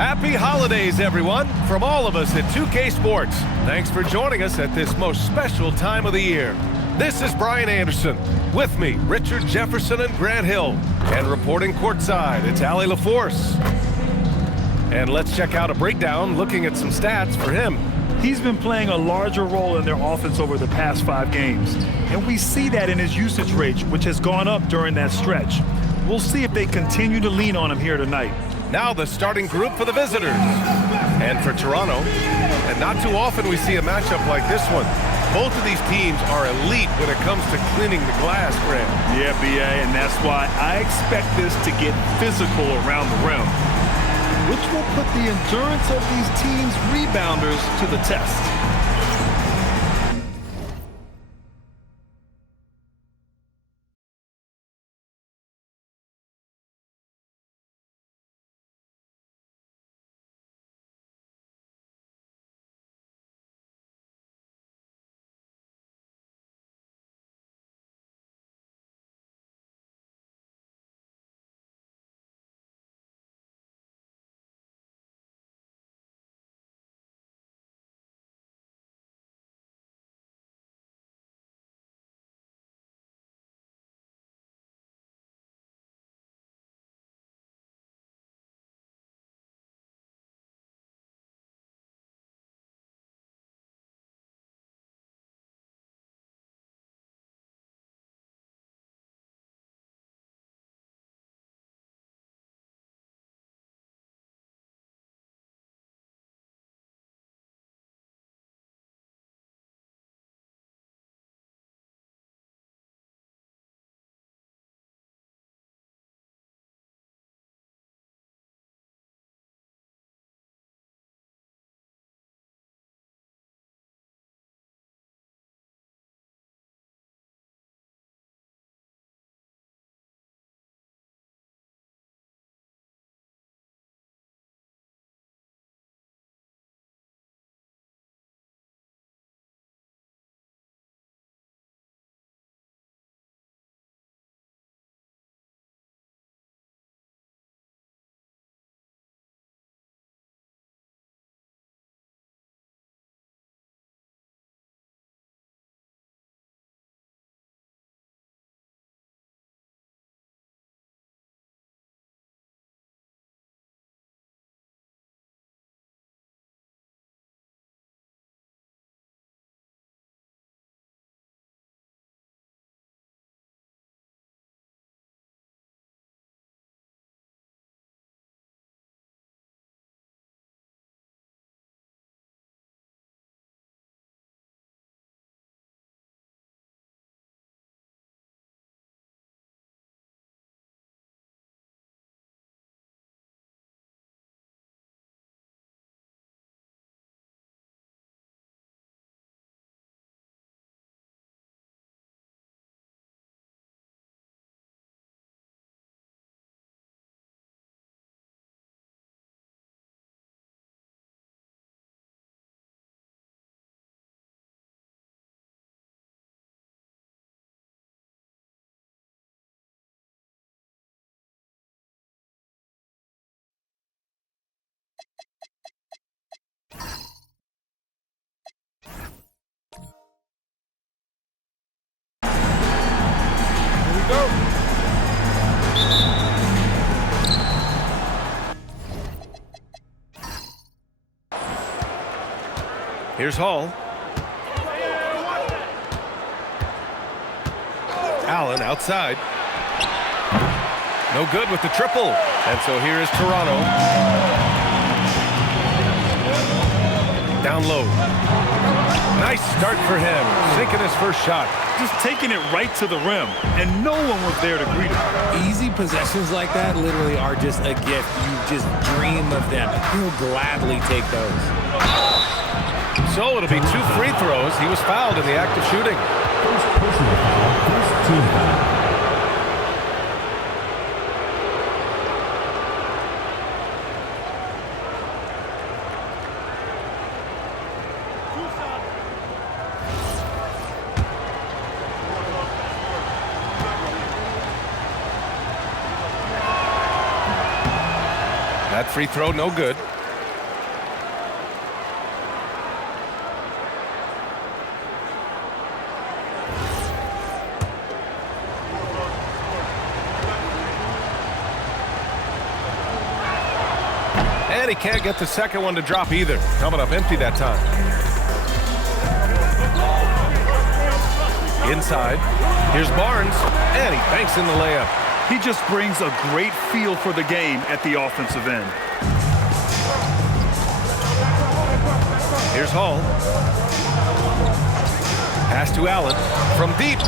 Happy holidays, everyone, from all of us at 2K Sports. Thanks for joining us at this most special time of the year. This is Brian Anderson. With me, Richard Jefferson and Grant Hill. And reporting courtside, it's Allie LaForce. And let's check out a breakdown looking at some stats for him. He's been playing a larger role in their offense over the past 5 games. And we see that in his usage rate, which has gone up during that stretch. We'll see if they continue to lean on him here tonight. Now the starting group for the visitors. And for Toronto, and not too often we see a matchup like this one. Both of these teams are elite when it comes to cleaning the glass, Grant. Yeah, B.A., and that's why I expect this to get physical around the rim, which will put the endurance of these teams' rebounders to the test. Here's Hall. Allen outside. No good with the triple. And so here is Toronto. Down low. Nice start for him. Sinking his first shot. Just taking it right to the rim, and no one was there to greet him. Easy possessions like that literally are just a gift. You just dream of them. He'll gladly take those. So it'll be 2 free throws. He was fouled in the act of shooting. First personal foul, first team foul. That free throw, no good. And he can't get the second one to drop either. Coming up empty that time. Inside. Here's Barnes. And he banks in the layup. He just brings a great feel for the game at the offensive end. Here's Hall. Pass to Allen from deep.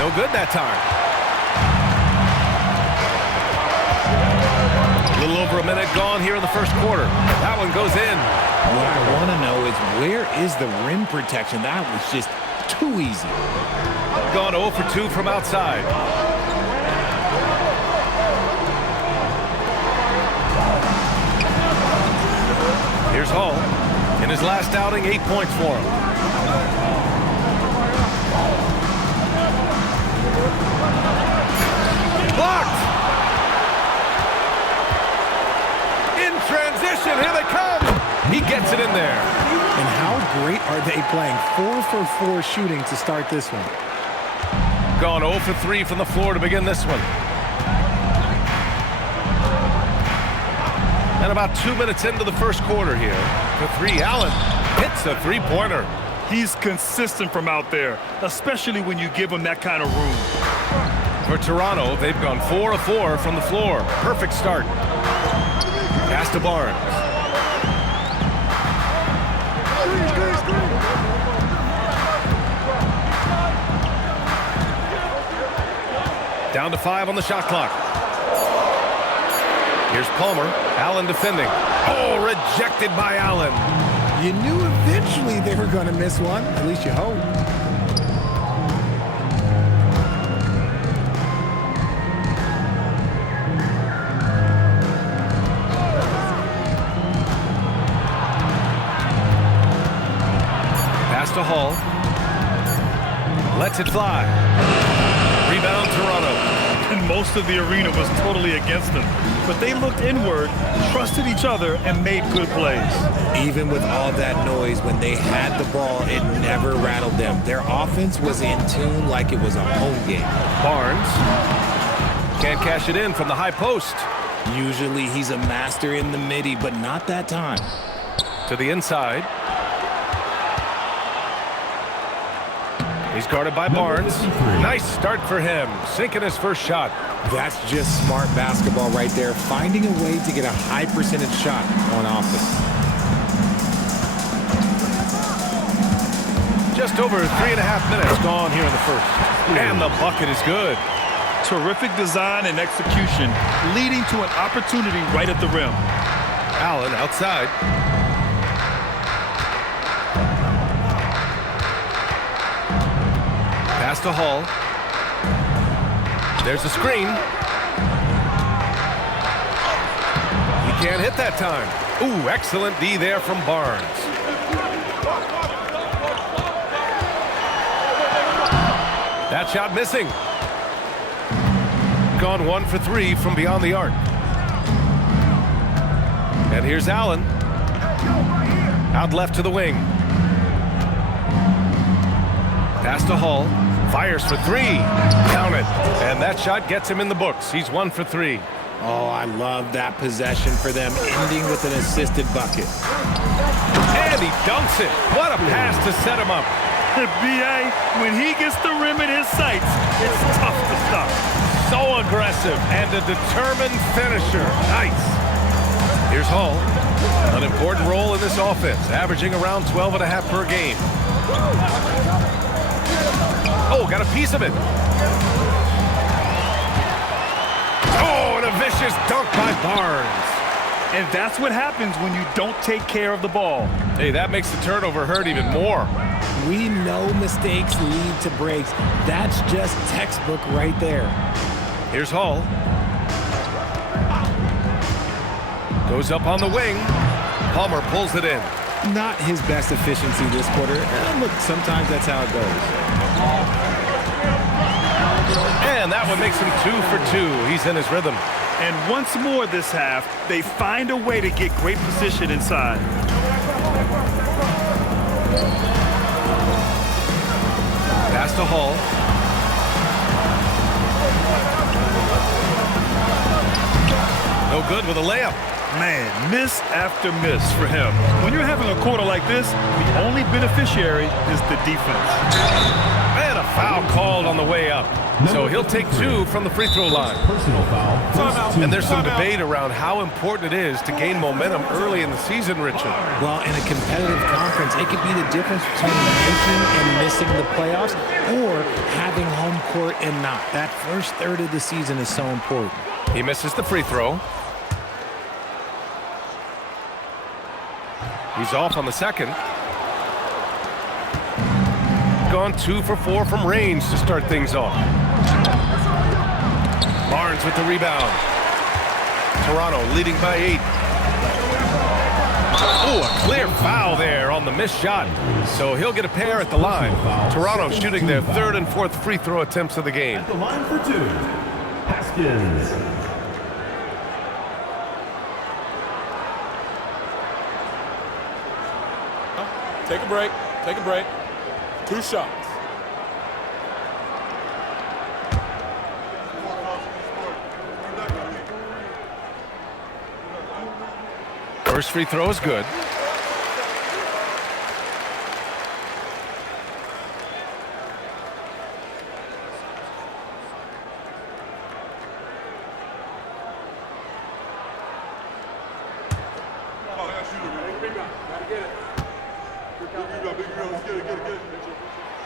No good that time. A little over a minute gone here in the first quarter. That one goes in. What I want to know is, where is the rim protection? That was just too easy. Gone 0 for 2 from outside. Here's Hall. In his last outing, 8 points for him. Blocked! In transition, here they come! He gets it in there. And how great are they playing? 4 for 4 shooting to start this one. Gone 0 for 3 from the floor to begin this one. And about 2 minutes into the first quarter here. For 3, Allen hits a three-pointer. He's consistent from out there, especially when you give him that kind of room. For Toronto, they've gone 4 of 4 from the floor. Perfect start. Pass to Barnes. Down to 5 on the shot clock. Here's Palmer. Allen defending. Oh, rejected by Allen. You knew eventually they were going to miss one. At least you hope. Pass to Hall. Lets it fly. Rebound Toronto. And most of the arena was totally against them. But they looked inward, trusted each other, and made good plays. Even with all that noise, when they had the ball, it never rattled them. Their offense was in tune like it was a home game. Barnes can't cash it in from the high post. Usually he's a master in the midi, but not that time. To the inside. He's guarded by Barnes. Nice start for him. Sinking his first shot. That's just smart basketball right there. Finding a way to get a high percentage shot on offense. Just over 3.5 minutes gone here in the first. And the bucket is good. Terrific design and execution, leading to an opportunity right at the rim. Allen outside. Pass to Hall. There's a screen. He can't hit that time. Ooh, excellent D there from Barnes. That shot missing. Gone 1 for 3 from beyond the arc. And here's Allen. Out left to the wing. Pass to Hall. Fires for 3. Count it. And that shot gets him in the books. He's 1 for 3. Oh, I love that possession for them, ending with an assisted bucket. And he dunks it. What a pass to set him up. B.A., when he gets the rim in his sights, it's tough to stop. So aggressive and a determined finisher. Nice. Here's Hall. An important role in this offense, averaging around 12.5 per game. Oh, got a piece of it. Oh, and a vicious dunk by Barnes. And that's what happens when you don't take care of the ball. Hey, that makes the turnover hurt even more. We know mistakes lead to breaks. That's just textbook right there. Here's Hall. Goes up on the wing. Palmer pulls it in. Not his best efficiency this quarter. Look, sometimes that's how it goes. And that one makes him 2 for 2. He's in his rhythm. And once more this half, they find a way to get great position inside. Pass to Hall. No good with a layup. Man, miss after miss for him. When you're having a quarter like this, the only beneficiary is the defense. And a foul called on the way up. So he'll take 2 from the free throw line. Personal foul. And there's some debate around how important it is to gain momentum early in the season, Richard. Well, in a competitive conference, it could be the difference between making and missing the playoffs or having home court and not. That first third of the season is so important. He misses the free throw. He's off on the second. Gone 2 for 4 from range to start things off. Barnes with the rebound. Toronto leading by 8. Oh, a clear foul there on the missed shot. So he'll get a pair at the line. Toronto shooting their 3rd and 4th free throw attempts of the game. At the line for 2. Haskins. Take a break. Take a break. 2 shots. First free throw is good.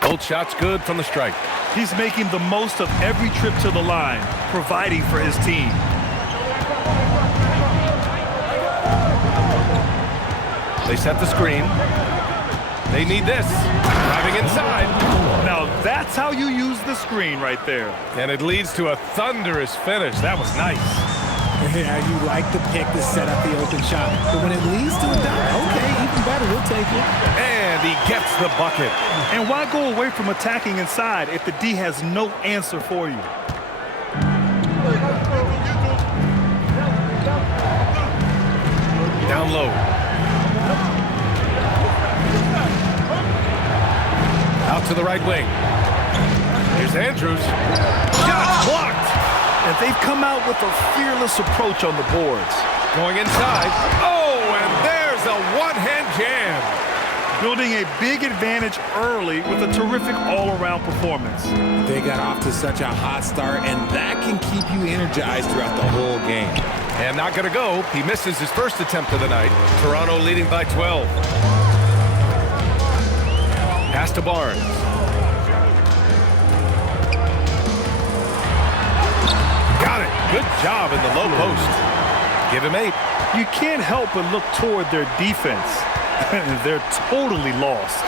Both shots good from the stripe. He's making the most of every trip to the line, providing for his team. They set the screen. They need this. Driving inside. Now that's how you use the screen right there. And it leads to a thunderous finish. That was nice. Yeah, you like the pick to set up the open shot. But when it leads to a dunk, okay, even better, we'll take it. And he gets the bucket. And why go away from attacking inside if the D has no answer for you? Down low. Out to the right wing. Here's Andrews. Shot blocked. And they've come out with a fearless approach on the boards. Going inside. Oh, and there's a one-hand jam. Building a big advantage early with a terrific all-around performance. They got off to such a hot start, and that can keep you energized throughout the whole game. And not going to go. He misses his first attempt of the night. Toronto leading by 12. Pass to Barnes. Got it. Good job in the low post. Give him 8. You can't help but look toward their defense. They're totally lost.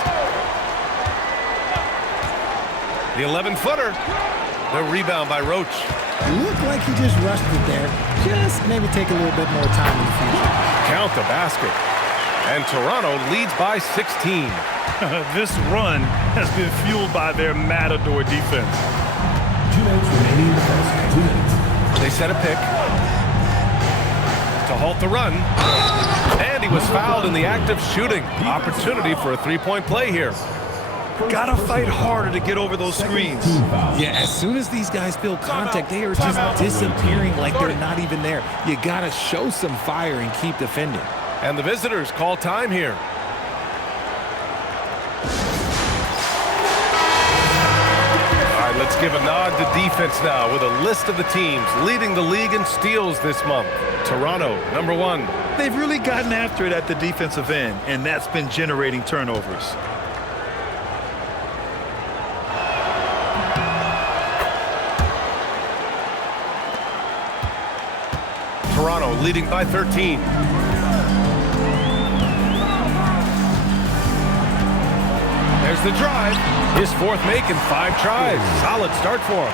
The 11-footer. The rebound by Roach. Looked like he just rushed it there. Just maybe take a little bit more time in the future. Count the basket. And Toronto leads by 16. This run has been fueled by their Matador defense. 2 minutes remaining in the first. 2 minutes. They set a pick to halt the run. And he was fouled in the act of shooting. Opportunity for a three-point play here. Gotta fight harder to get over those screens. Yeah, as soon as these guys feel contact, they are just disappearing like they're not even there. You gotta show some fire and keep defending. And the visitors call time here. All right, let's give a nod to defense now with a list of the teams leading the league in steals this month. Toronto, number 1. They've really gotten after it at the defensive end, and that's been generating turnovers. Toronto leading by 13. There's the drive. His 4th make in 5 tries. Solid start for him.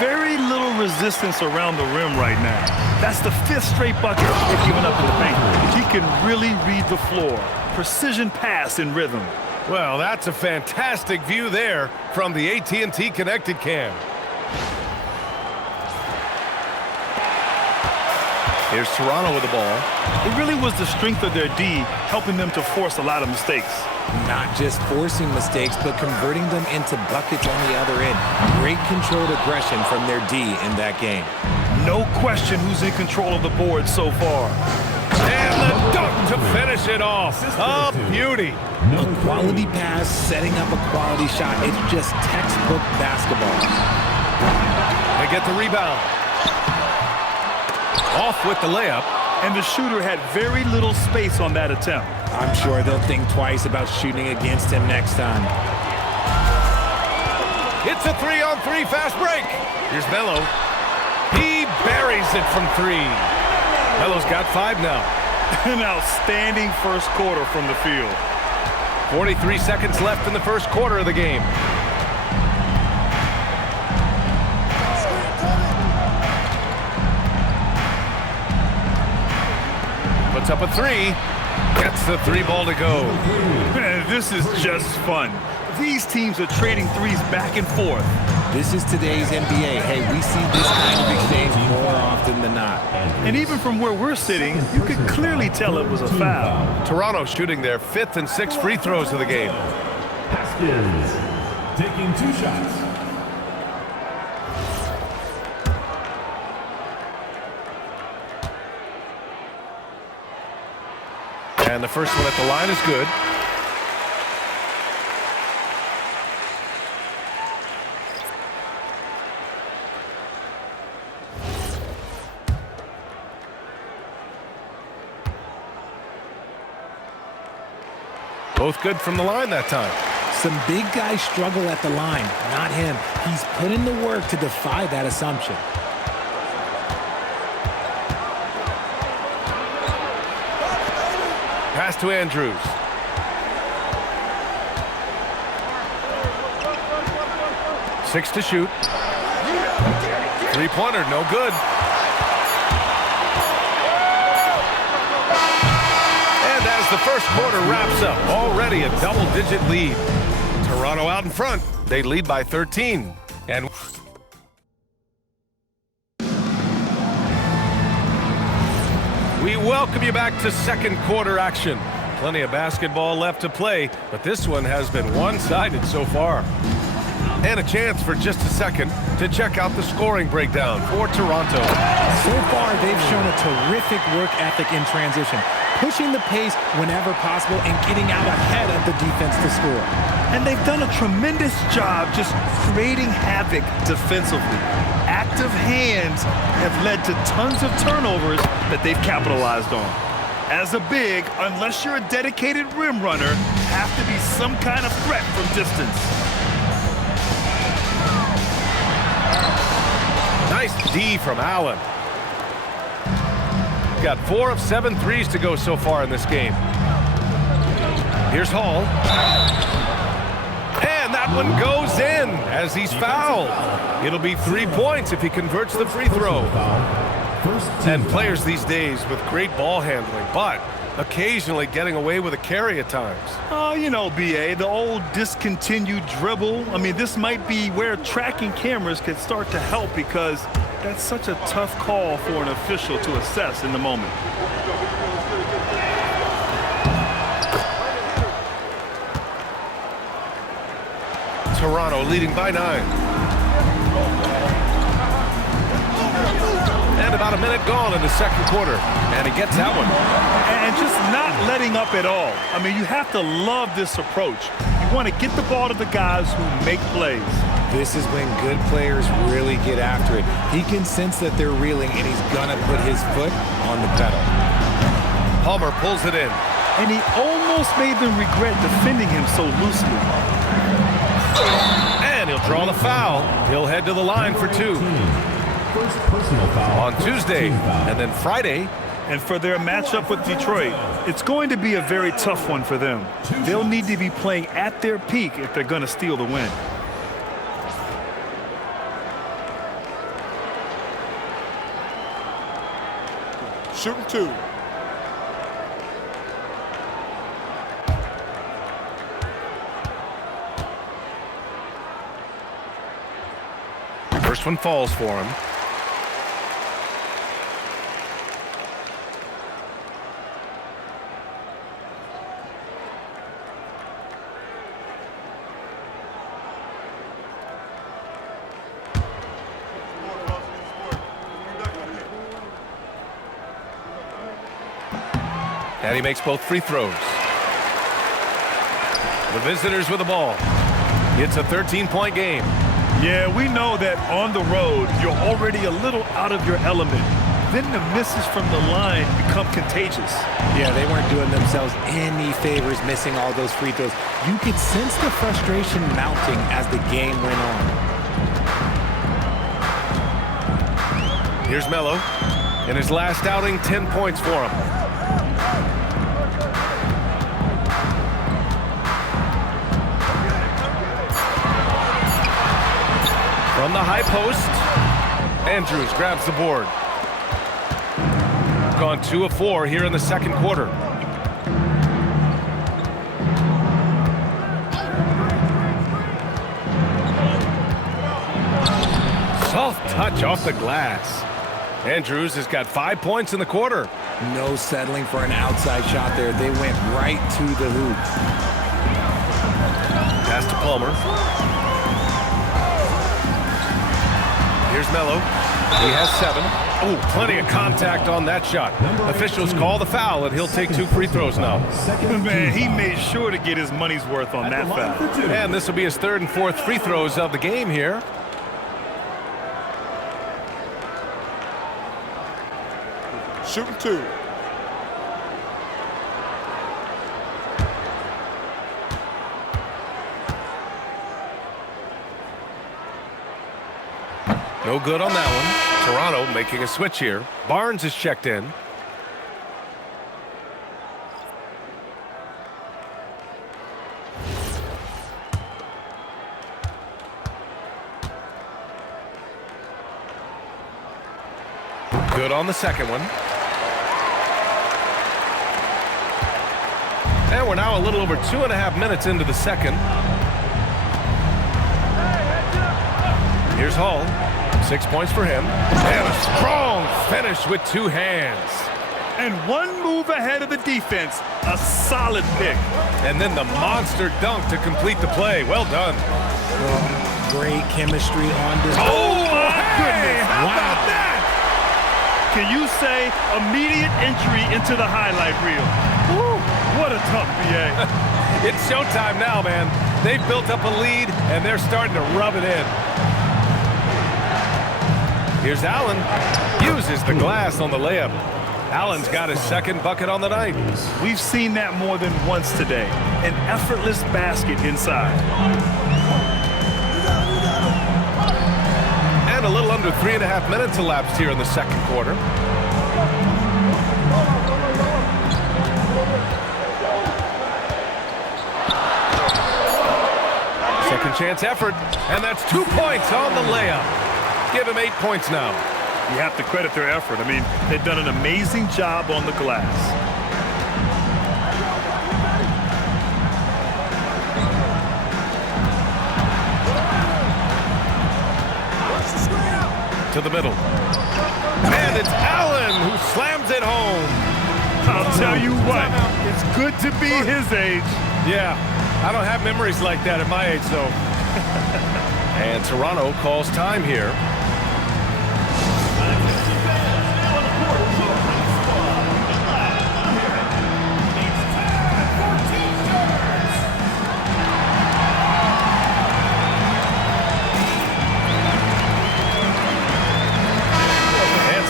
Very little resistance around the rim right now. That's the 5th straight bucket they've given up in the paint. He can really read the floor. Precision pass in rhythm. Well, that's a fantastic view there from the AT&T Connected Cam. Here's Toronto with the ball. It really was the strength of their D helping them to force a lot of mistakes. Not just forcing mistakes, but converting them into buckets on the other end. Great controlled aggression from their D in that game. No question who's in control of the board so far. And the dunk to finish it off. A beauty. A quality pass, setting up a quality shot. It's just textbook basketball. They get the rebound. Off with the layup. And the shooter had very little space on that attempt. I'm sure they'll think twice about shooting against him next time. It's a 3-on-3 fast break. Here's Melo. He buries it from 3. Melo's got 5 now. An outstanding first quarter from the field. 43 seconds left in the first quarter of the game. Puts up a 3. Gets the 3 ball to go. Man, this is just fun. These teams are trading threes back and forth. This is today's NBA. Hey, we see this kind of exchange more often than not. And even from where we're sitting, you could clearly tell it was a foul. Toronto shooting their 5th and 6th free throws of the game. Haskins taking 2 shots. And the first one at the line is good. Both good from the line that time. Some big guys struggle at the line, not him. He's put in the work to defy that assumption. Pass to Andrews. Six to shoot. Three-pointer, no good. And as the first quarter wraps up, already a double-digit lead. Toronto out in front. They lead by 13. And we welcome you back to second quarter action. Plenty of basketball left to play, but this one has been one-sided so far. And a chance for just a second to check out the scoring breakdown for Toronto. So far, they've shown a terrific work ethic in transition, pushing the pace whenever possible and getting out ahead of the defense to score. And they've done a tremendous job just creating havoc defensively. Active hands have led to tons of turnovers that they've capitalized on. As a big, unless you're a dedicated rim runner, have to be some kind of threat from distance. Nice D from Allen. Got 4 of 7 threes to go so far in this game. Here's Hall. And that one goes in as he's fouled. It'll be 3 points if he converts the free throw. And players these days with great ball handling, but occasionally getting away with a carry at times. Oh, you know, BA, the old discontinued dribble. I mean, this might be where tracking cameras could start to help because that's such a tough call for an official to assess in the moment. Toronto leading by 9. And about a minute gone in the second quarter. And he gets that one. And just not letting up at all. I mean, you have to love this approach. You want to get the ball to the guys who make plays. This is when good players really get after it. He can sense that they're reeling, and he's going to put his foot on the pedal. Palmer pulls it in. And he almost made them regret defending him so loosely. And he'll draw the foul. He'll head to the line for 2. First personal foul On Tuesday and then Friday. And for their matchup with Detroit, it's going to be a very tough one for them. They'll need to be playing at their peak if they're going to steal the win. Shooting 2. First one falls for him. And he makes both free throws. The visitors with the ball. It's a 13-point game. Yeah, we know that on the road, you're already a little out of your element. Then the misses from the line become contagious. Yeah, they weren't doing themselves any favors missing all those free throws. You could sense the frustration mounting as the game went on. Here's Melo. In his last outing, 10 points for him. From the high post, Andrews grabs the board. Gone 2 of 4 here in the second quarter. Soft touch off the glass. Andrews has got 5 points in the quarter. No settling for an outside shot there. They went right to the hoop. Pass to Palmer. Here's Melo. He has 7. Oh, plenty of contact on that shot. Officials call the foul, and he'll take 2 free throws now. Man, he made sure to get his money's worth on that foul. And this will be his 3rd and 4th free throws of the game here. Shooting 2. No good on that one. Toronto making a switch here. Barnes is checked in. Good on the second one. And we're now a little over 2.5 minutes into the second. Here's Hall. 6 points for him. And a strong finish with 2 hands. And 1 move ahead of the defense. A solid pick. And then the monster dunk to complete the play. Well done. Great chemistry on this. Oh, my hey, goodness. how Wow. about that? Can you say immediate entry into the highlight reel? Woo, what a tough BA. It's showtime now, man. They've built up a lead, and they're starting to rub it in. Here's Allen. Uses the glass on the layup. Allen's got his 2nd bucket on the night. We've seen that more than once today. An effortless basket inside. And a little under 3.5 minutes elapsed here in the second quarter. Second chance effort, and that's 2 points on the layup. Give him 8 points now. You have to credit their effort. I mean, they've done an amazing job on the glass. To the middle. And it's Allen who slams it home. I'll tell you what, it's good to be his age. Yeah, I don't have memories like that at my age, though. And Toronto calls time here.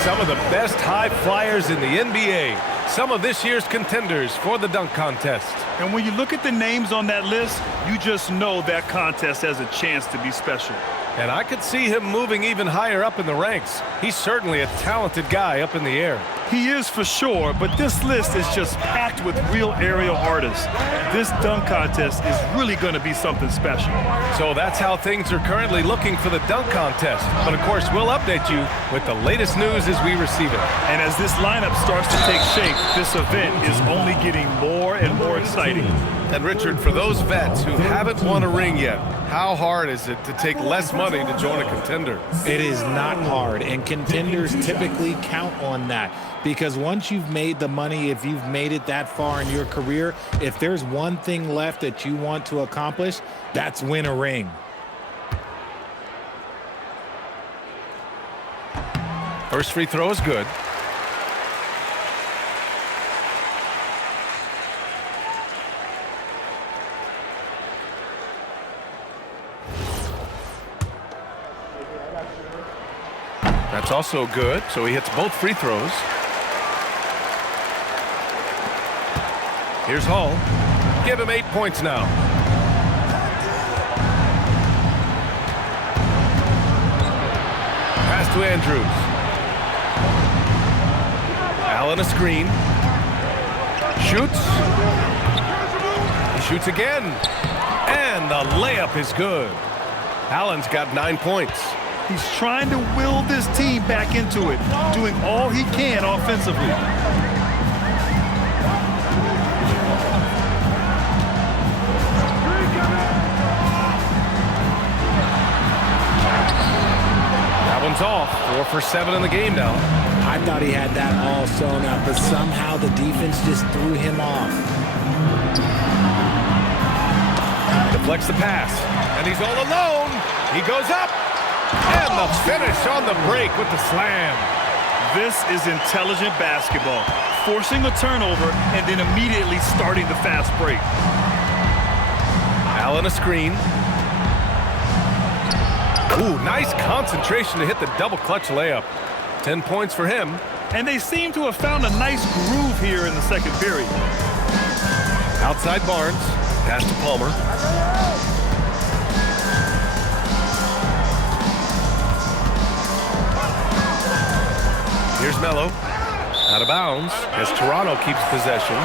Some of the best high flyers in the NBA. Some of this year's contenders for the dunk contest. And when you look at the names on that list, you just know that contest has a chance to be special. And I could see him moving even higher up in the ranks. He's certainly a talented guy up in the air. He is for sure, but this list is just packed with real aerial artists. This dunk contest is really going to be something special. So that's how things are currently looking for the dunk contest. But of course, we'll update you with the latest news as we receive it. And as this lineup starts to take shape, this event is only getting more and more exciting. And Richard, for those vets who haven't won a ring yet, how hard is it to take less money to join a contender? It is not hard, and contenders typically count on that. Because once you've made the money, if you've made it that far in your career, if there's one thing left that you want to accomplish, that's win a ring. First free throw is good. That's also good, so he hits both free throws. Here's Hall. Give him 8 points now. Pass to Andrews. Allen a screen. Shoots. He shoots again. And the layup is good. Allen's got 9 points. He's trying to will this team back into it, doing all he can offensively. That one's off. 4 for 7 in the game now. I thought he had that all sewn up, but somehow the defense just threw him off. Deflects the pass, and he's all alone. He goes up, and the finish on the break with the slam. This is intelligent basketball, forcing a turnover and then immediately starting the fast break. Allen a screen. Ooh, nice concentration to hit the double clutch layup. 10 points for him. And they seem to have found a nice groove here in the second period. Outside Barnes. Pass to Palmer. Here's Melo. Out of bounds as Toronto keeps possession.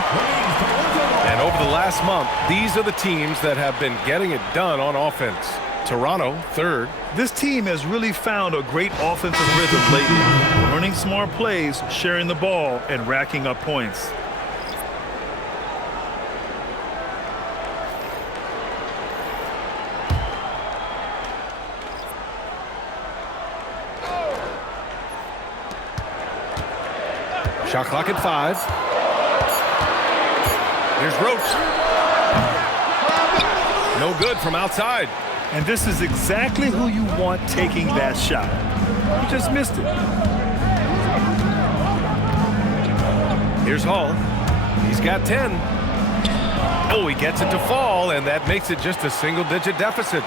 And over the last month, these are the teams that have been getting it done on offense. Toronto, third. This team has really found a great offensive rhythm lately. Learning smart plays, sharing the ball, and racking up points. Shot clock at 5. Here's Roach. No good from outside. And this is exactly who you want taking that shot. You just missed it. Here's Hall. He's got 10. Oh, he gets it to fall, and that makes it just a single-digit deficit.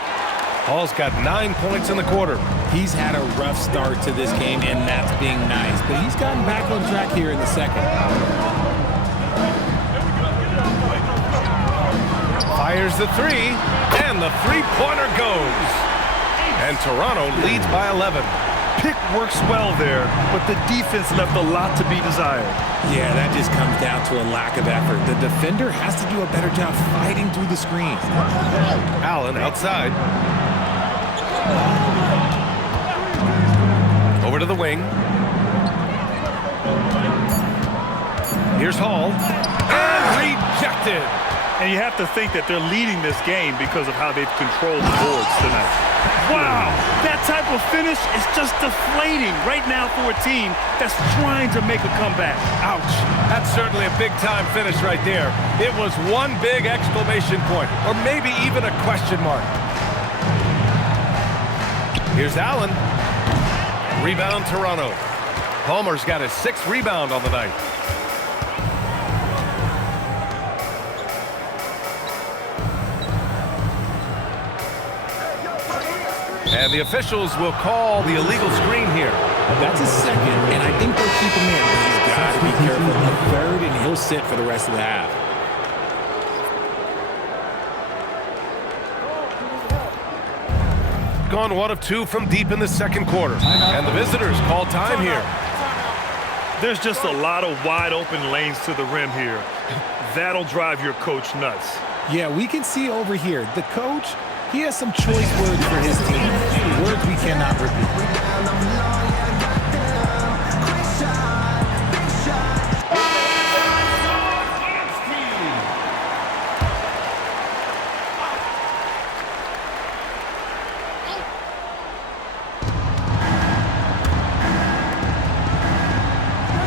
Hall's got 9 points in the quarter. He's had a rough start to this game, and that's being nice. But he's gotten back on track here in the second. Fires the 3, and the three-pointer goes. And Toronto leads by 11. Pick works well there, but the defense left a lot to be desired. Yeah, that just comes down to a lack of effort. The defender has to do a better job fighting through the screens. Allen outside. Over to the wing. Here's Hall. And rejected. And you have to think that they're leading this game because of how they've controlled the boards tonight. Wow, that type of finish is just deflating right now for a team that's trying to make a comeback. Ouch. That's certainly a big-time finish right there. It was one big exclamation point, or maybe even a question mark. Here's Allen. Rebound, Toronto. Palmer's got his 6th rebound on the night. And the officials will call the illegal screen here. That's a second, and I think they'll keep him in. He's got to be careful. A third, and he'll sit for the rest of the half. Gone 1 of 2 from deep in the second quarter. And the visitors call time here. There's just a lot of wide open lanes to the rim here. That'll drive your coach nuts. Yeah, we can see over here. The coach, he has some choice words for his team. Words we cannot repeat.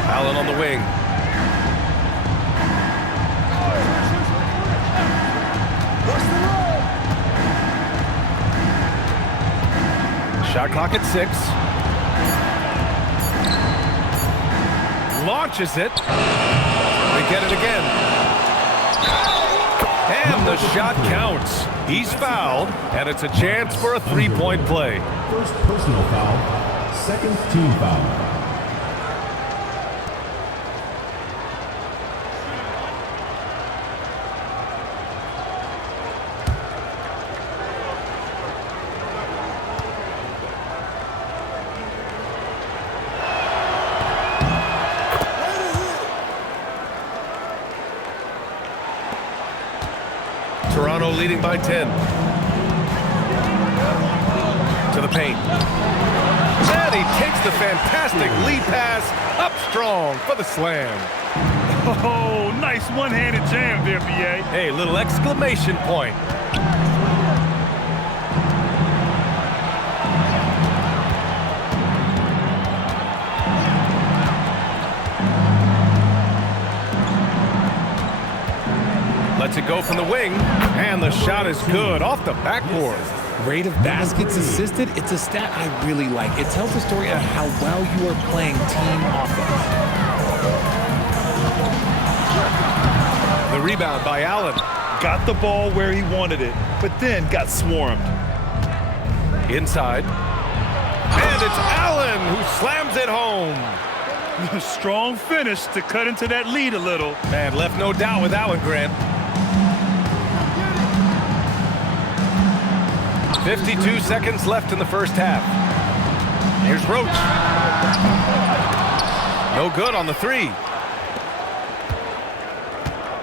Allen on the wing. Shot clock at 6. Launches it. They get it again. And the shot counts. He's fouled, and it's a chance for a three-point play. First personal foul, Second team foul. Toronto leading by 10. To the paint. And he takes the fantastic lead pass up strong for the slam. Oh, nice one-handed jam there, B.A. Hey, little exclamation point. Lets it go from the wing, and the shot is good off the backboard. Rate of baskets assisted, it's a stat I really like. It tells the story of how well you are playing team offense. The rebound by Allen. Got the ball where he wanted it, but then got swarmed. Inside. And it's Allen who slams it home. Strong finish to cut into that lead a little. Man, left no doubt with Allen, Grant. 52 seconds left in the first half. Here's Roach. No good on the three.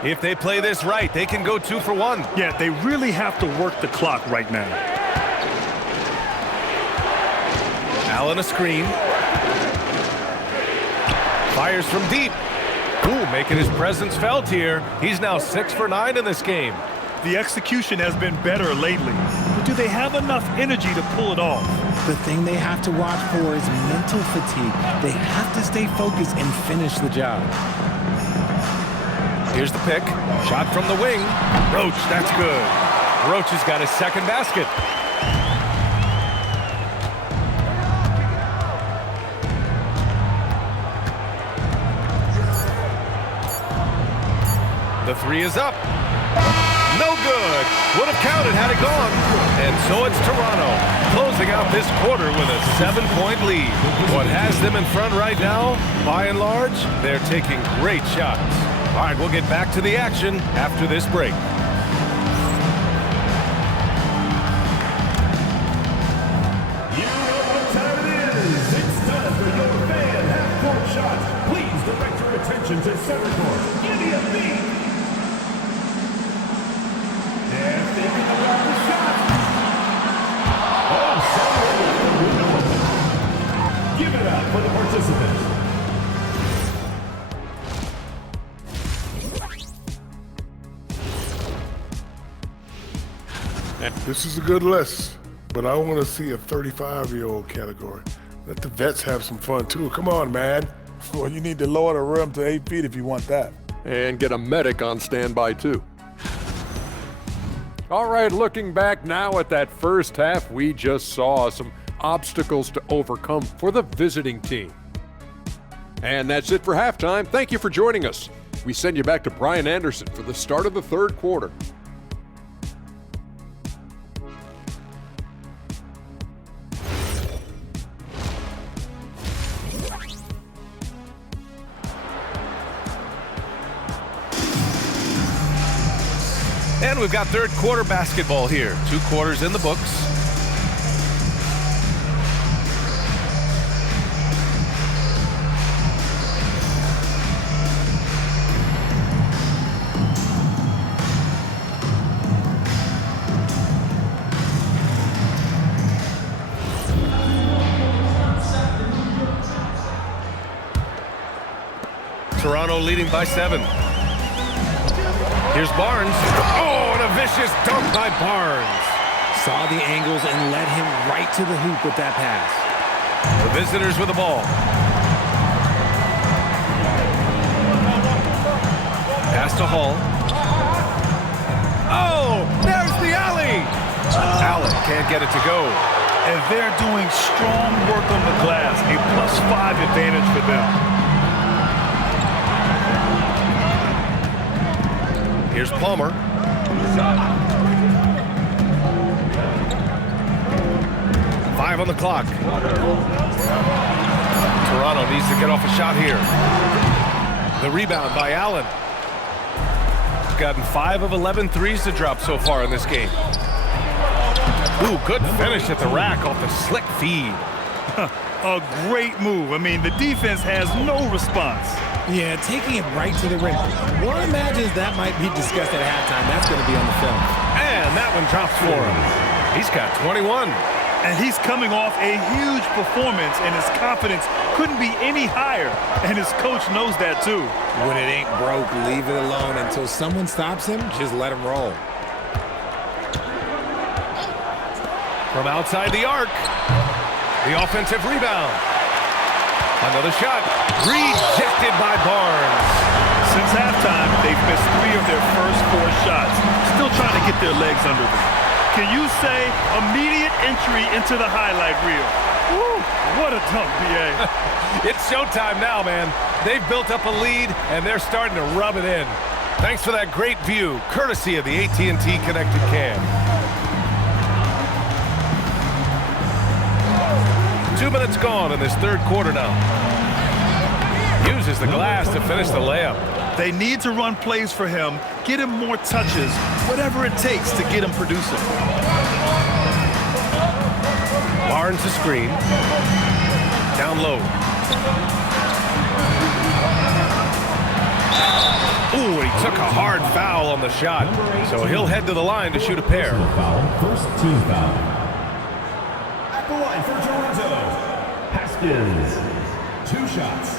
If they play this right, they can go 2 for 1. Yeah, they really have to work the clock right now. Allen a screen. Fires from deep. Ooh, making his presence felt here. He's now 6 for 9 in this game. The execution has been better lately, but do they have enough energy to pull it off? The thing they have to watch for is mental fatigue. They have to stay focused and finish the job. Here's the pick. Shot from the wing. Roach, that's good. Roach has got his second basket. The three is up. No good. Would have counted had it gone. And so it's Toronto closing out this quarter with a 7-point lead. What has them in front right now, by and large, they're taking great shots. All right, we'll get back to the action after this break. You know what time it is. It's time for your fan half-court shots. Please direct your attention to center court. Give me a beat. They're thinking about the shot. Oh, so give it up for the participants. This is a good list, but I want to see a 35-year-old category. Let the vets have some fun, too. Come on, man. Well, you need to lower the rim to 8 feet if you want that. And get a medic on standby, too. All right, looking back now at that first half, we just saw some obstacles to overcome for the visiting team. And that's it for halftime. Thank you for joining us. We send you back to Brian Anderson for the start of the third quarter. And we've got third quarter basketball here. 2 quarters in the books. Toronto leading by 7. Here's Barnes. Oh, and a vicious dunk by Barnes. Saw the angles and led him right to the hoop with that pass. The visitors with the ball. Pass to Hall. Oh, there's the alley. Allen can't get it to go. And they're doing strong work on the glass, a +5 advantage for them. Here's Palmer. 5 on the clock. Toronto needs to get off a shot here. The rebound by Allen. He's gotten 5 of 11 threes to drop so far in this game. Ooh, good finish at the rack off the slick feed. A great move. I mean, the defense has no response. Yeah, taking it right to the rim. One imagines that might be discussed at halftime. That's going to be on the film. And that one drops for him. He's got 21. And he's coming off a huge performance, and his confidence couldn't be any higher. And his coach knows that, too. When it ain't broke, leave it alone. Until someone stops him, just let him roll. From outside the arc, the offensive rebound. Another shot, rejected by Barnes. Since halftime, they've missed 3 of their first 4 shots. Still trying to get their legs under them. Can you say immediate entry into the highlight reel? Woo, what a dunk, B.A. It's showtime now, man. They've built up a lead, and they're starting to rub it in. Thanks for that great view, courtesy of the AT&T Connected Cam. 2 minutes gone in this third quarter now. Uses the glass to finish the layup. They need to run plays for him, get him more touches, whatever it takes to get him producing. Barnes the screen. Down low. Ooh, and he took a hard foul on the shot. So he'll head to the line to shoot a pair. First team foul. At the line for Toronto, Haskins. 2 shots.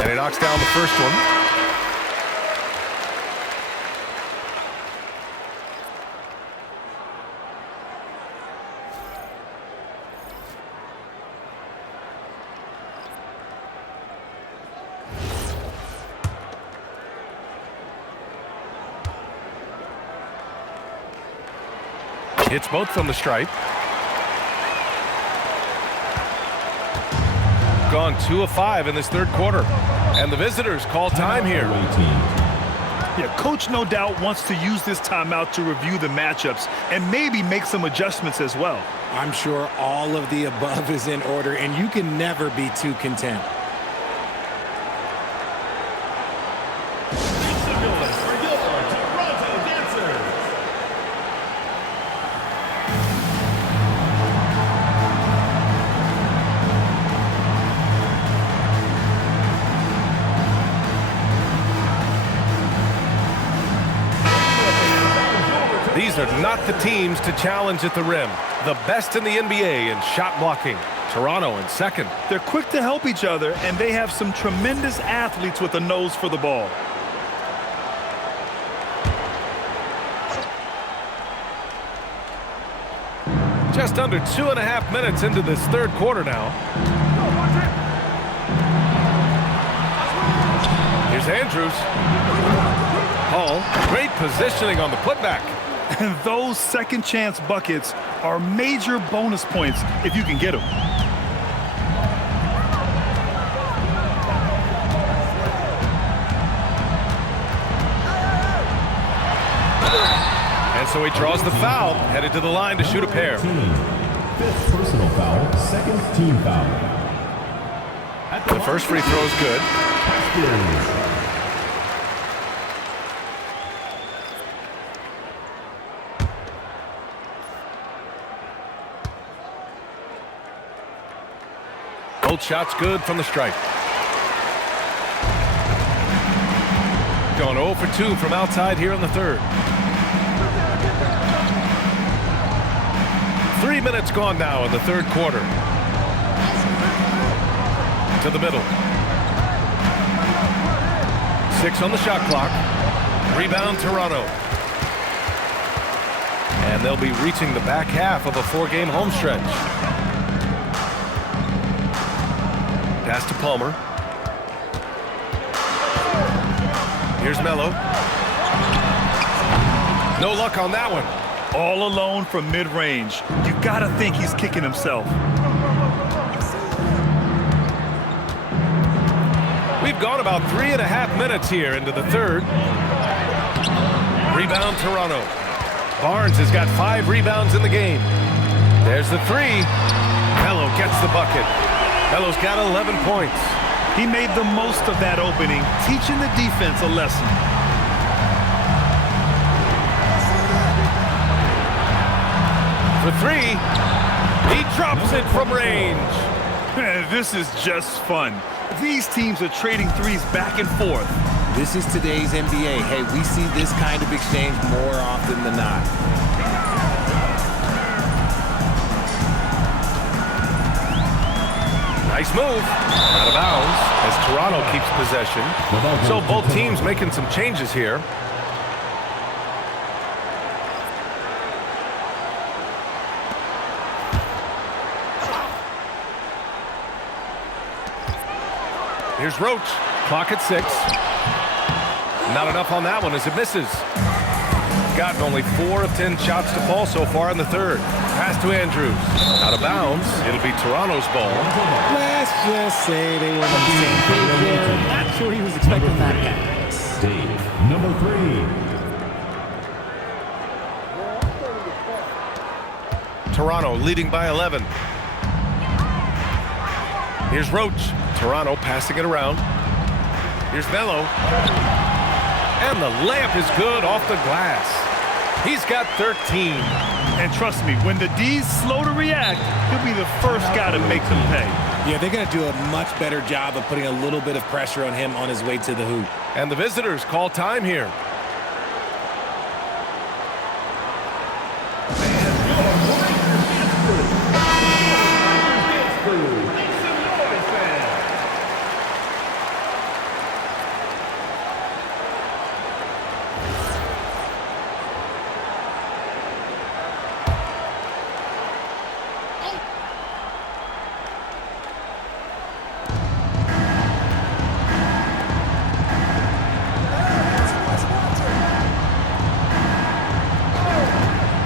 And he knocks down the first one. Hits both from the stripe. Gone 2 of 5 in this third quarter. And the visitors call time here. Yeah, coach no doubt wants to use this timeout to review the matchups and maybe make some adjustments as well. I'm sure all of the above is in order, and you can never be too content. These are not the teams to challenge at the rim. The best in the NBA in shot blocking. Toronto in second. They're quick to help each other, and they have some tremendous athletes with a nose for the ball. Just under 2.5 minutes into this third quarter now. Here's Andrews. Hall, great positioning on the putback. And those second chance buckets are major bonus points if you can get them. And so he draws the foul, headed to the line to shoot a pair. 5th personal foul, 2nd team foul. The first free throw is good. Haskins. Both shots good from the stripe. Going 0 for 2 from outside here in the third. 3 minutes gone now in the third quarter. To the middle. 6 on the shot clock. Rebound Toronto. And they'll be reaching the back half of a 4-game home stretch. Pass to Palmer. Here's Melo. No luck on that one. all alone from mid-range. You gotta think he's kicking himself. We've gone about 3.5 minutes here into the third. Rebound Toronto. Barnes has got 5 rebounds in the game. There's the three. Melo gets the bucket. Melo's got 11 points. He made the most of that opening, teaching the defense a lesson. For three, he drops it from range. This is just fun. These teams are trading threes back and forth. This is today's NBA. Hey, we see this kind of exchange more often than not. Nice move. Out of bounds as Toronto keeps possession. So both teams making some changes here. Here's Roach. Clock at 6. Not enough on that one as it misses. Gotten only 4 of 10 shots to fall so far in the third. Pass to Andrews. Out of bounds. It'll be Toronto's ball. Let's just say they were on the same page there. Not sure he was expecting that pass. Dave, number 3. Toronto leading by 11. Here's Roach. Toronto passing it around. Here's Melo. And the layup is good off the glass. He's got 13. And trust me, when the D's slow to react, he'll be the first guy to make them pay. Yeah, they're going to do a much better job of putting a little bit of pressure on him on his way to the hoop. And the visitors call time here.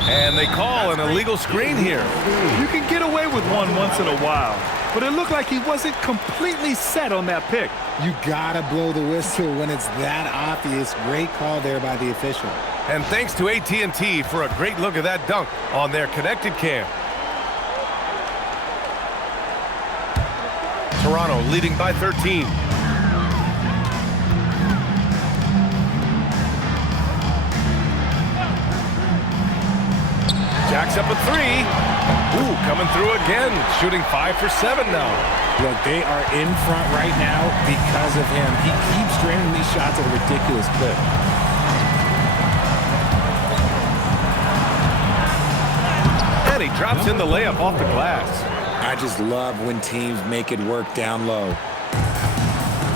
And they call an illegal screen here. You can get away with one once in a while, but it looked like he wasn't completely set on that pick. You got to blow the whistle when it's that obvious. Great call there by the official. And thanks to AT&T for a great look at that dunk on their connected cam. Toronto leading by 13. Jacks up a three. Ooh, coming through again. Shooting 5 for 7 now. Look, they are in front right now because of him. He keeps draining these shots at a ridiculous clip. And he drops in the layup off the glass. I just love when teams make it work down low.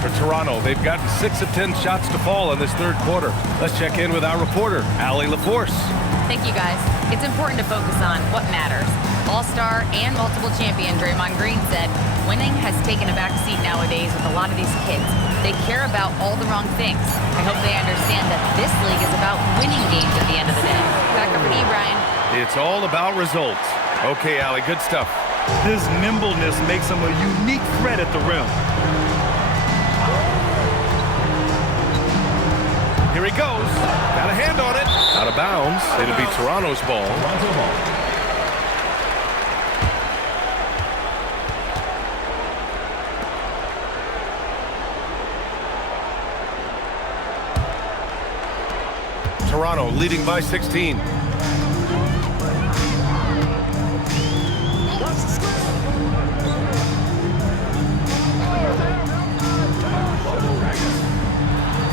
For Toronto, they've gotten 6 of 10 shots to fall in this third quarter. Let's check in with our reporter, Allie LaForce. Thank you, guys. It's important to focus on what matters. All-star and multiple champion Draymond Green said, winning has taken a back seat nowadays with a lot of these kids. They care about all the wrong things. I hope they understand that this league is about winning games at the end of the day. Back over to you, Brian. It's all about results. Okay, Allie, good stuff. His nimbleness makes him a unique threat at the rim. Here he goes. Got a hand on it. Out of bounds. It'll be Toronto's ball. Toronto leading by 16.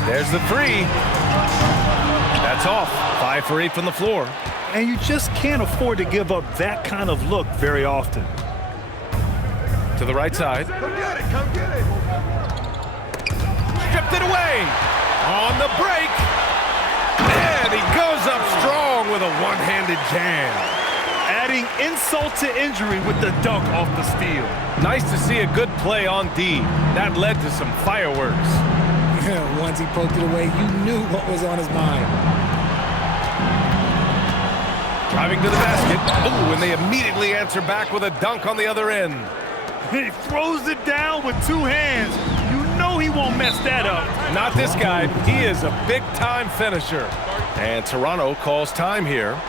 There's the three. That's off. 5 for 8 from the floor. And you just can't afford to give up that kind of look very often. To the right side. Come get it, come get it. Stripped it away. On the break. And he goes up strong with a one-handed jam. Adding insult to injury with the dunk off the steal. Nice to see a good play on D. That led to some fireworks. Once he poked it away, you knew what was on his mind. Driving to the basket. Ooh, and they immediately answer back with a dunk on the other end. He throws it down with two hands. You know he won't mess that up. Not this guy. He is a big-time finisher. And Toronto calls time here.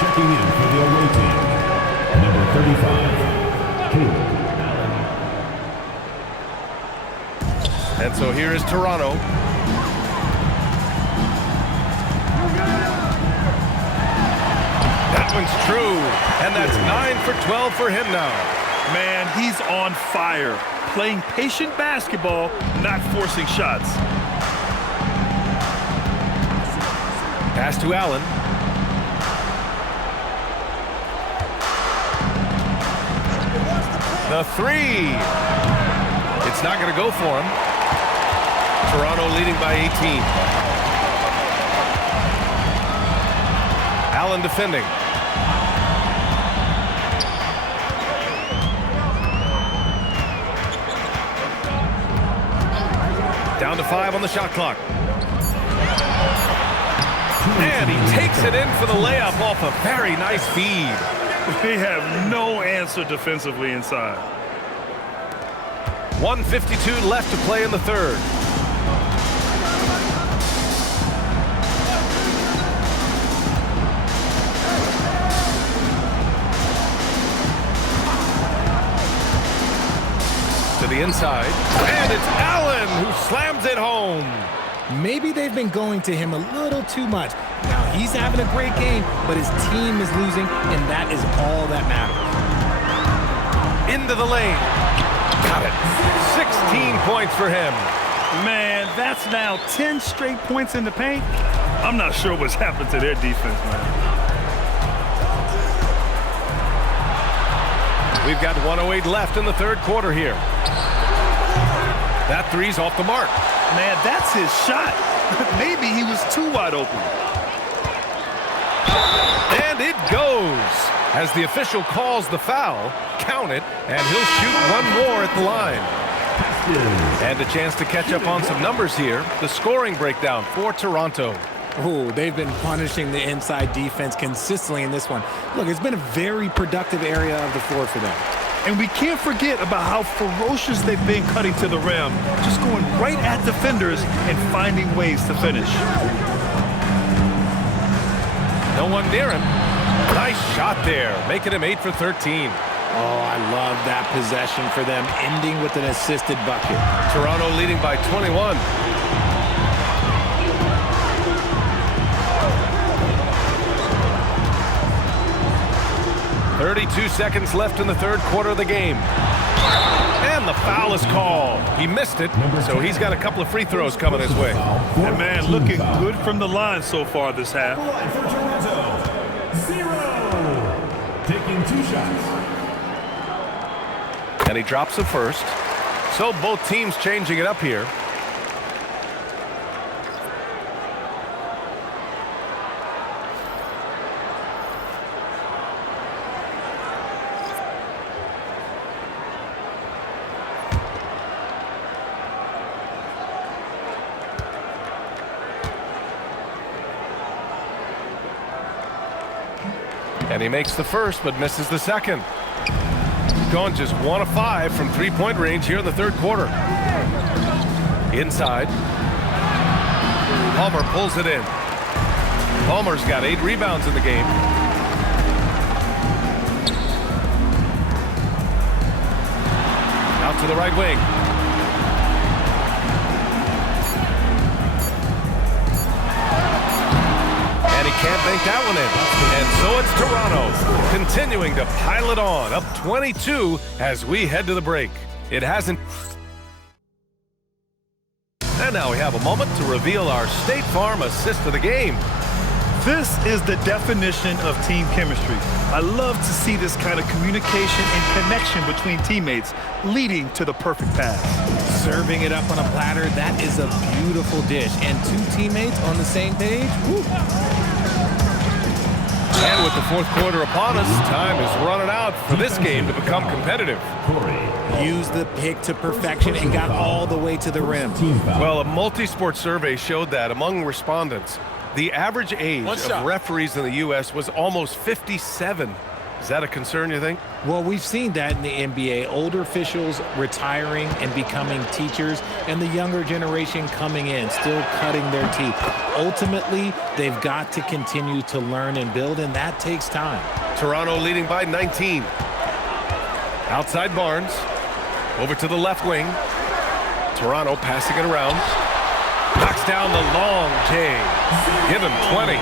Checking in for the away team, number 35, Caleb. And so here is Toronto. That one's true. And that's 9 for 12 for him now. Man, he's on fire. Playing patient basketball, not forcing shots. Pass to Allen. The three. It's not going to go for him. Toronto leading by 18. Allen defending. Down to 5 on the shot clock. And he takes it in for the layup off a very nice feed. They have no answer defensively inside. 1:52 left to play in the third. To the inside. And it's Allen who slams it home. Maybe they've been going to him a little too much. Now, he's having a great game, but his team is losing, and that is all that matters. Into the lane. Got it. 16 points for him. Man, that's now 10 straight points in the paint. I'm not sure what's happened to their defense, man. We've got 1:08 left in the third quarter here. That three's off the mark. Man, that's his shot. Maybe he was too wide open. And it goes. As the official calls the foul, count it, and he'll shoot one more at the line. And a chance to catch up on some numbers here. The scoring breakdown for Toronto. Oh, they've been punishing the inside defense consistently in this one. Look, it's been a very productive area of the floor for them. And we can't forget about how ferocious they've been cutting to the rim, just going right at defenders and finding ways to finish. No one near him. Nice shot there, making him 8 for 13. Oh, I love that possession for them, ending with an assisted bucket. Toronto leading by 21. .32 seconds left in the third quarter of the game. And the foul is called. He missed it, so he's got a couple of free throws coming his way. And man, looking good from the line so far this half. For Toronto, 0. Taking 2 shots. And he drops the first. So both teams changing it up here. And he makes the first, but misses the second. Gone just 1 of 5 from three-point range here in the third quarter. Inside. Palmer pulls it in. Palmer's got 8 rebounds in the game. Out to the right wing. And he can't bank that one in. And so it's Toronto continuing to pile it on, up 22 as we head to the break. It hasn't. And now we have a moment to reveal our State Farm assist of the game. This is the definition of team chemistry. I love to see this kind of communication and connection between teammates leading to the perfect pass. Serving it up on a platter, that is a beautiful dish. And 2 teammates on the same page, woo. And with With the fourth quarter upon us, time is running out for this game to become competitive. Used the pick to perfection and got all the way to the rim. Well, a multi-sport survey showed that among respondents, the average age of referees in the U.S. was almost 57. Is that a concern, you think? Well, we've seen that in the NBA. Older officials retiring and becoming teachers, and the younger generation coming in, still cutting their teeth. Ultimately, they've got to continue to learn and build, and that takes time. Toronto leading by 19. Outside Barnes. Over to the left wing. Toronto passing it around. Knocks down the long J. Give him 20.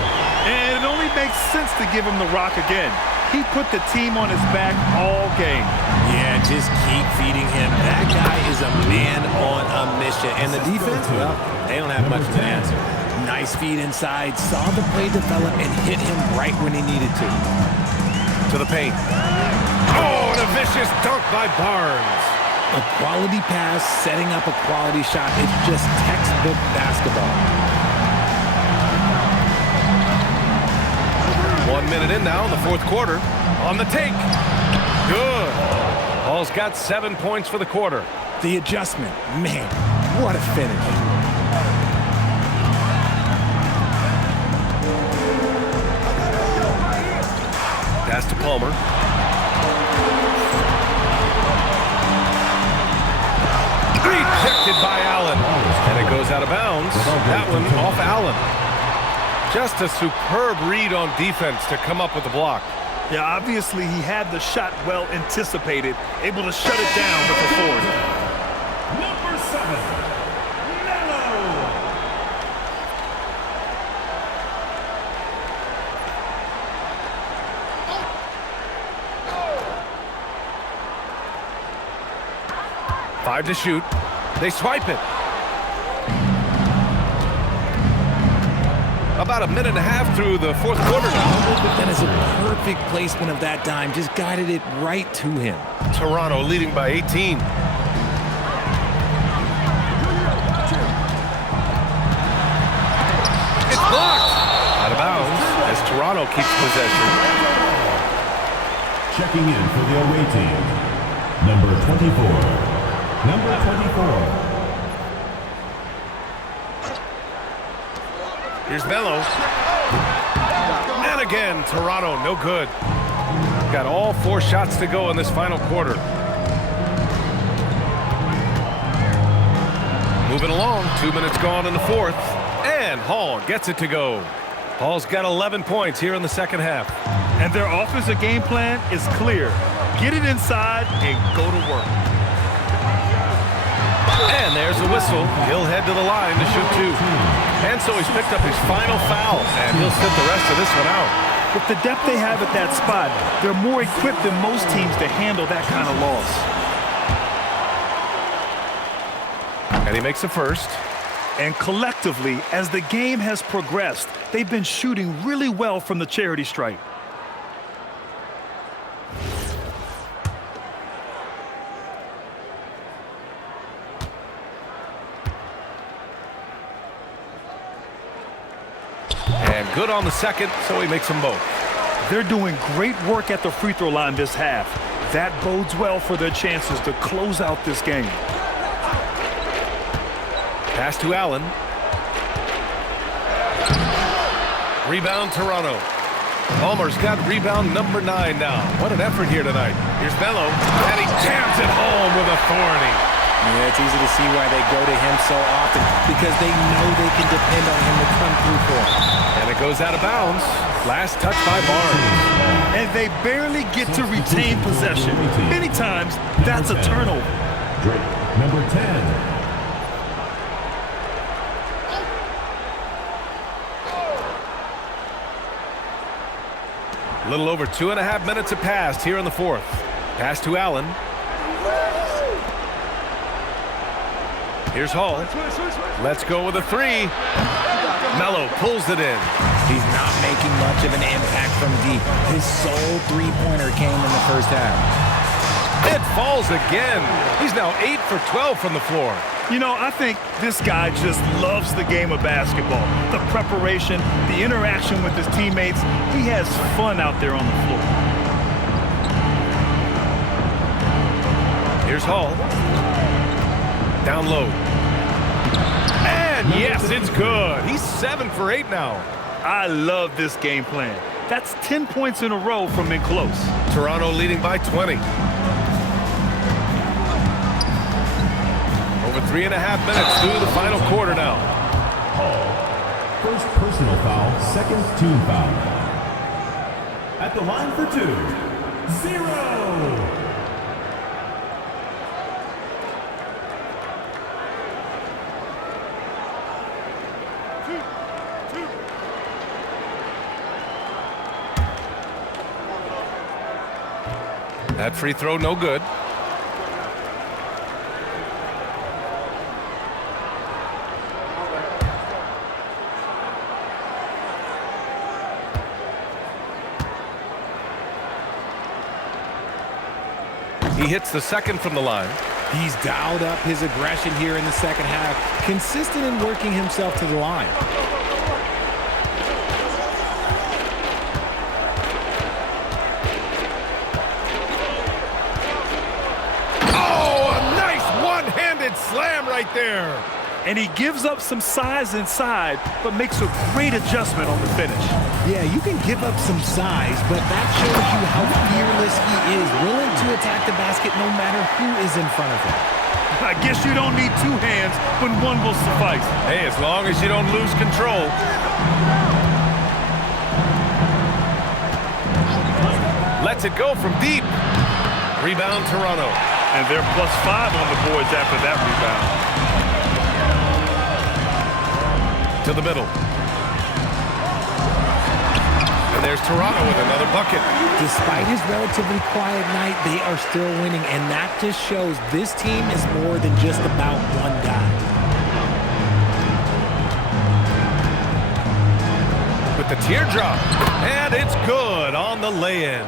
And it only makes sense to give him the rock again. He put the team on his back all game. Yeah, just keep feeding him. That guy is a man on a mission. And the defense, well, they don't have much of an answer. Nice feed inside, saw the play develop, and hit him right when he needed to. To the paint. Oh, and a vicious dunk by Barnes. A quality pass, setting up a quality shot. It's just textbook basketball. 1 minute in now in the fourth quarter. On the take. Good. Hall's got 7 points for the quarter. The adjustment, man, what a finish. Pass to Palmer. Rejected by Allen. And it goes out of bounds. That one off Allen. Just a superb read on defense to come up with the block. Yeah, obviously he had the shot well anticipated, able to shut it down with the forward. Number 7, Melo. Five to shoot. They swipe it. About a minute and a half through the fourth quarter now. That is a perfect placement of that dime. Just guided it right to him. Toronto leading by 18. It's blocked. Out of bounds as Toronto keeps possession. Checking in for the away team, number 24. Number 24. Here's Melo. And again, Toronto, no good. Got all 4 shots to go in this final quarter. Moving along, 2 minutes gone in the fourth. And Hall gets it to go. Hall's got 11 points here in the second half. And their offensive game plan is clear. Get it inside and go to work. And there's a whistle. He'll head to the line to shoot 2. And so he's picked up his final foul, and he'll sit the rest of this one out. With the depth they have at that spot, they're more equipped than most teams to handle that kind of loss. And he makes the first. And collectively, as the game has progressed, they've been shooting really well from the charity stripe. And good on the second, so he makes them both. They're doing great work at the free throw line this half. That bodes well for their chances to close out this game. Pass to Allen. Rebound Toronto. Palmer's got rebound number 9 now. What an effort here tonight. Here's Melo, and he jams it home with authority. Yeah, it's easy to see why they go to him so often, because they know they can depend on him to come through for them. And it goes out of bounds. Last touch by Barnes. And they barely get to retain possession. Many times, that's a turnover. Drake, number 10. A little over 2.5 minutes have passed here in the fourth. Pass to Allen. Here's Hall. Let's go with a 3. Melo pulls it in. He's not making much of an impact from deep. His sole three-pointer came in the first half. It falls again. He's now 8 for 12 from the floor. You know, I think this guy just loves the game of basketball. The preparation, the interaction with his teammates. He has fun out there on the floor. Here's Hall. Down low. And yes, it's good. He's 7 for 8 now. I love this game plan. That's 10 points in a row from in close. Toronto leading by 20. Over 3.5 minutes through the final quarter now. Hall, first personal foul, second team foul. At the line for 2, 0. That free throw, no good. He hits the second from the line. He's dialed up his aggression here in the second half, consistent in working himself to the line. Slam right there. And he gives up some size inside, but makes a great adjustment on the finish. Yeah, you can give up some size, but that shows you how fearless he is, willing to attack the basket no matter who is in front of him. I guess you don't need 2 hands when 1 will suffice. Hey, as long as you don't lose control. Lets it go from deep. Rebound, Toronto. And they're +5 on the boards after that rebound. To the middle. And there's Toronto with another bucket. Despite his relatively quiet night, they are still winning, and that just shows this team is more than just about one guy. With the teardrop. And it's good on the lay-in.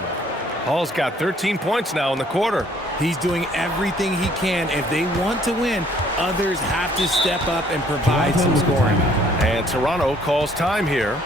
Hall's got 13 points now in the quarter. He's doing everything he can. If they want to win, others have to step up and provide some scoring. And Toronto calls time here.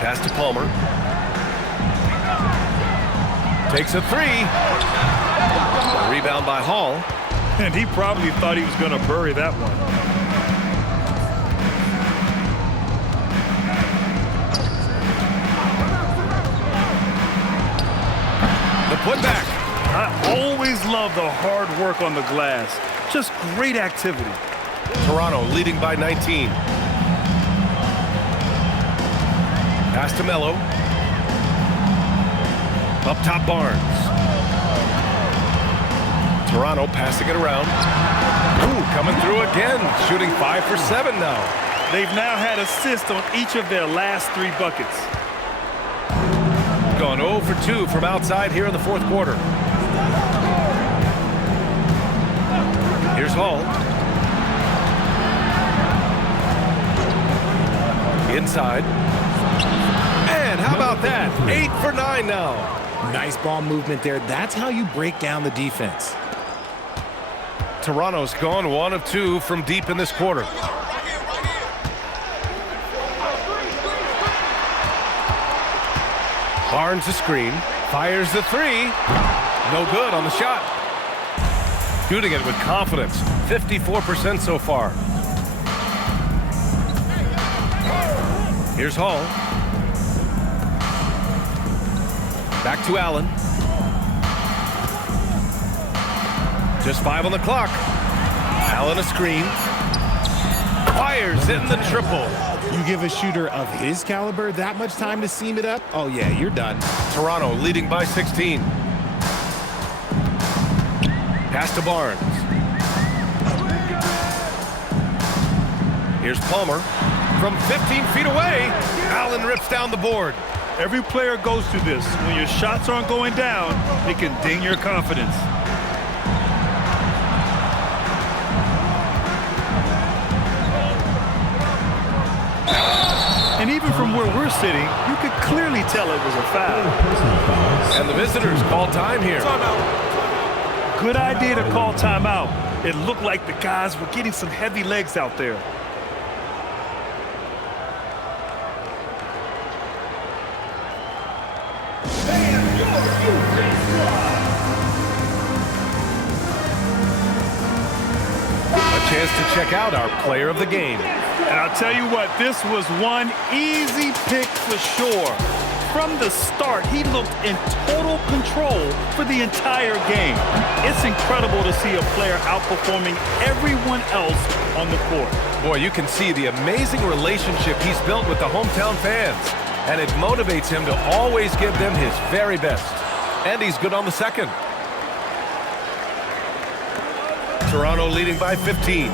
Pass to Palmer. Takes a 3. Rebound by Hall. And he probably thought he was going to bury that one. The putback. I always love the hard work on the glass. Just great activity. Toronto leading by 19. Pass to Melo. Up top, Barnes. Toronto passing it around. Ooh, coming through again. Shooting 5 for 7 now. They've now had assists on each of their last 3 buckets. Gone 0 for 2 from outside here in the fourth quarter. Here's Hall. Inside. And how about that? 8 for 9 now. Nice ball movement there. That's how you break down the defense. Toronto's gone 1 of 2 from deep in this quarter. Barnes the screen. Fires the 3. No good on the shot. Shooting it with confidence. 54% so far. Here's Hall. Back to Allen. Just 5 on the clock. Allen a screen. Fires in the triple. You give a shooter of his caliber that much time to seam it up? Oh, yeah, you're done. Toronto leading by 16. Pass to Barnes. Here's Palmer. From 15 feet away, Allen rips down the board. Every player goes through this. When your shots aren't going down, it can ding your confidence. And even from where we're sitting, you could clearly tell it was a foul. And the visitors call time here. Good idea to call timeout. It looked like the guys were getting some heavy legs out there. A chance to check out our player of the game. And I'll tell you what, this was one easy pick for sure. From the start, he looked in total control for the entire game. It's incredible to see a player outperforming everyone else on the court. Boy, you can see the amazing relationship he's built with the hometown fans. And it motivates him to always give them his very best. And he's good on the second. Toronto leading by 15.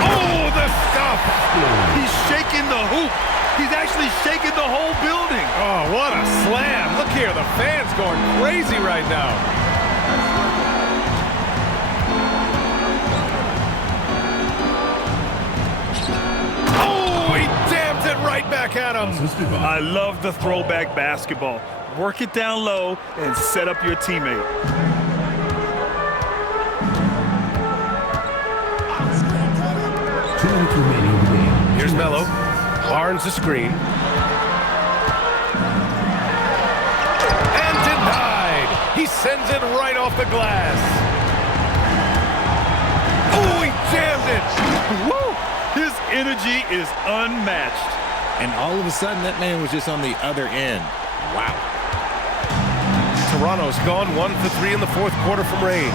Oh, the stuff! He's shaking the hoop. He's actually shaking the whole building. Oh, what a slam. Look here, the fans going crazy right now. Oh, he jams it right back at him. I love the throwback basketball. Work it down low and set up your teammate. Here's Melo. Barnes the screen. And denied. He sends it right off the glass. Oh, he jammed it. Woo! His energy is unmatched. And all of a sudden, that man was just on the other end. Wow. Toronto's gone 1 for 3 in the fourth quarter from range.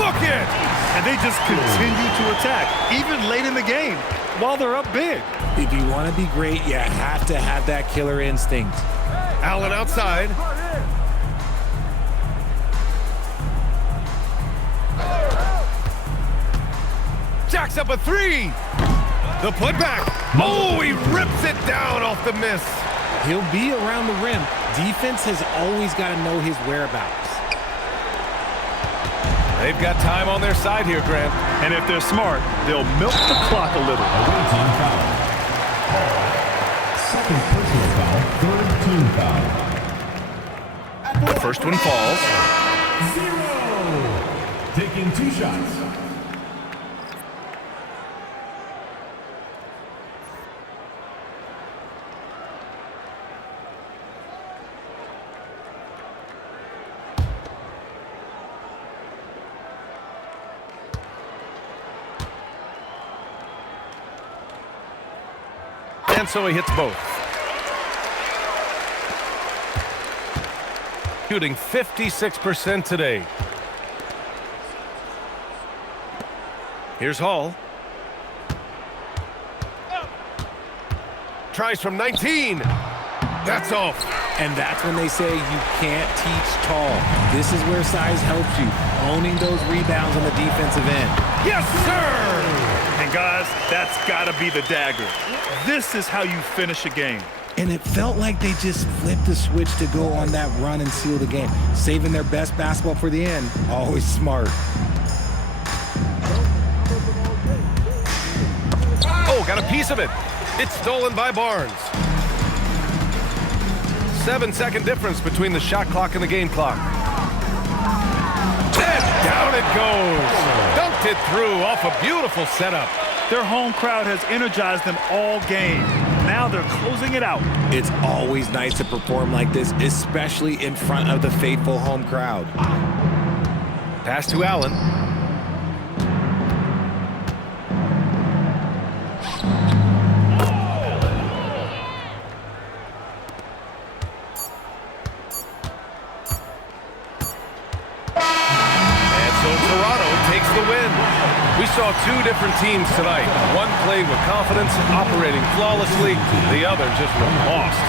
Book it! And they just continue to attack, even late in the game, while they're up big. If you want to be great, you have to have that killer instinct. Allen outside. Jacks up a three. The putback. Oh, he rips it down off the miss. He'll be around the rim. Defense has always got to know his whereabouts. They've got time on their side here, Grant. And if they're smart, they'll milk the clock a little. Away team foul. Second personal foul, third team foul. The first one falls. 0. Taking 2 shots. And so he hits both. Shooting 56% today. Here's Hall. Tries from 19. That's off. And that's when they say you can't teach tall. This is where size helps you, owning those rebounds on the defensive end. Yes, sir! And guys, that's gotta be the dagger. This is how you finish a game. And it felt like they just flipped the switch to go on that run and seal the game. Saving their best basketball for the end. Always smart. Oh, got a piece of it. It's stolen by Barnes. 7-second difference between the shot clock and the game clock. And down it goes. Dunked it through off a beautiful setup. Their home crowd has energized them all game. Now they're closing it out. It's always nice to perform like this, especially in front of the faithful home crowd. Pass to Allen. And so Toronto takes the win. We saw two different teams tonight. One played with confidence, operating flawlessly. The other just looked lost.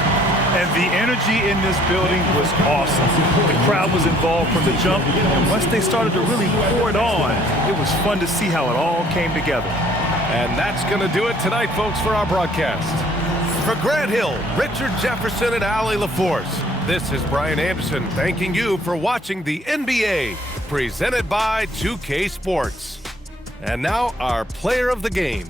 And the energy in this building was awesome. The crowd was involved from the jump, and once they started to really pour it on, it was fun to see how it all came together. And that's going to do it tonight, folks, for our broadcast. For Grant Hill, Richard Jefferson, and Allie LaForce, this is Brian Anderson thanking you for watching the NBA, presented by 2K Sports. And now, our player of the game.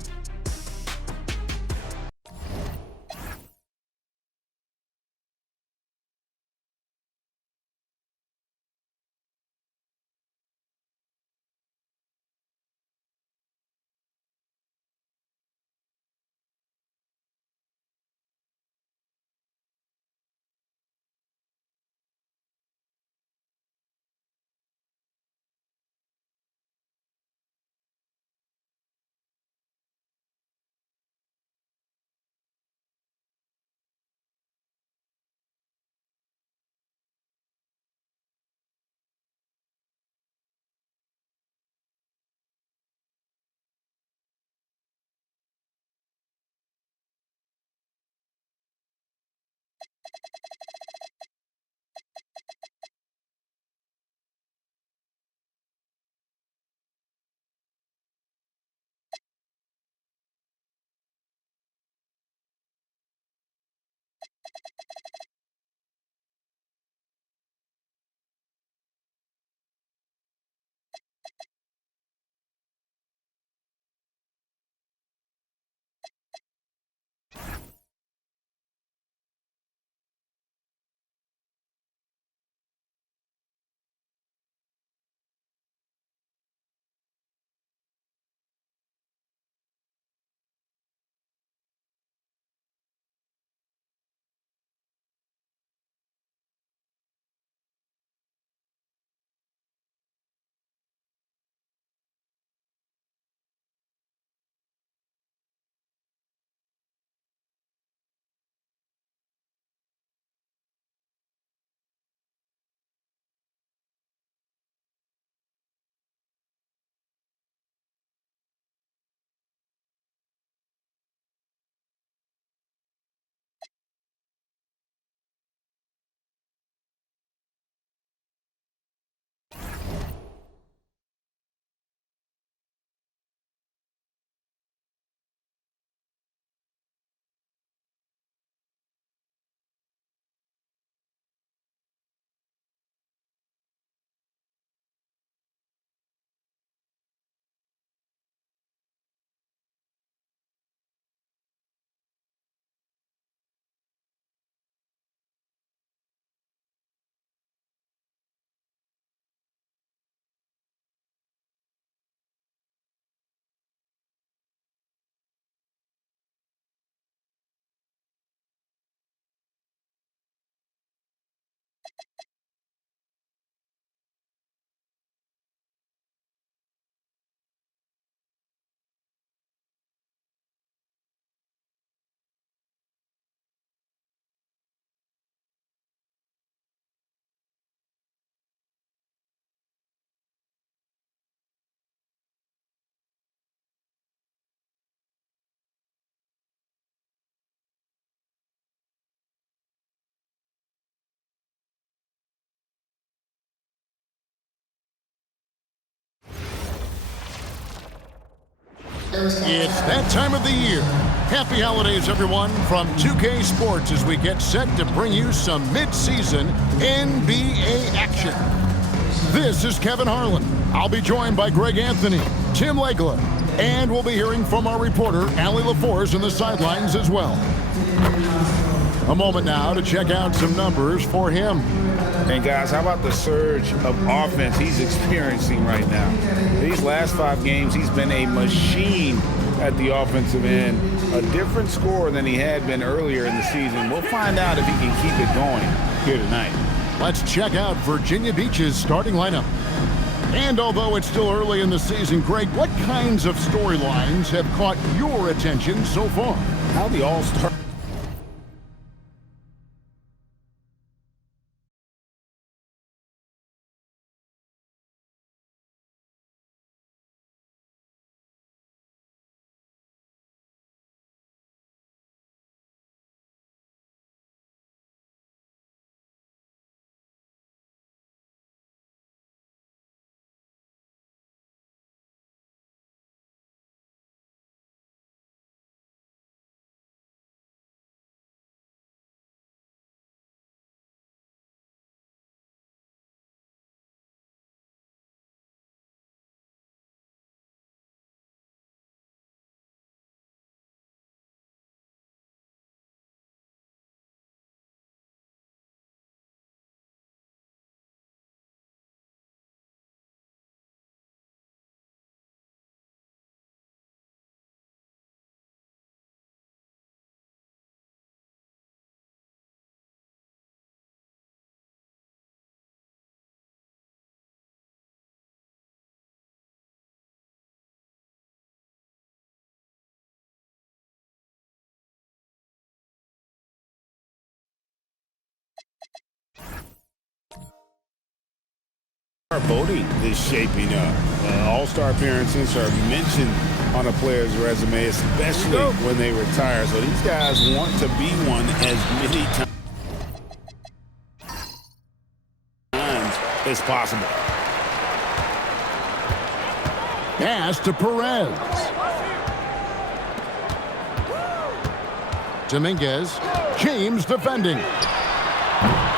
It's that time of the year. Happy holidays, everyone, from 2K Sports as we get set to bring you some mid-season NBA action. This is Kevin Harlan. I'll be joined by Greg Anthony, Tim Legler, and we'll be hearing from our reporter, Allie LaForce, in the sidelines as well. A moment now to check out some numbers for him. And guys, how about the surge of offense he's experiencing right now? These last 5 games, he's been a machine at the offensive end. A different scorer than he had been earlier in the season. We'll find out if he can keep it going here tonight. Let's check out Virginia Beach's starting lineup. And although it's still early in the season, Greg, what kinds of storylines have caught your attention so far? How the All-Star Our voting is shaping up. All-star appearances are mentioned on a player's resume, especially when they retire. So these guys want to be one as many times as possible. Pass to Perez. Dominguez. James defending.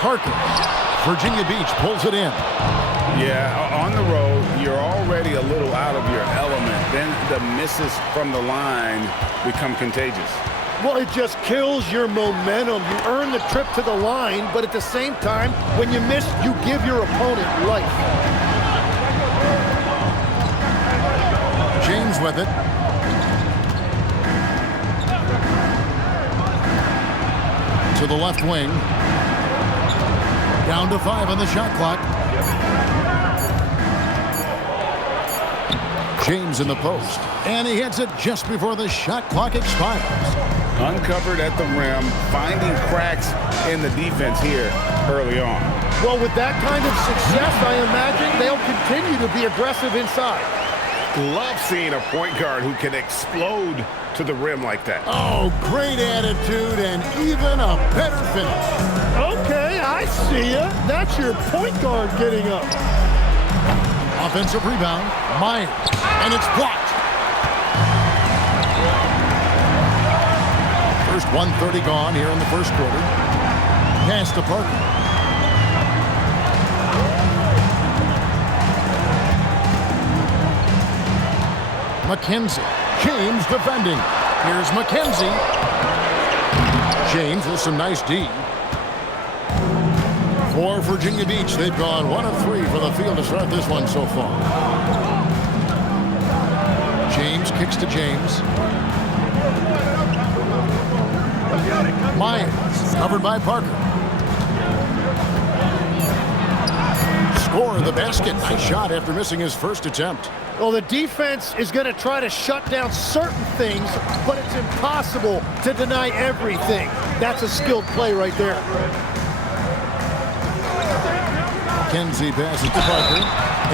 Parker. Virginia Beach pulls it in. Yeah, on the road, you're already a little out of your element. Then the misses from the line become contagious. Well, it just kills your momentum. You earn the trip to the line, but at the same time, when you miss, you give your opponent life. James with it. To the left wing. Down to 5 on the shot clock. James in the post. And he hits it just before the shot clock expires. Uncovered at the rim, finding cracks in the defense here early on. Well, with that kind of success, I imagine they'll continue to be aggressive inside. Love seeing a point guard who can explode to the rim like that. Oh, great attitude and even a better finish. Okay, I see ya. That's your point guard getting up. Offensive rebound, Myers, and it's blocked. First 1:30 gone here in the first quarter. Pass to Parker. McKenzie. James defending. Here's McKenzie. James with some nice D. For Virginia Beach, they've gone 1 of 3 for the field to start this one so far. James kicks to James. Myers, covered by Parker. Score the basket. Nice shot after missing his first attempt. Well, the defense is going to try to shut down certain things, but it's impossible to deny everything. That's a skilled play right there. McKenzie passes to Parker.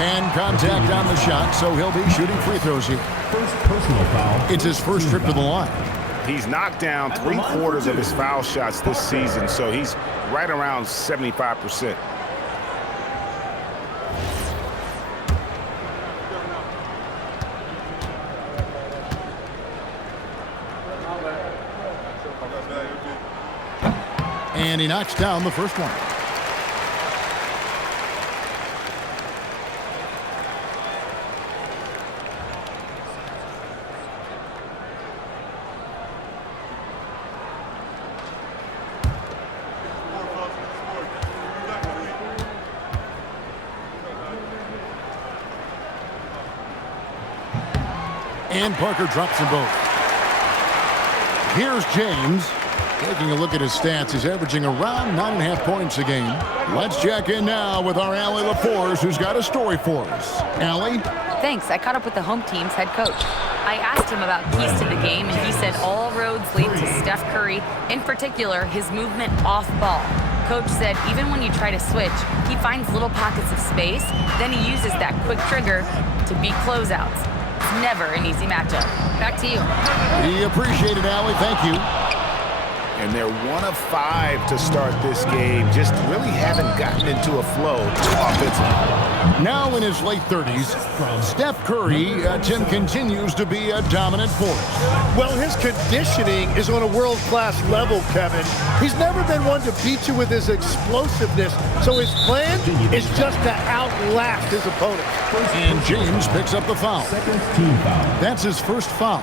And contact on the shot, so he'll be shooting free throws here. First personal foul. It's his first trip to the line. He's knocked down 3/4 of his foul shots this season, so he's right around 75%. And he knocks down the first one. And Parker drops them both. Here's James. Taking a look at his stats, he's averaging around 9.5 points a game. Let's check in now with our Allie LaForce, who's got a story for us. Allie? Thanks. I caught up with the home team's head coach. I asked him about keys to the game, and he said all roads lead to Steph Curry, in particular, his movement off ball. Coach said even when you try to switch, he finds little pockets of space, then he uses that quick trigger to beat closeouts. It's never an easy matchup. Back to you. We appreciate it, Allie. Thank you. And they're 1 of 5 to start this game. Just really haven't gotten into a flow offensively. Now in his late 30s, Steph Curry, Tim, continues to be a dominant force. Well, his conditioning is on a world-class level, Kevin. He's never been one to beat you with his explosiveness, so his plan is just to outlast his opponent. And James picks up the foul. Second team foul. That's his first foul.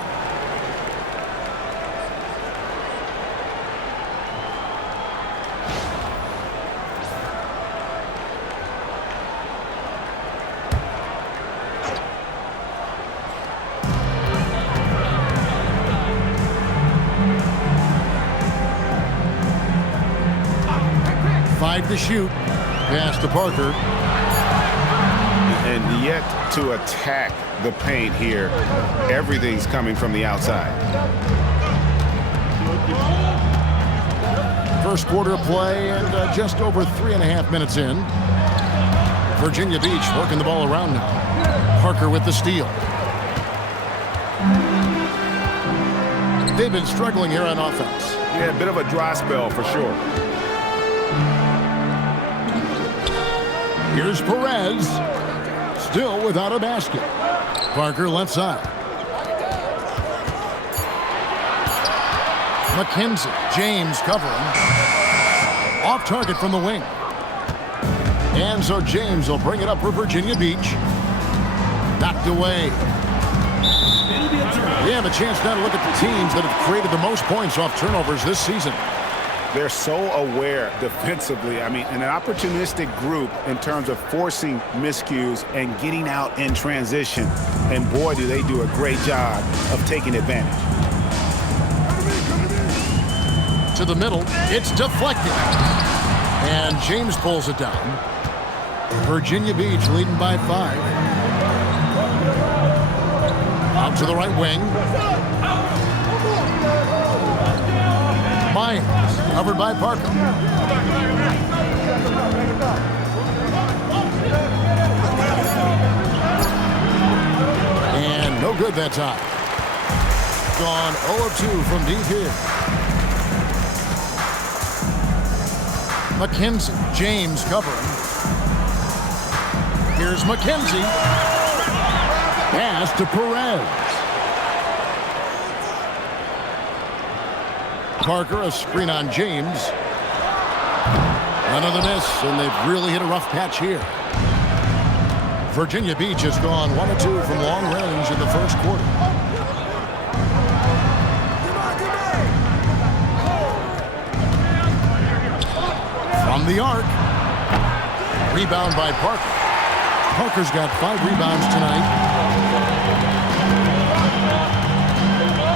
To shoot. Pass to Parker. And yet to attack the paint here. Everything's coming from the outside. First quarter play and just over 3.5 minutes in. Virginia Beach working the ball around now. Parker with the steal. They've been struggling here on offense. Yeah, a bit of a dry spell for sure. Here's Perez. Still without a basket. Parker left side. McKenzie. James covering. Off target from the wing. And so James will bring it up for Virginia Beach. Knocked away. We have a chance now to look at the teams that have created the most points off turnovers this season. They're so aware defensively. I mean, an opportunistic group in terms of forcing miscues and getting out in transition. And boy, do they do a great job of taking advantage. To the middle, it's deflected. And James pulls it down. Virginia Beach leading by 5. Out to the right wing. Myers, covered by Parker. And no good that time. Gone 0 of 2 from deep here. McKenzie, James covering. Here's McKenzie. Pass to Perez. Parker, a screen on James. Another miss, and they've really hit a rough patch here. Virginia Beach has gone 1 of 2 from long range in the first quarter. From the arc. Rebound by Parker. Parker's got 5 rebounds tonight.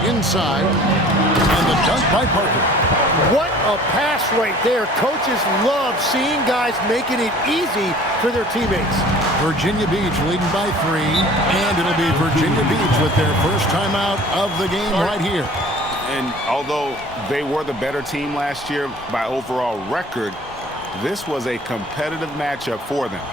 Inside. And the dunk by Parker. What a pass right there. Coaches love seeing guys making it easy for their teammates. Virginia Beach leading by 3. And it'll be Virginia Beach with their first timeout of the game right here. And although they were the better team last year by overall record, this was a competitive matchup for them.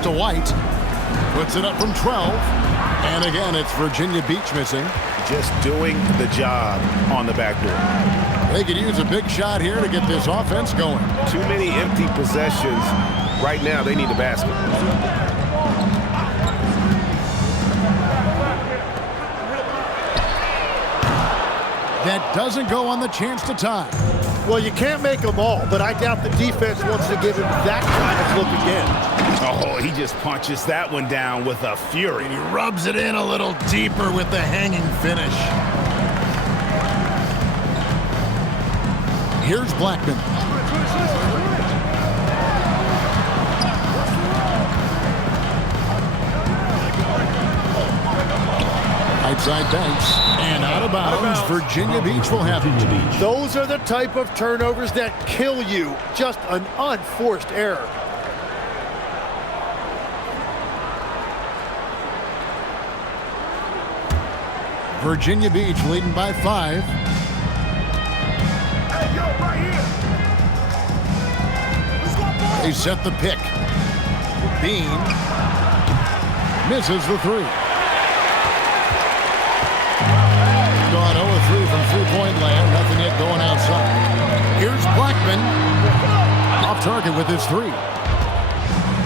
To White. Puts it up from 12. And again, it's Virginia Beach missing. Just doing the job on the backboard. They could use a big shot here to get this offense going. Too many empty possessions. Right now, they need a basket. That doesn't go on the chance to tie. Well, you can't make them all, but I doubt the defense wants to give him that kind of look again. Oh, he just punches that one down with a fury. And he rubs it in a little deeper with the hanging finish. Here's Blackman. Right side Banks. And out of bounds. Virginia Beach will have it. Those are the type of turnovers that kill you. Just an unforced error. Virginia Beach leading by 5. Hey, yo, right here. Let's go, ball. They set the pick. Bean misses the 3. Gone 0-3 from three-point land. Nothing yet going outside. Here's Blackman. Off target with his 3.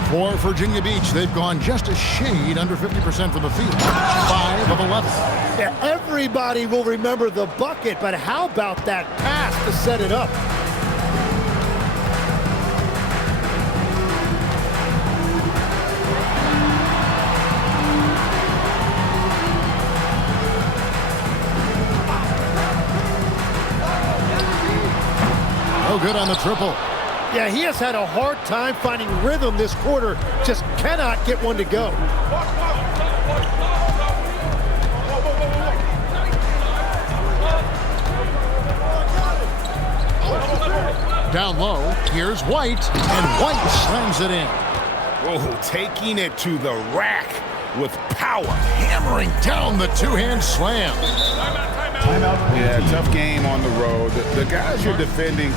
For Virginia Beach, they've gone just a shade under 50% from the field. 5 of 11. Yeah, everybody will remember the bucket, but how about that pass to set it up? No good on the triple. Yeah, he has had a hard time finding rhythm this quarter. Just cannot get one to go. Down low, here's White, and White slams it in. Oh, taking it to the rack with power. Hammering down the two-hand slam. Yeah, tough game on the road. The guys you're defending,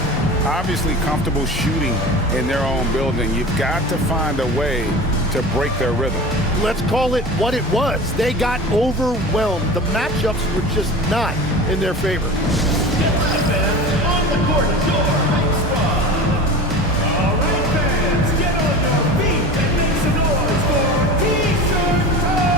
obviously comfortable shooting in their own building. You've got to find a way to break their rhythm. Let's call it what it was. They got overwhelmed. The matchups were just not in their favor. On the court, your high squad. All right, fans, get on your feet and make some noise for T-shirt time!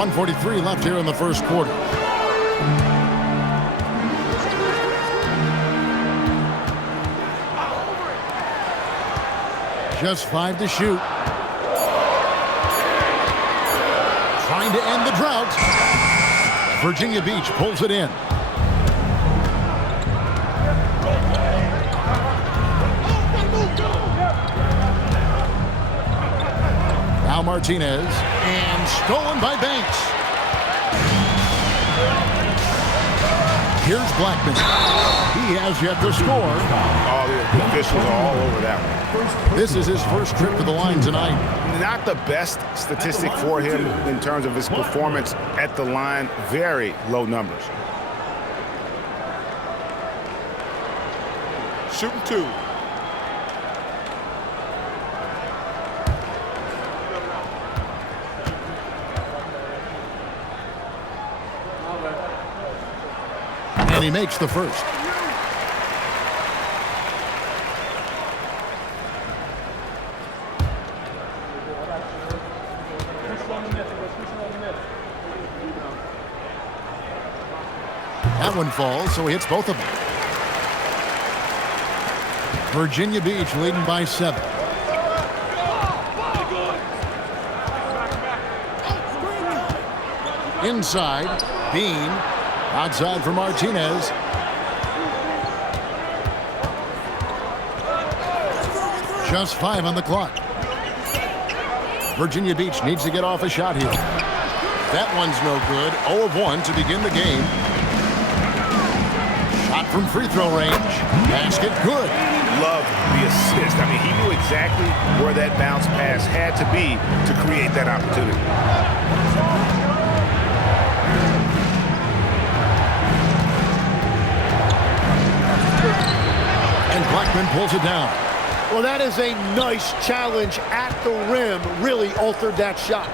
1:43 left here in the first quarter. Just 5 to shoot. Trying to end the drought. Virginia Beach pulls it in. Now Martinez, and stolen by Banks. Here's Blackman. He has yet to score. All the officials are all over that one. This is his first trip to the line tonight. Not the best statistic for him in terms of his performance at the line. Very low numbers. Shooting 2. And he makes the first. That one falls, so he hits both of them. Virginia Beach leading by 7. Inside, Bean. Outside for Martinez. Just 5 on the clock. Virginia Beach needs to get off a shot here. That one's no good. 0 of 1 to begin the game. Shot from free throw range. Basket good. Love the assist. I mean, he knew exactly where that bounce pass had to be to create that opportunity. And Blackman pulls it down. Well, that is a nice challenge at the rim. Really altered that shot.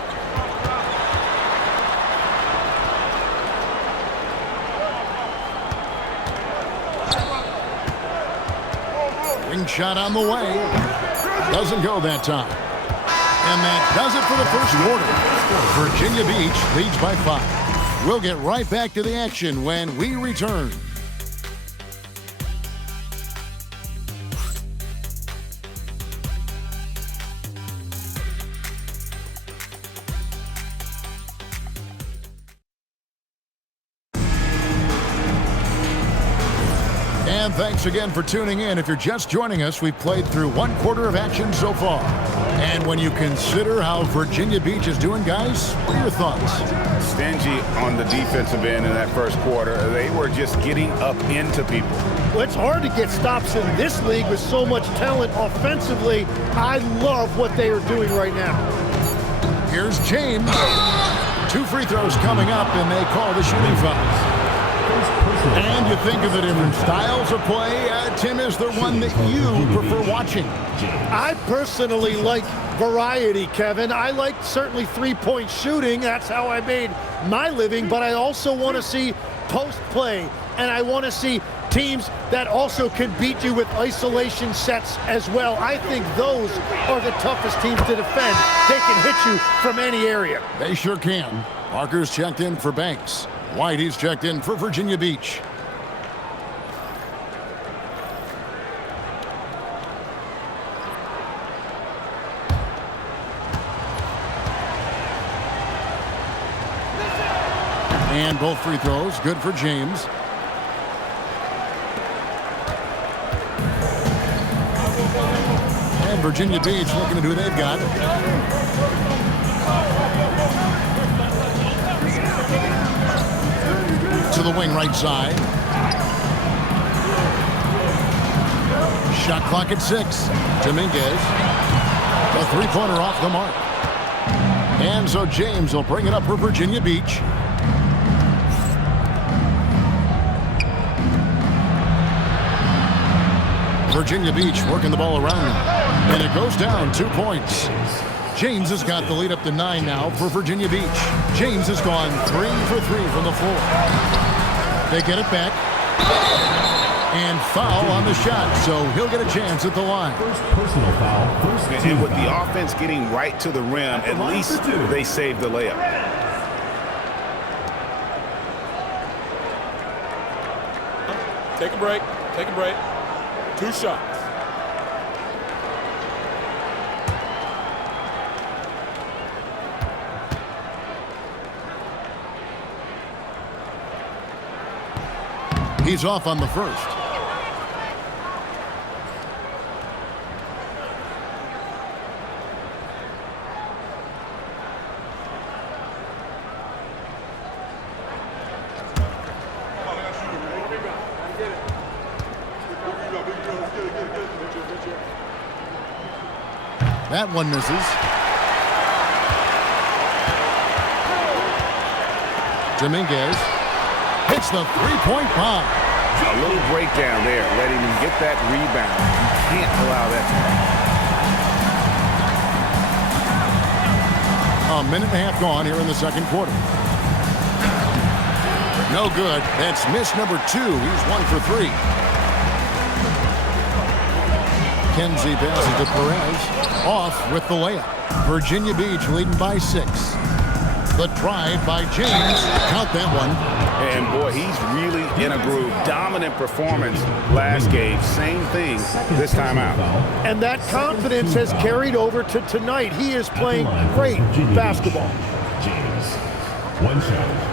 Ring shot on the way. Doesn't go that time. And that does it for the first quarter. Virginia Beach leads by 5. We'll get right back to the action when we return. And thanks again for tuning in. If you're just joining us, we've played through 1 quarter of action so far. And when you consider how Virginia Beach is doing, guys, what are your thoughts? Stingy on the defensive end in that first quarter. They were just getting up into people. Well, it's hard to get stops in this league with so much talent offensively. I love what they are doing right now. Here's James. 2 free throws coming up, and they call the shooting foul. And you think of the different styles of play. Tim, is there one that you prefer watching? I personally like variety, Kevin. I like certainly three-point shooting. That's how I made my living. But I also want to see post play. And I want to see teams that also can beat you with isolation sets as well. I think those are the toughest teams to defend. They can hit you from any area. They sure can. Parker's checked in for Banks. Whitey's checked in for Virginia Beach. And both free throws, good for James. And Virginia Beach looking to do what they've got. To the wing right side. Shot clock at 6. Dominguez. A three-pointer off the mark. And so James will bring it up for Virginia Beach. Virginia Beach working the ball around him. And it goes down 2 points. James has got the lead up to 9 now for Virginia Beach. James has gone 3 for 3 from the floor. They get it back. And foul on the shot, so he'll get a chance at the line. First personal foul. And with the offense getting right to the rim, at least they saved the layup. Take a break. Take a break. 2 shots. He's off on the first. That one misses. Dominguez hits the three-point bomb. A little breakdown there, letting him get that rebound. You can't allow that to happen. A minute and a half gone here in the second quarter. No good. That's miss number 2. He's 1 for 3. Kenzie passes to Perez. Off with the layup. Virginia Beach leading by 6. The drive by James. Count that one. And boy, he's really in a groove. Dominant performance last game. Same thing this time out. And that confidence has carried over to tonight. He is playing great basketball. James, 1 shot.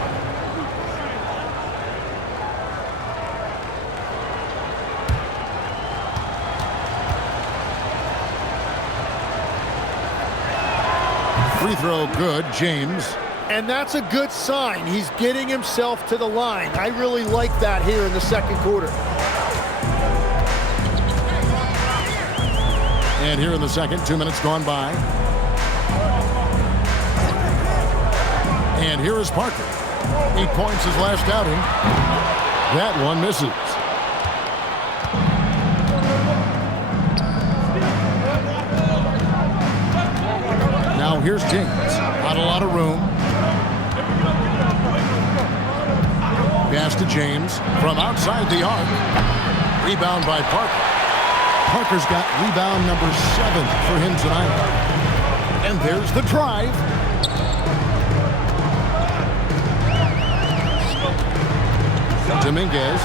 Free throw good, James. And that's a good sign. He's getting himself to the line. I really like that here in the second quarter. And here in the second, 2 minutes gone by. And here is Parker. 8 points his last outing. That one misses. Now here's James. Not a lot of room. Pass to James from outside the arc. Rebound by Parker. Parker's got rebound number 7 for him tonight. And there's the drive. Dominguez.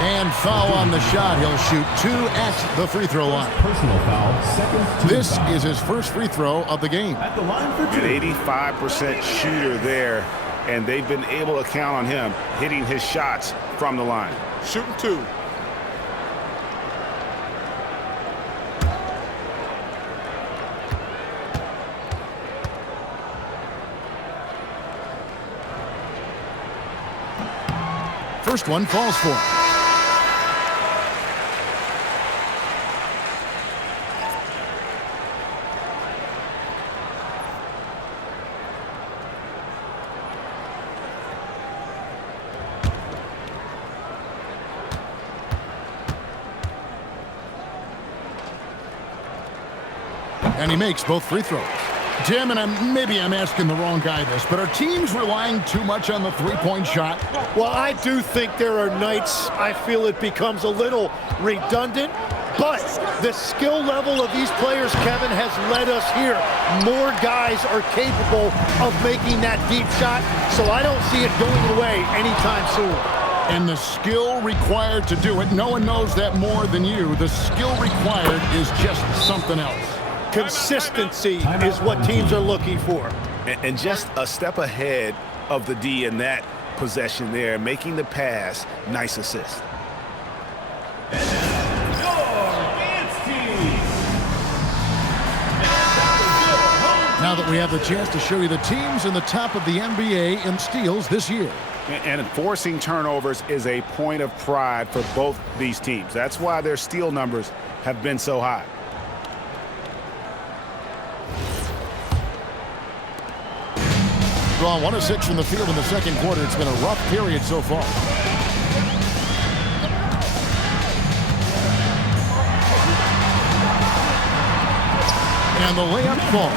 And foul on the shot. He'll shoot 2 at the free throw line. Personal foul, second. This is his first free throw of the game. At the line for 2. An 85% shooter there, and they've been able to count on him hitting his shots from the line. Shooting 2. First one falls for him. And he makes both free throws. Tim, and maybe I'm asking the wrong guy this, but are teams relying too much on the three-point shot? Well, I do think there are nights I feel it becomes a little redundant, but the skill level of these players, Kevin, has led us here. More guys are capable of making that deep shot, so I don't see it going away anytime soon. And the skill required to do it, no one knows that more than you. The skill required is just something else. Consistency is what teams are looking for. And just a step ahead of the D in that possession there, making the pass. Nice assist. Now that we have the chance to show you the teams in the top of the NBA in steals this year. And forcing turnovers is a point of pride for both these teams. That's why their steal numbers have been so high. Draw 1 of 6 from the field in the second quarter. It's been a rough period so far. And the layup falls.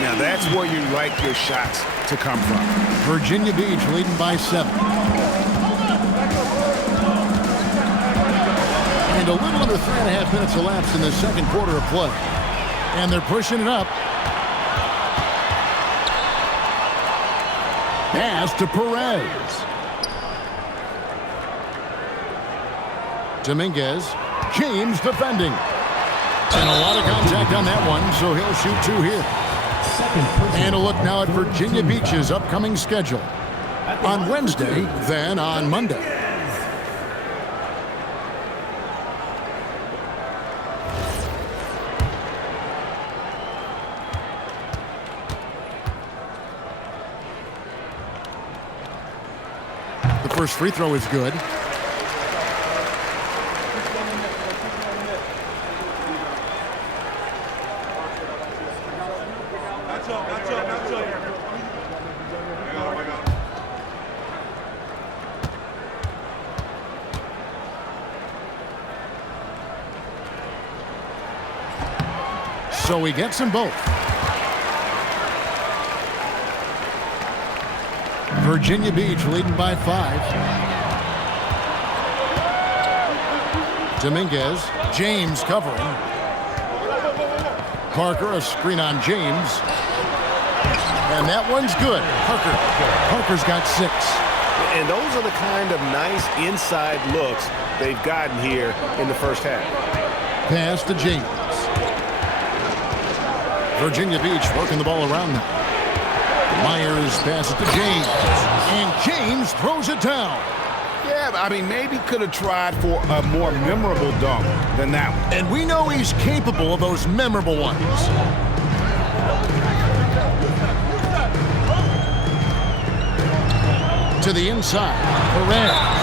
Now that's where you like your shots to come from. Virginia Beach leading by 7. And a little under 3.5 minutes elapsed in the second quarter of play. And they're pushing it up. Pass to Perez. Dominguez. James defending. And a lot of contact on that one, so he'll shoot 2 here. And a look now at Virginia Beach's upcoming schedule. On Wednesday, then on Monday. The first free throw is good. So he gets them both. Virginia Beach leading by 5. Dominguez. James covering. Parker, a screen on James. And that one's good. Parker's got 6. And those are the kind of nice inside looks they've gotten here in the first half. Pass to James. Virginia Beach working the ball around now. Myers passes to James. And James throws it down. Yeah, I mean, maybe could have tried for a more memorable dunk than that one. And we know he's capable of those memorable ones. To the inside. Perez.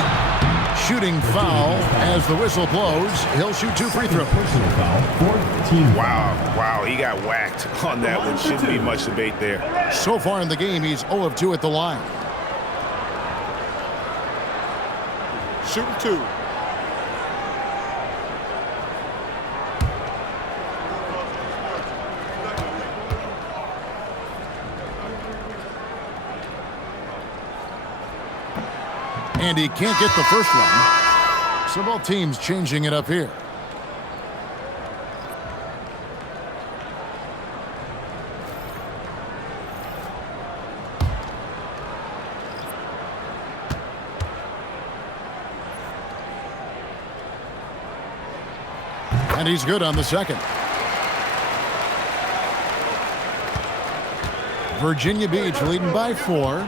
Shooting foul as the whistle blows. He'll shoot 2 free throws. Wow, he got whacked on that one. Shouldn't be much debate there. So far in the game, he's 0 of 2 at the line. Shooting 2. And he can't get the first one. So both teams changing it up here. And he's good on the second. Virginia Beach leading by 4.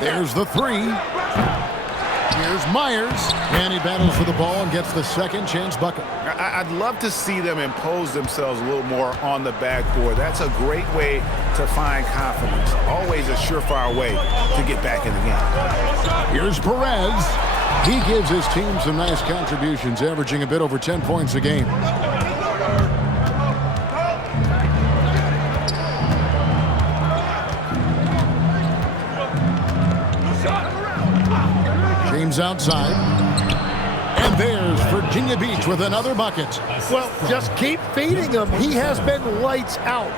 There's the 3. Here's Myers. And he battles for the ball and gets the second chance bucket. I'd love to see them impose themselves a little more on the backboard. That's a great way to find confidence. Always a surefire way to get back in the game. Here's Perez. He gives his team some nice contributions, averaging a bit over 10 points a game. James outside. And there's Virginia Beach with another bucket. Well, just keep feeding him. He has been lights out.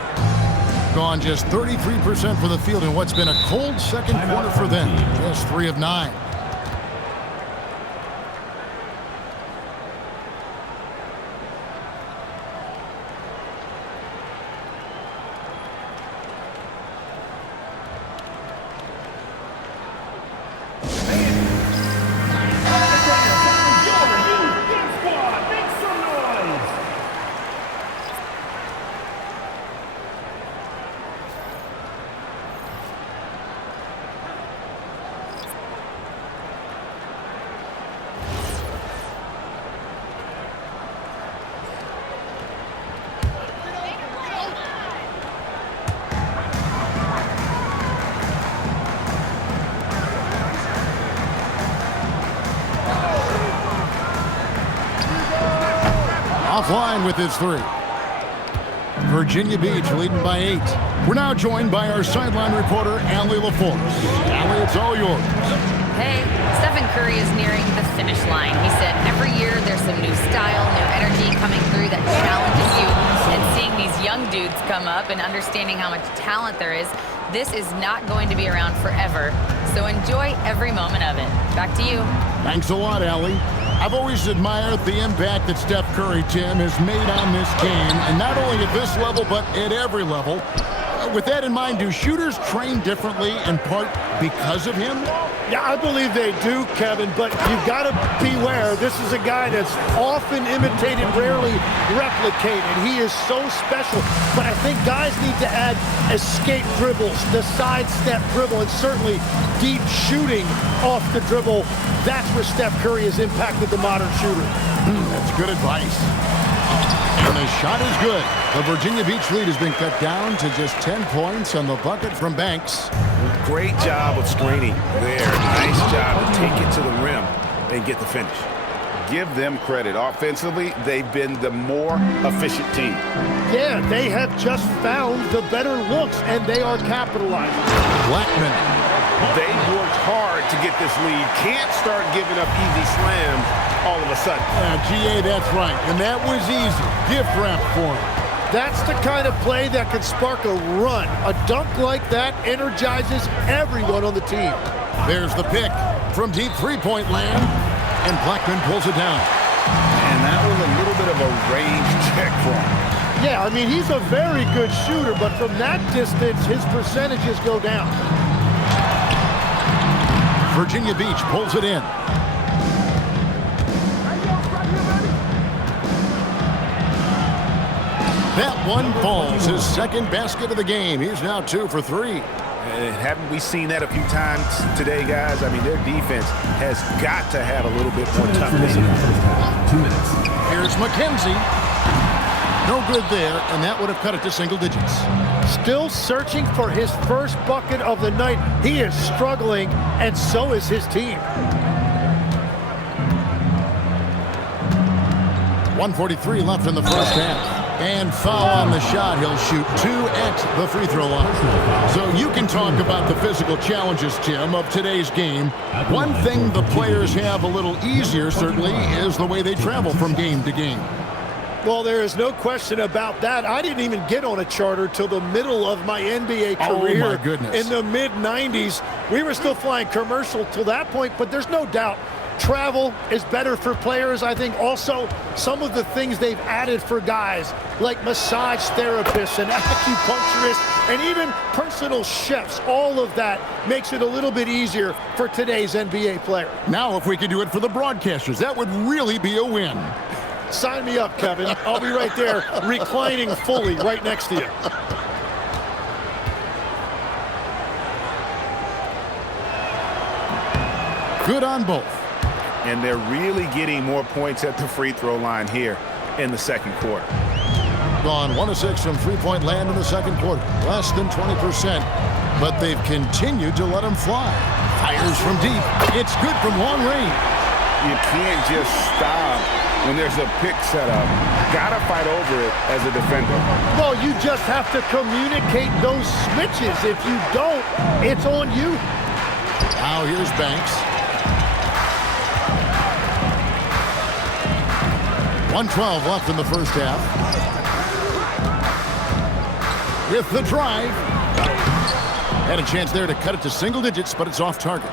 Gone just 33% for the field in what's been a cold second quarter for them. Just 3 of 9. Offline with his 3. Virginia Beach leading by 8. We're now joined by our sideline reporter, Allie LaForce. Allie, it's all yours. Hey, Stephen Curry is nearing the finish line. He said every year there's some new style, new energy coming through that challenges you. And seeing these young dudes come up and understanding how much talent there is, this is not going to be around forever. So enjoy every moment of it. Back to you. Thanks a lot, Allie. I've always admired the impact that Steph Curry, Tim, has made on this game, and not only at this level, but at every level. with that in mind, do shooters train differently in part because of him? Yeah, I believe they do, Kevin, but you've got to beware. This is a guy that's often imitated, rarely replicated. He is so special, but I think guys need to add escape dribbles, the sidestep dribble, and certainly deep shooting off the dribble. That's where Steph Curry has impacted the modern shooter. That's good advice. And the shot is good. The Virginia Beach lead has been cut down to just 10 points on the bucket from Banks. Great job of screening there. Nice job to take it to the rim and get the finish. Give them credit. Offensively, they've been the more efficient team. Yeah, they have just found the better looks, and they are capitalizing. Blackman. They worked hard to get this lead. Can't start giving up easy slams all of a sudden. GA, that's right. And that was easy. Gift wrap for him. That's the kind of play that can spark a run. A dunk like that energizes everyone on the team. There's the pick from deep three-point land, and Blackman pulls it down. And that was a little bit of a range check for him. Yeah, I mean, he's a very good shooter, but from that distance, his percentages go down. Virginia Beach pulls it in. That one falls, his second basket of the game. He's now 2 for 3. And haven't we seen that a few times today, guys? I mean, their defense has got to have a little bit more toughness. 2 minutes. Here's McKenzie. No good there, and that would have cut it to single digits. Still searching for his first bucket of the night. He is struggling, and so is his team. 1:43 left in the first half. And foul on the shot. He'll shoot 2 at the free throw line. So you can talk about the physical challenges, Tim, of today's game. One thing the players have a little easier, certainly, is the way they travel from game to game. Well, there is no question about that. I didn't even get on a charter till the middle of my NBA career. Oh, my goodness. In the mid-90s. We were still flying commercial till that point, but there's no doubt travel is better for players. I think also some of the things they've added for guys like massage therapists and acupuncturists and even personal chefs, all of that makes it a little bit easier for today's NBA player. Now, if we could do it for the broadcasters, that would really be a win. Sign me up, Kevin. I'll be right there reclining fully right next to you. Good on both. And they're really getting more points at the free throw line here in the second quarter. Gone 1 of 6 from three-point land in the second quarter. Less than 20%, but they've continued to let him fly. Fires from deep. It's good from long range. You can't just stop when there's a pick set up. Gotta fight over it as a defender. Well, you just have to communicate those switches. If you don't, it's on you. Now here's Banks. 1:12 left in the first half. With the drive. Had a chance there to cut it to single digits, but it's off target.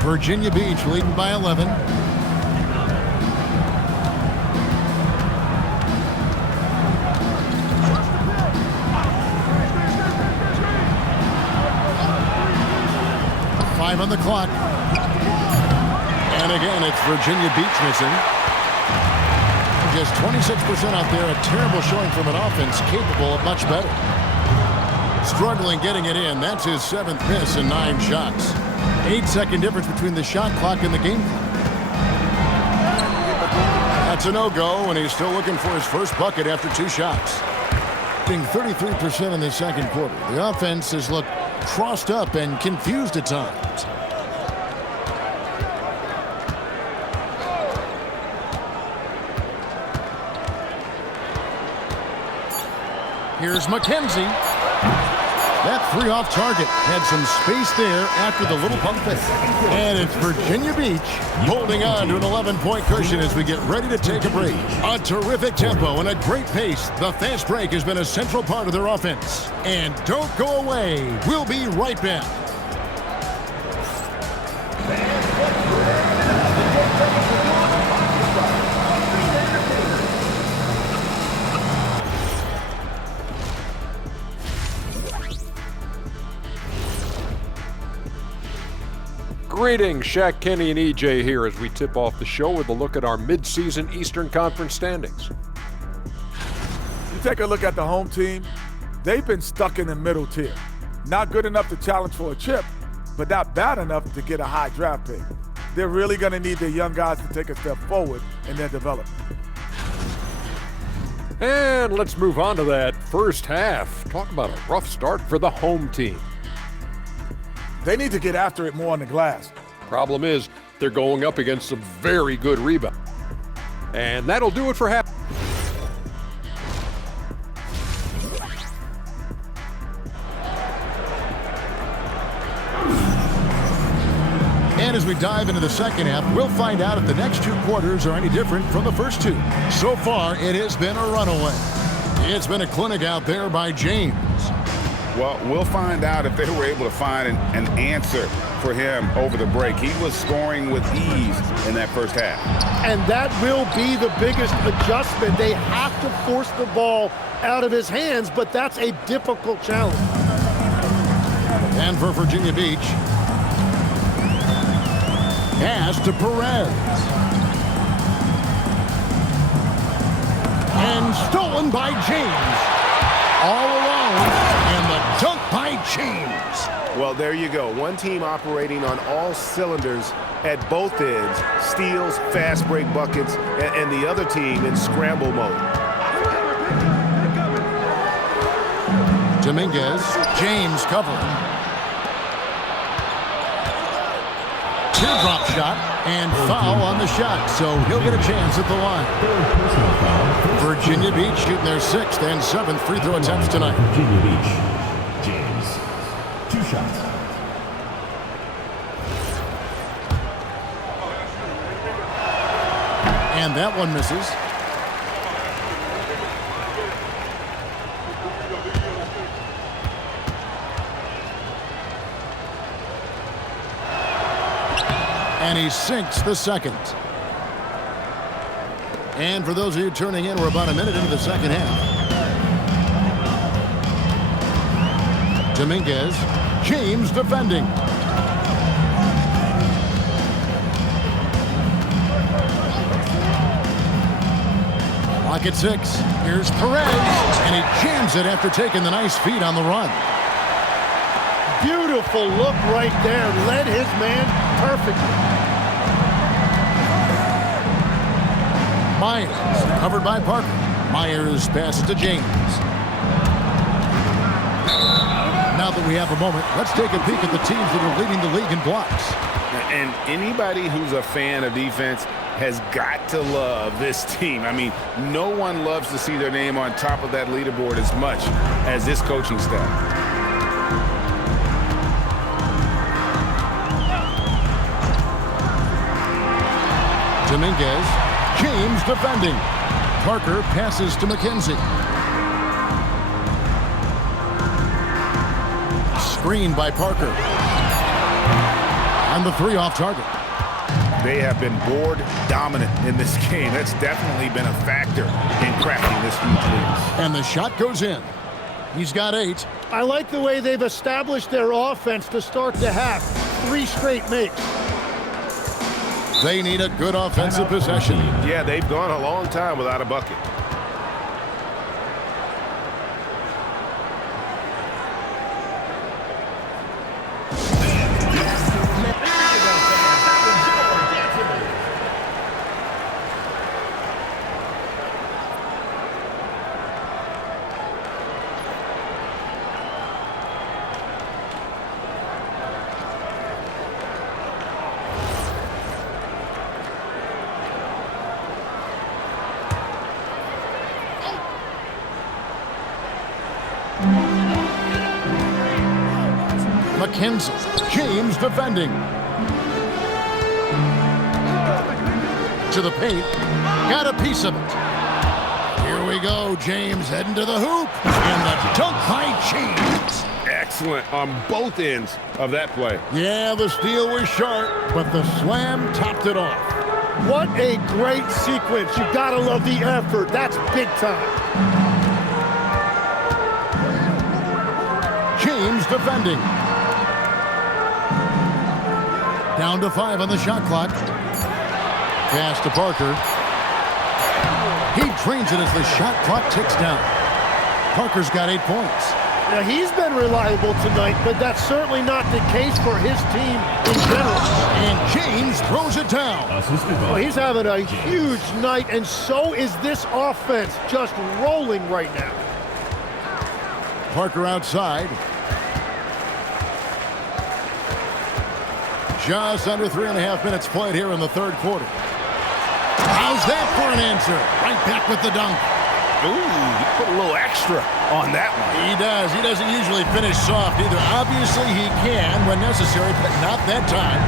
Virginia Beach leading by 11. Five on the clock. And again, it's Virginia Beach missing. Just 26% out there, a terrible showing from an offense capable of much better. Struggling getting it in. That's his 7th miss in 9 shots. 8-second difference between the shot clock and the game clock. That's a no-go, and he's still looking for his first bucket after 2 shots. Being 33% in the second quarter. The offense has looked crossed up and confused at times. Here's McKenzie. That 3 off target had some space there after the little pump fake. And it's Virginia Beach holding on to an 11-point cushion as we get ready to take a break. A terrific tempo and a great pace. The fast break has been a central part of their offense. And don't go away. We'll be right back. Greetings, Shaq, Kenny, and EJ here as we tip off the show with a look at our midseason Eastern Conference standings. You take a look at the home team, they've been stuck in the middle tier. Not good enough to challenge for a chip, but not bad enough to get a high draft pick. They're really going to need their young guys to take a step forward in their development. And let's move on to that first half. Talk about a rough start for the home team. They need to get after it more on the glass. Problem is, they're going up against some very good rebound. And that'll do it for half. And as we dive into the second half, we'll find out if the next two quarters are any different from the first two. So far, it has been a runaway. It's been a clinic out there by James. Well, we'll find out if they were able to find an answer for him over the break. He was scoring with ease in that first half. And that will be the biggest adjustment. They have to force the ball out of his hands, but that's a difficult challenge. And for Virginia Beach, pass to Perez. And stolen by James. All alone, and the dunk by James. Well, there you go. One team operating on all cylinders at both ends. Steals, fast break buckets, and the other team in scramble mode. Dominguez, James covering. Teardrop shot and foul on the shot, so he'll get a chance at the line. Virginia Beach shooting their 6th and 7th free throw attempts tonight. Virginia Beach, James, 2 shots. And that one misses. And he sinks the second. And for those of you turning in, we're about a minute into the second half. Dominguez, James defending. Clock at 6. Here's Perez, and he jams it after taking the nice feed on the run. Beautiful look right there. Led his man perfectly. Myers, covered by Parker. Myers passes to James. Now that we have a moment, let's take a peek at the teams that are leading the league in blocks. And anybody who's a fan of defense has got to love this team. I mean, no one loves to see their name on top of that leaderboard as much as this coaching staff. Dominguez, James defending. Parker passes to McKenzie. Screen by Parker. And the 3 off target. They have been board dominant in this game. That's definitely been a factor in cracking this huge lead. And the shot goes in. He's got 8. I like the way they've established their offense to start the half. 3 straight makes. They need a good offensive possession. Yeah, they've gone a long time without a bucket. McKenzie, James defending. To the paint, got a piece of it. Here we go, James heading to the hoop, and the dunk by James. Excellent on both ends of that play. Yeah, the steal was sharp, but the slam topped it off. What a great sequence. You gotta love the effort. That's big time. James defending. Down to 5 on the shot clock. Pass to Parker. He drains it as the shot clock ticks down. Parker's got 8 points. Now, he's been reliable tonight, but that's certainly not the case for his team in general. And James throws it down. Well, he's having a huge night, and so is this offense, just rolling right now. Parker outside. Just under 3.5 minutes played here in the third quarter. How's that for an answer? Right back with the dunk. Ooh, he put a little extra on that one. He does. He doesn't usually finish soft either. Obviously, he can when necessary, but not that time.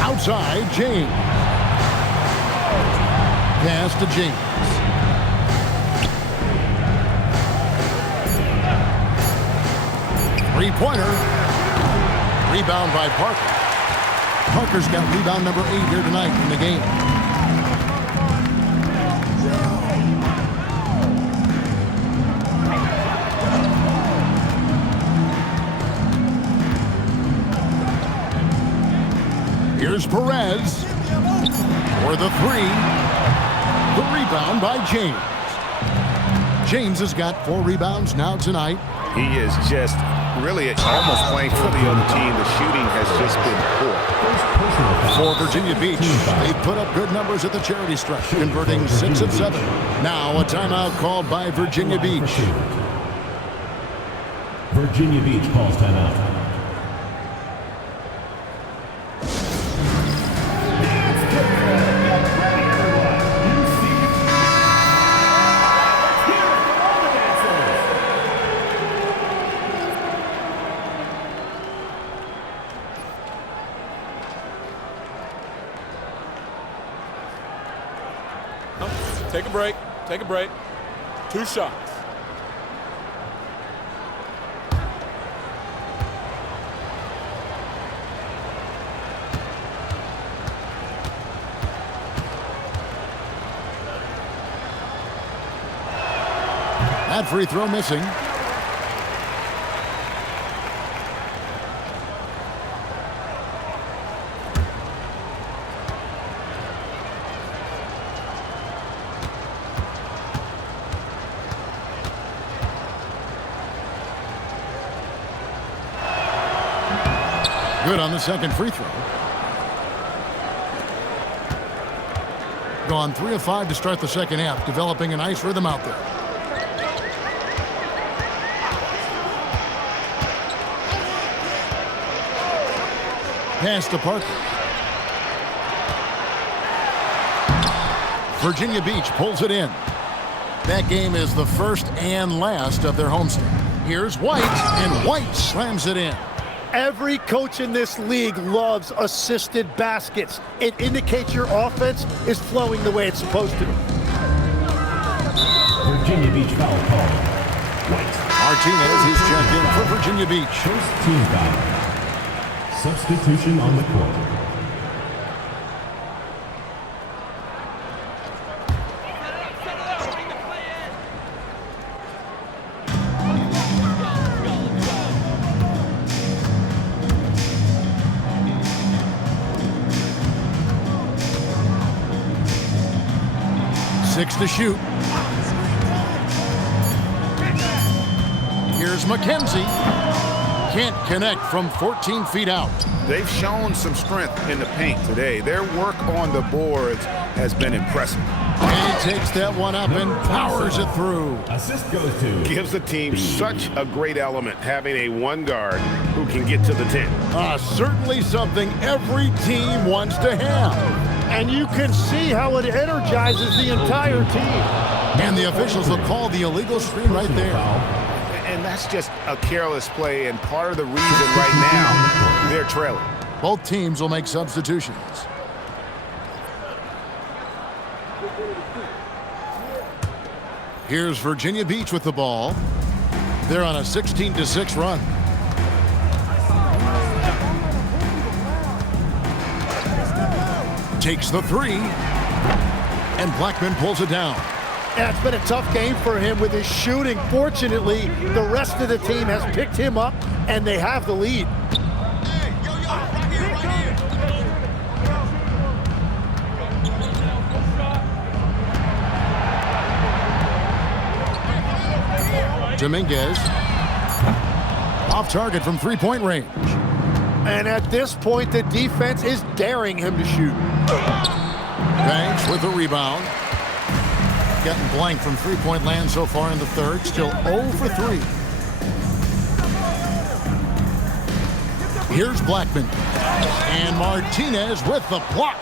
Outside, James. Pass to James. Three-pointer. Rebound by Parker. Parker's got rebound number 8 here tonight in the game. Here's Perez for the 3. The rebound by James. James has got 4 rebounds now tonight. He is just really almost playing for the other team. The shooting has just been poor. For Virginia Beach, they put up good numbers at the charity stripe, converting 6 of 7. Now a timeout called by Virginia Beach. Virginia Beach calls timeout. Take a break. Take a break. 2 shots. That free throw missing. Good on the second free throw. Gone 3 of 5 to start the second half, developing a nice rhythm out there. Pass to Parker. Virginia Beach pulls it in. That game is the first and last of their homestand. Here's White, and White slams it in. Every coach in this league loves assisted baskets. It indicates your offense is flowing the way it's supposed to. Virginia Beach foul call. White. Martinez is checked in for Virginia Beach. First team foul. Substitution on the court. Six to shoot. Here's McKenzie. Can't connect from 14 feet out. They've shown some strength in the paint today. Their work on the boards has been impressive. And he takes that one up and powers it through. Assist goes to. Gives the team such a great element having a 1 guard who can get to the 10. Certainly something every team wants to have. And you can see how it energizes the entire team. And the officials will call the illegal screen right there. And that's just a careless play and part of the reason right now they're trailing. Both teams will make substitutions. Here's Virginia Beach with the ball. They're on a 16-6 run. Takes the 3. And Blackman pulls it down. Yeah, it's been a tough game for him with his shooting. Fortunately, the rest of the team has picked him up, and they have the lead. Dominguez. Off target from three-point range. And at this point, the defense is daring him to shoot. Banks with the rebound. Getting blank from three-point land so far in the third. Still 0 for 3. Here's Blackman. And Martinez with the block.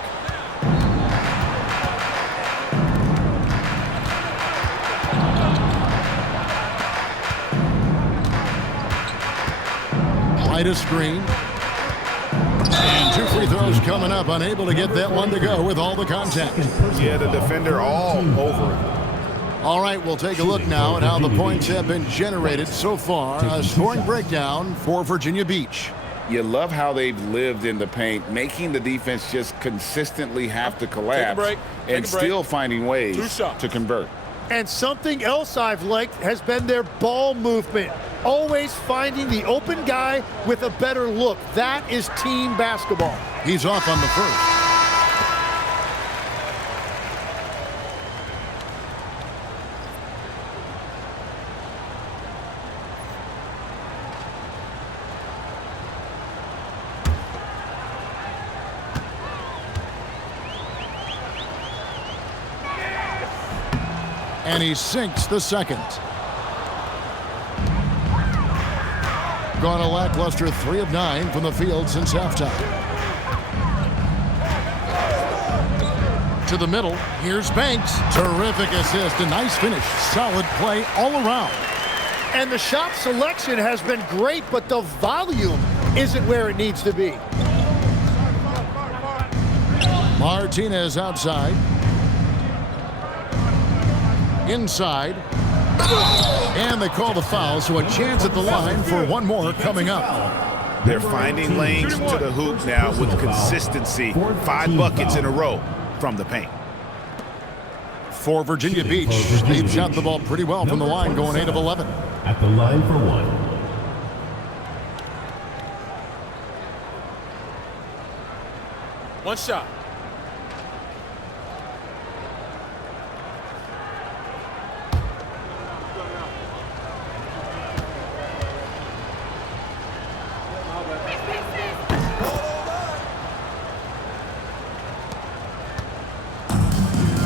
Right of screen. And 2 free throws coming up. Unable to get that one to go with all the contact. Yeah, the defender all over it. All right, we'll take a look now at how the points have been generated so far. A scoring breakdown for Virginia Beach. You love how they've lived in the paint, making the defense just consistently have to collapse and still finding ways to convert. And something else I've liked has been their ball movement. Always finding the open guy with a better look. That is team basketball. He's off on the first. And he sinks the second. Gone a lackluster 3 of 9 from the field since halftime. To the middle, here's Banks. Terrific assist, a nice finish. Solid play all around. And the shot selection has been great, but the volume isn't where it needs to be. Martinez outside. Inside. And they call the foul, so a chance at the line for one more coming up. They're finding lanes to the hoop now with consistency. 5 buckets in a row from the paint. For Virginia Beach, they've shot the ball pretty well from the line, going 8 of 11. At the line for 1. One shot.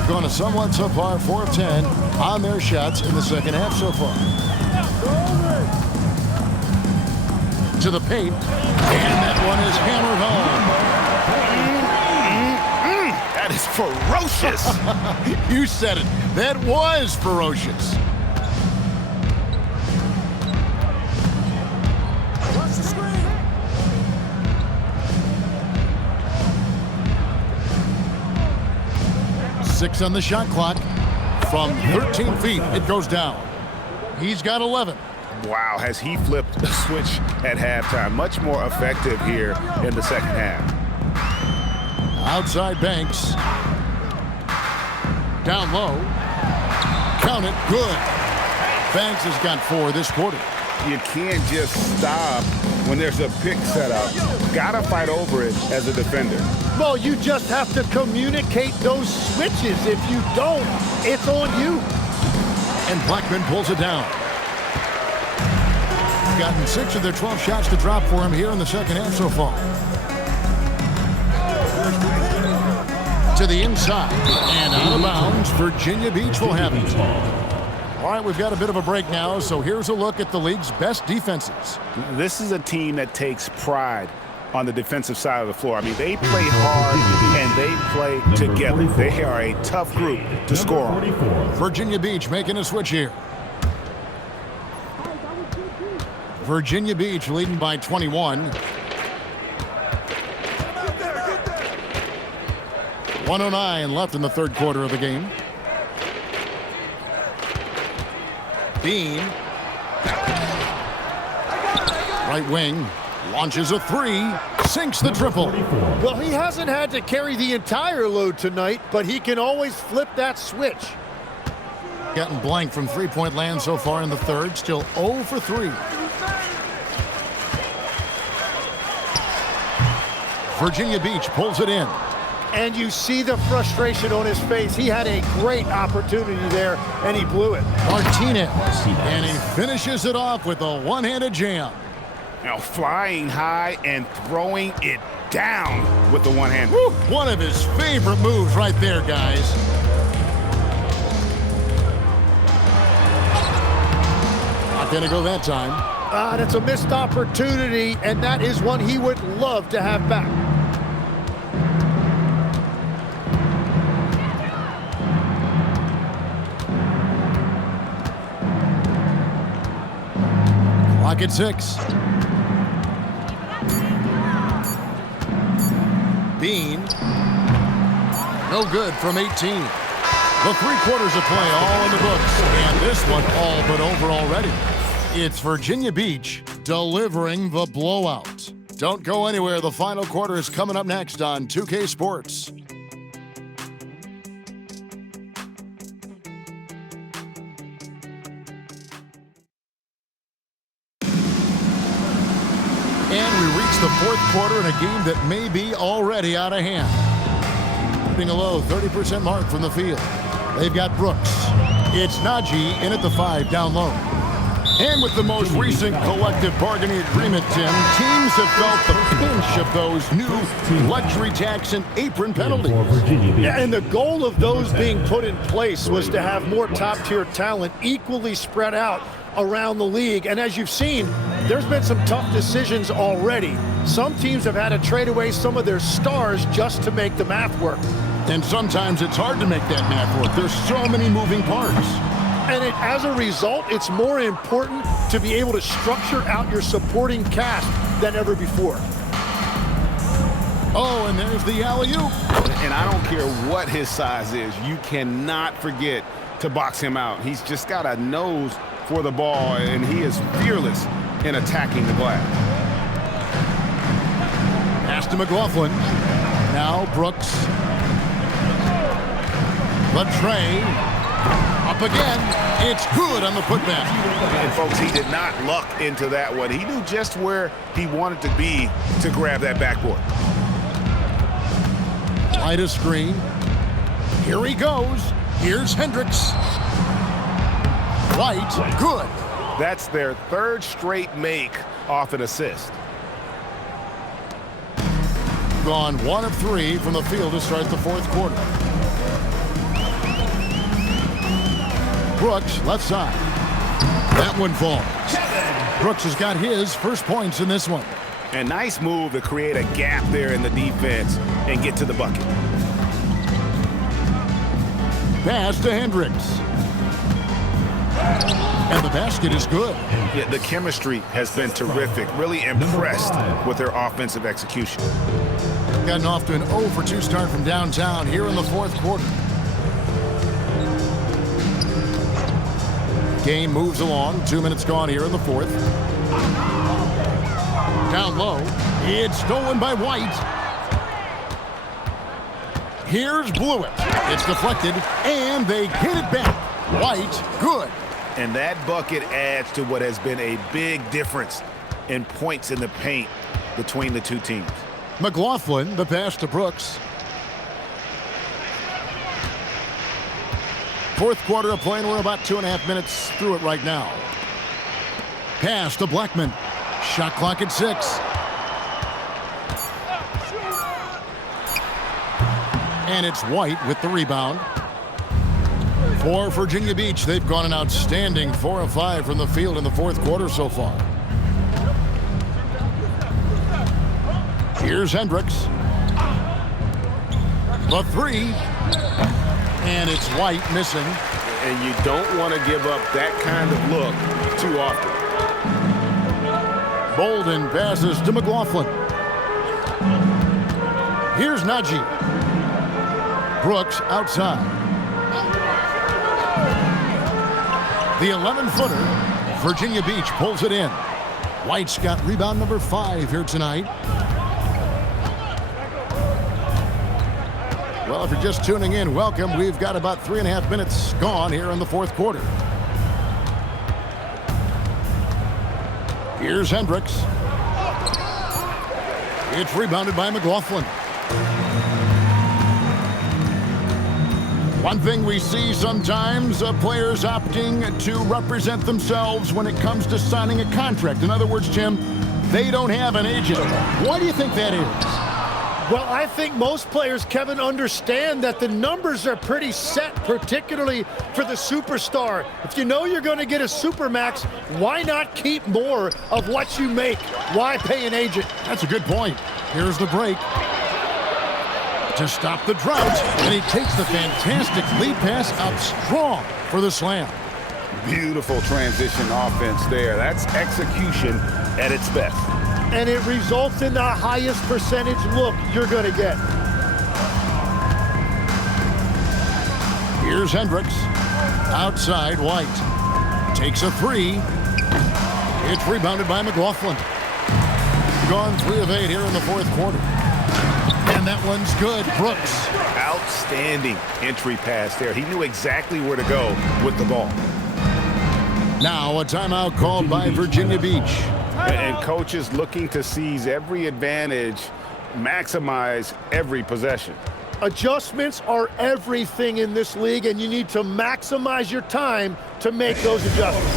Going to somewhat subpar 4 of 10 on their shots in the second half so far. To the paint, and that one is hammered home. That is ferocious. You said it. That was ferocious. Watch the screen. 6 on the shot clock. From 13 feet, it goes down. He's got 11. Wow, has he flipped the switch at halftime. Much more effective here in the second half. Outside Banks. Down low. Count it. Good. Banks has got 4 this quarter. You can't just stop when there's a pick set up. Gotta fight over it as a defender. Well, you just have to communicate those switches. If you don't, it's on you. And Blackman pulls it down. Gotten 6 of their 12 shots to drop for him here in the second half so far. To the inside. And out of bounds. Virginia Beach will have it. All right, we've got a bit of a break now, so here's a look at the league's best defenses. This is a team that takes pride on the defensive side of the floor. I mean, they play hard and they play together. They are a tough group to score on. Virginia Beach making a switch here. Virginia Beach leading by 21. 1:09 left in the third quarter of the game. Bean. Right wing. Launches a 3. Sinks the triple. Well, he hasn't had to carry the entire load tonight, but he can always flip that switch. Getting blank from three-point land so far in the third. Still 0 for 3. Virginia Beach pulls it in. And you see the frustration on his face. He had a great opportunity there, and he blew it. Martinez. And he finishes it off with a one-handed jam. Now flying high and throwing it down with the one hand. Woo! One of his favorite moves right there, guys. Not going to go that time. That's a missed opportunity, and that is one he would love to have back. Clock at 6. Bean. No good from 18. The 3 quarters of play all in the books. And this one all but over already. It's Virginia Beach delivering the blowout. Don't go anywhere. The final quarter is coming up next on 2K Sports. And we reach the fourth quarter in a game that may be already out of hand. Putting a low 30% mark from the field. They've got Brooks. It's Najee in at the 5 down low. And with the most recent collective bargaining agreement, Tim, teams have felt the pinch of those new luxury tax and apron penalties. Yeah, and the goal of those being put in place was to have more top-tier talent equally spread out around the league. And as you've seen, there's been some tough decisions already. Some teams have had to trade away some of their stars just to make the math work. And sometimes it's hard to make that math work. There's so many moving parts. And as a result, it's more important to be able to structure out your supporting cast than ever before. Oh, and there's the alley-oop. And I don't care what his size is. You cannot forget to box him out. He's just got a nose for the ball, and he is fearless in attacking the glass. Pass to McLaughlin. Now Brooks. The tray. Up again. It's good on the putback. And folks, he did not luck into that one. He knew just where he wanted to be to grab that backboard. Light a screen. Here he goes. Here's Hendricks. White, good. That's their third straight make off an assist. Gone 1 of 3 from the field to start the fourth quarter. Brooks, left side. That one falls. Brooks has got his first points in this one. A nice move to create a gap there in the defense and get to the bucket. Pass to Hendricks. And the basket is good. Yeah, the chemistry has been terrific. Really impressed with their offensive execution. Gotten off to an 0 for 2 start from downtown here in the fourth quarter. Game moves along. 2 minutes gone here in the fourth. Down low. It's stolen by White. Here's Blewett. It's deflected, and they get it back. White, good. And that bucket adds to what has been a big difference in points in the paint between the two teams. McLaughlin, the pass to Brooks. Fourth quarter of play, and we're about 2.5 minutes through it right now. Pass to Blackman. Shot clock at 6. And it's White with the rebound. For Virginia Beach, they've gone an outstanding 4 of 5 from the field in the fourth quarter so far. Here's Hendricks. The 3. And it's White missing. And you don't want to give up that kind of look too often. Bolden passes to McLaughlin. Here's Najee. Brooks outside. The 11-footer, Virginia Beach pulls it in. White's got rebound number 5 here tonight. Well, if you're just tuning in, welcome. We've got about 3.5 minutes gone here in the fourth quarter. Here's Hendricks. It's rebounded by McLaughlin. One thing we see sometimes, players opting to represent themselves when it comes to signing a contract. In other words, Jim, they don't have an agent. Why do you think that is? Well, I think most players, Kevin, understand that the numbers are pretty set, particularly for the superstar. If you know you're going to get a supermax, why not keep more of what you make? Why pay an agent? That's a good point. Here's the break to stop the drought, and he takes the fantastic lead pass up strong for the slam. Beautiful transition offense there. That's execution at its best. And it results in the highest percentage look you're going to get. Here's Hendricks. Outside, White. Takes a three. It's rebounded by McLaughlin. Gone 3 of 8 here in the fourth quarter. And that one's good. Brooks. Outstanding entry pass there. He knew exactly where to go with the ball. Now a timeout called by Virginia Beach. And coaches looking to seize every advantage, maximize every possession. Adjustments are everything in this league, and you need to maximize your time to make those adjustments.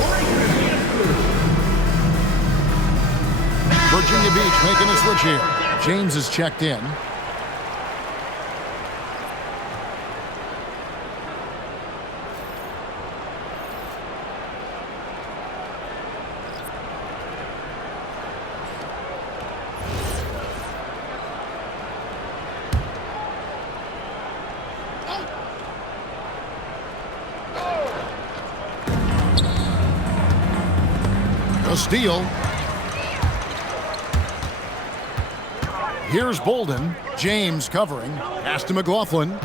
Virginia Beach making a switch here. James is checked in. A steal. Here's Bolden. James covering. Pass to McLaughlin.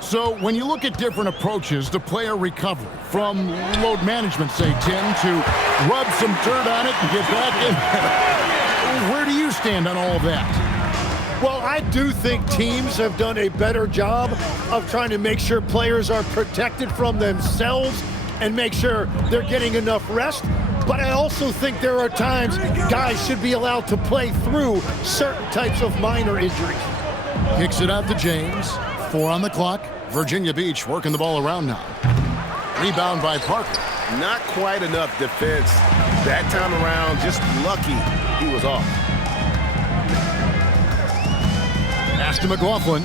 So when you look at different approaches to player recovery, from load management, say, Tim, to rub some dirt on it and get back in, where do you stand on all of that? Well, I do think teams have done a better job of trying to make sure players are protected from themselves and make sure they're getting enough rest. But I also think there are times guys should be allowed to play through certain types of minor injuries. Kicks it out to James. 4 on the clock. Virginia Beach working the ball around now. Rebound by Parker. Not quite enough defense that time around. Just lucky he was off. Pass to McLaughlin.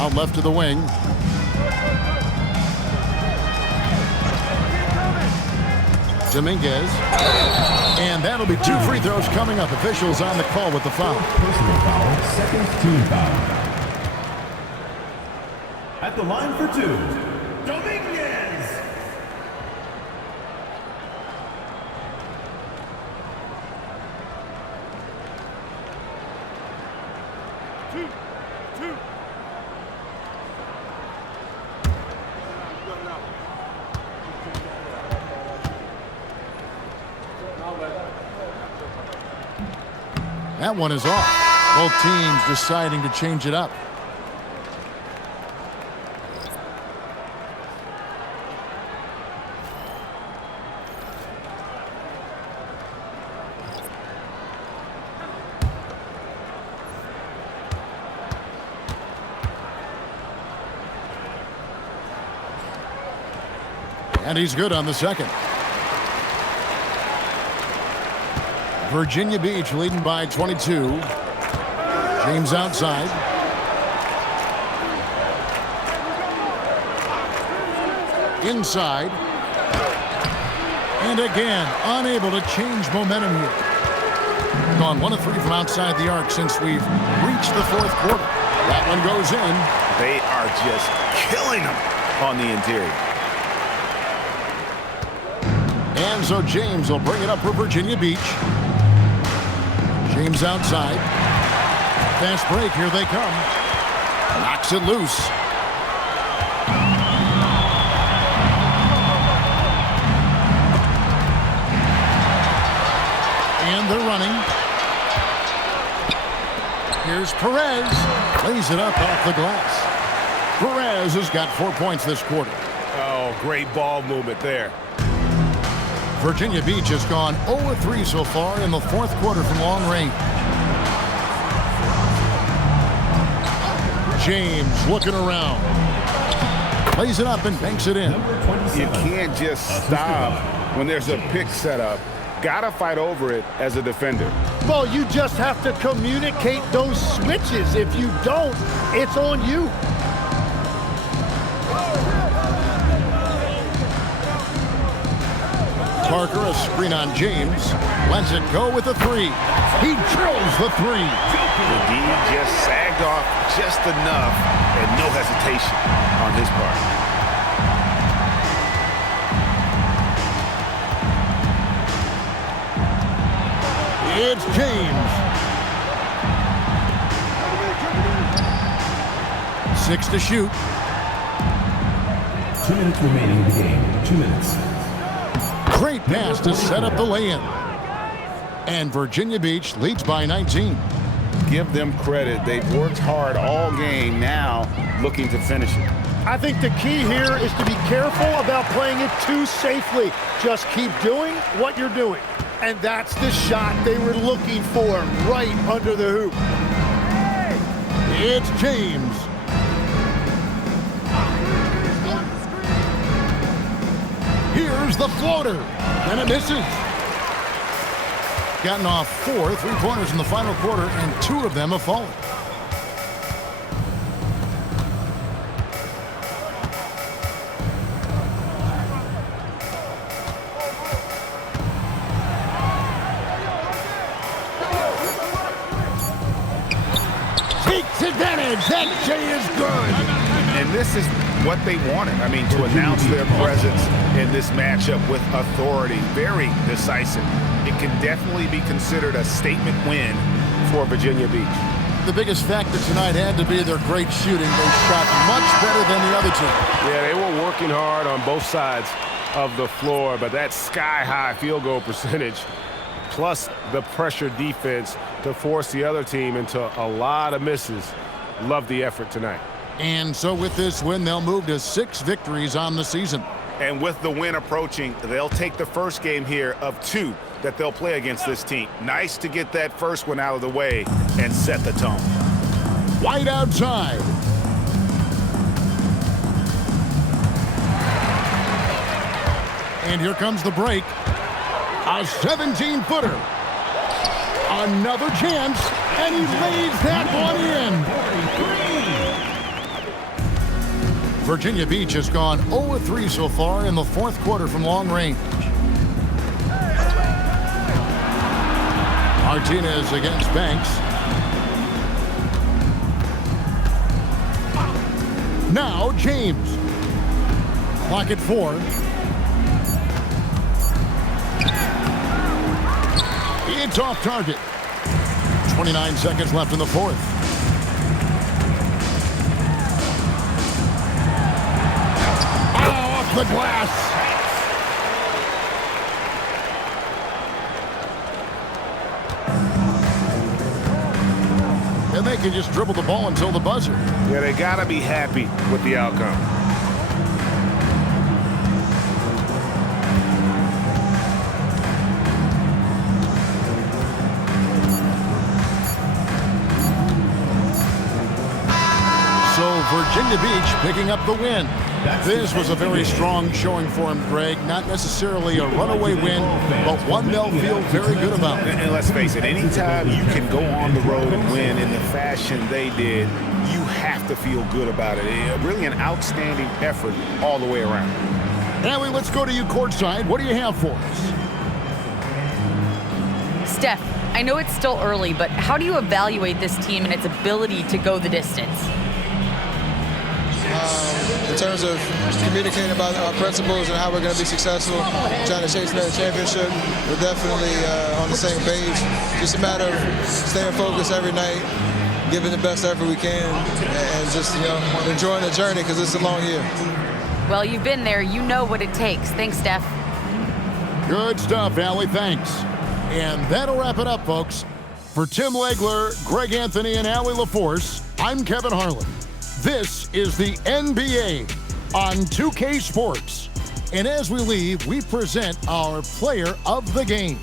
Out left to the wing. Dominguez. And that'll be 2 free throws coming up. Officials on the call with the foul. Personal foul, second team foul. At the line for 2, Dominguez. That one is off. Both teams deciding to change it up. And he's good on the second. Virginia Beach leading by 22. James outside. Inside. And again, unable to change momentum here. Gone 1 of 3 from outside the arc since we've reached the fourth quarter. That one goes in. They are just killing them on the interior. And so James will bring it up for Virginia Beach. James outside. Fast break, here they come. Knocks it loose. And they're running. Here's Perez. Lays it up off the glass. Perez has got 4 points this quarter. Oh, great ball movement there. Virginia Beach has gone 0-3 so far in the fourth quarter from long range. James looking around. Lays it up and banks it in. You can't just stop when there's a pick set up. Gotta fight over it as a defender. Well, you just have to communicate those switches. If you don't, it's on you. Parker, a screen on James. Lets it go with the three. He drills the three. The D just sagged off just enough and no hesitation on his part. It's James. 6 to shoot. 2 minutes remaining in the game. 2 minutes. Great pass to set up the lay-in. And Virginia Beach leads by 19. Give them credit. They've worked hard all game, now looking to finish it. I think the key here is to be careful about playing it too safely. Just keep doing what you're doing. And that's the shot they were looking for, right under the hoop. It's James. Here's the floater, and it misses. Gotten off 4 3-pointers in the final quarter, and 2 of them have fallen. Takes advantage. That J is good. And this is what they wanted. I mean, to announce their presence in this matchup with authority, very decisive. It can definitely be considered a statement win for Virginia Beach. The biggest factor tonight had to be their great shooting. They shot much better than the other team. Yeah, they were working hard on both sides of the floor, but that sky-high field goal percentage, plus the pressure defense to force the other team into a lot of misses. Love the effort tonight. And so with this win, they'll move to 6 victories on the season. And with the win approaching, they'll take the first game here of 2 that they'll play against this team. Nice to get that first one out of the way and set the tone. White outside. And here comes the break. A 17-footer. Another chance, and he lays that one in. Virginia Beach has gone 0-3 so far in the fourth quarter from long range. Martinez against Banks. Now James. Clock at 4. It's off target. 29 seconds left in the fourth. Oh, off the glass. And they can just dribble the ball until the buzzer. Yeah, they got to be happy with the outcome. Virginia Beach picking up the win. This was a very strong showing for him, Greg. Not necessarily a runaway win, but one they'll feel very good about. And let's face it, anytime you can go on the road and win in the fashion they did, you have to feel good about it. Really an outstanding effort all the way around. Allie, let's go to you courtside. What do you have for us? Steph, I know it's still early, but how do you evaluate this team and its ability to go the distance? In terms of communicating about our principles and how we're going to be successful, trying to chase another championship, we're definitely on the same page. Just a matter of staying focused every night, giving the best effort we can, and just enjoying the journey because it's a long year. Well, you've been there. You know what it takes. Thanks, Steph. Good stuff, Allie. Thanks. And that'll wrap it up, folks. For Tim Legler, Greg Anthony, and Allie LaForce, I'm Kevin Harlan. This is the NBA on 2K Sports. And as we leave, we present our player of the game.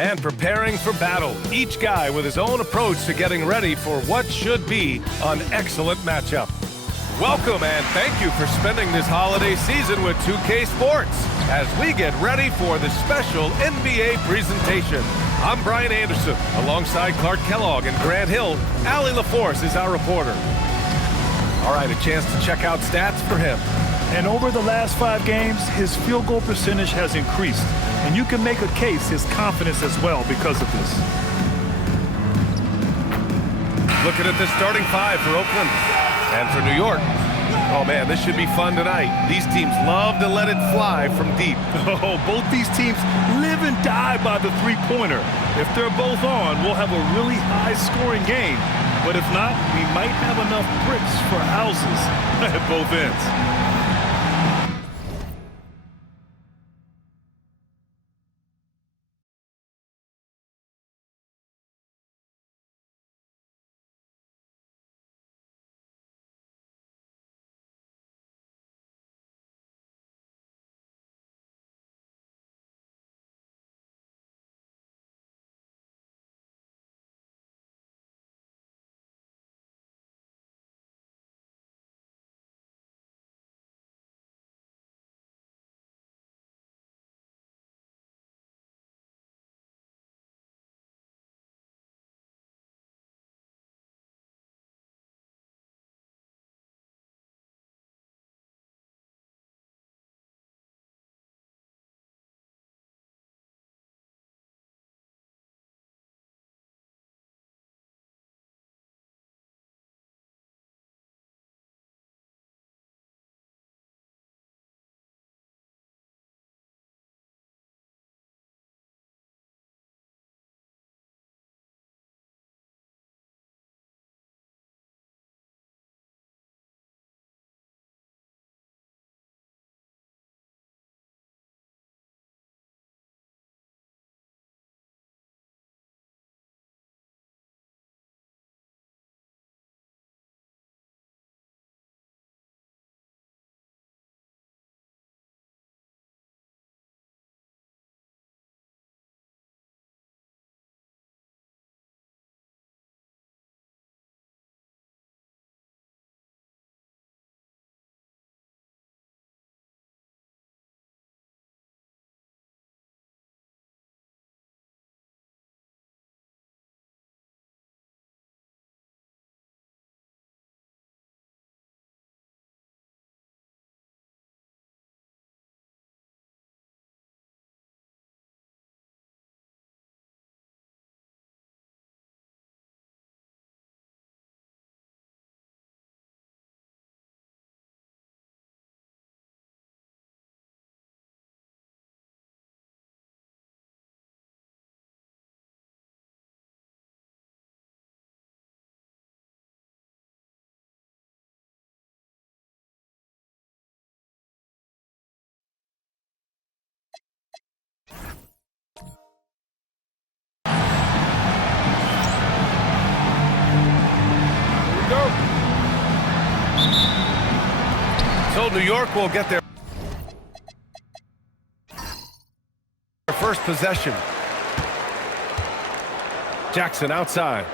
And preparing for battle, each guy with his own approach to getting ready for what should be an excellent matchup. Welcome and thank you for spending this holiday season with 2K Sports as we get ready for the special NBA presentation. I'm Brian Anderson. Alongside Clark Kellogg and Grant Hill, Allie LaForce is our reporter. All right, a chance to check out stats for him. And over the last 5 games, his field goal percentage has increased. And you can make a case his confidence as well because of this. Looking at the starting 5 for Oakland and for New York. Oh, man, this should be fun tonight. These teams love to let it fly from deep. Oh, both these teams live and die by the three-pointer. If they're both on, we'll have a really high-scoring game. But if not, we might have enough bricks for houses at both ends. So New York will get their first possession. Jackson outside.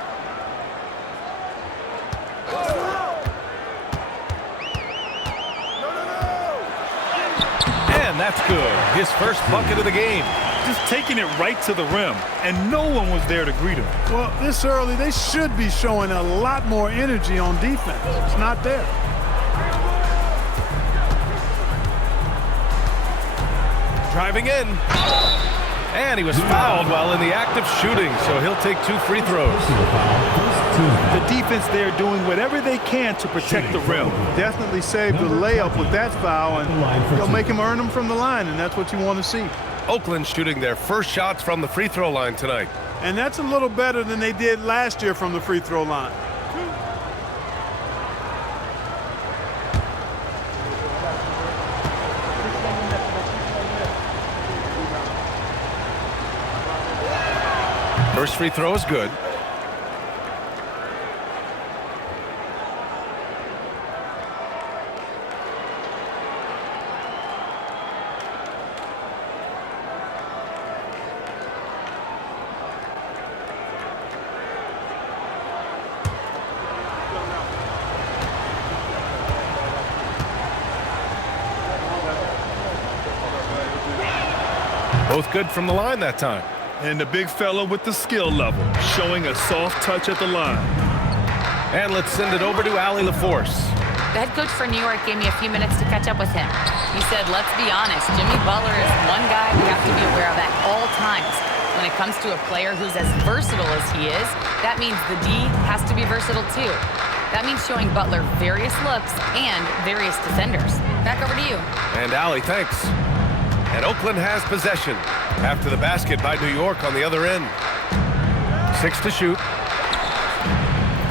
And that's good. His first bucket of the game. Just taking it right to the rim, and no one was there to greet him. Well, this early, they should be showing a lot more energy on defense. It's not there. Driving in. And he was fouled while in the act of shooting, so he'll take 2 free throws. The defense there doing whatever they can to protect the rim. Definitely saved the layup with that foul, and they'll make him earn them from the line, and that's what you want to see. Oakland shooting their first shots from the free throw line tonight. And that's a little better than they did last year from the free throw line. First free throw is good. Both good from the line that time. And the big fella with the skill level, showing a soft touch at the line. And let's send it over to Allie LaForce. The head coach for New York gave me a few minutes to catch up with him. He said, let's be honest, Jimmy Butler is one guy we have to be aware of at all times. When it comes to a player who's as versatile as he is, that means the D has to be versatile too. That means showing Butler various looks and various defenders. Back over to you. And Allie, thanks. And Oakland has possession after the basket by New York on the other end. 6 to shoot.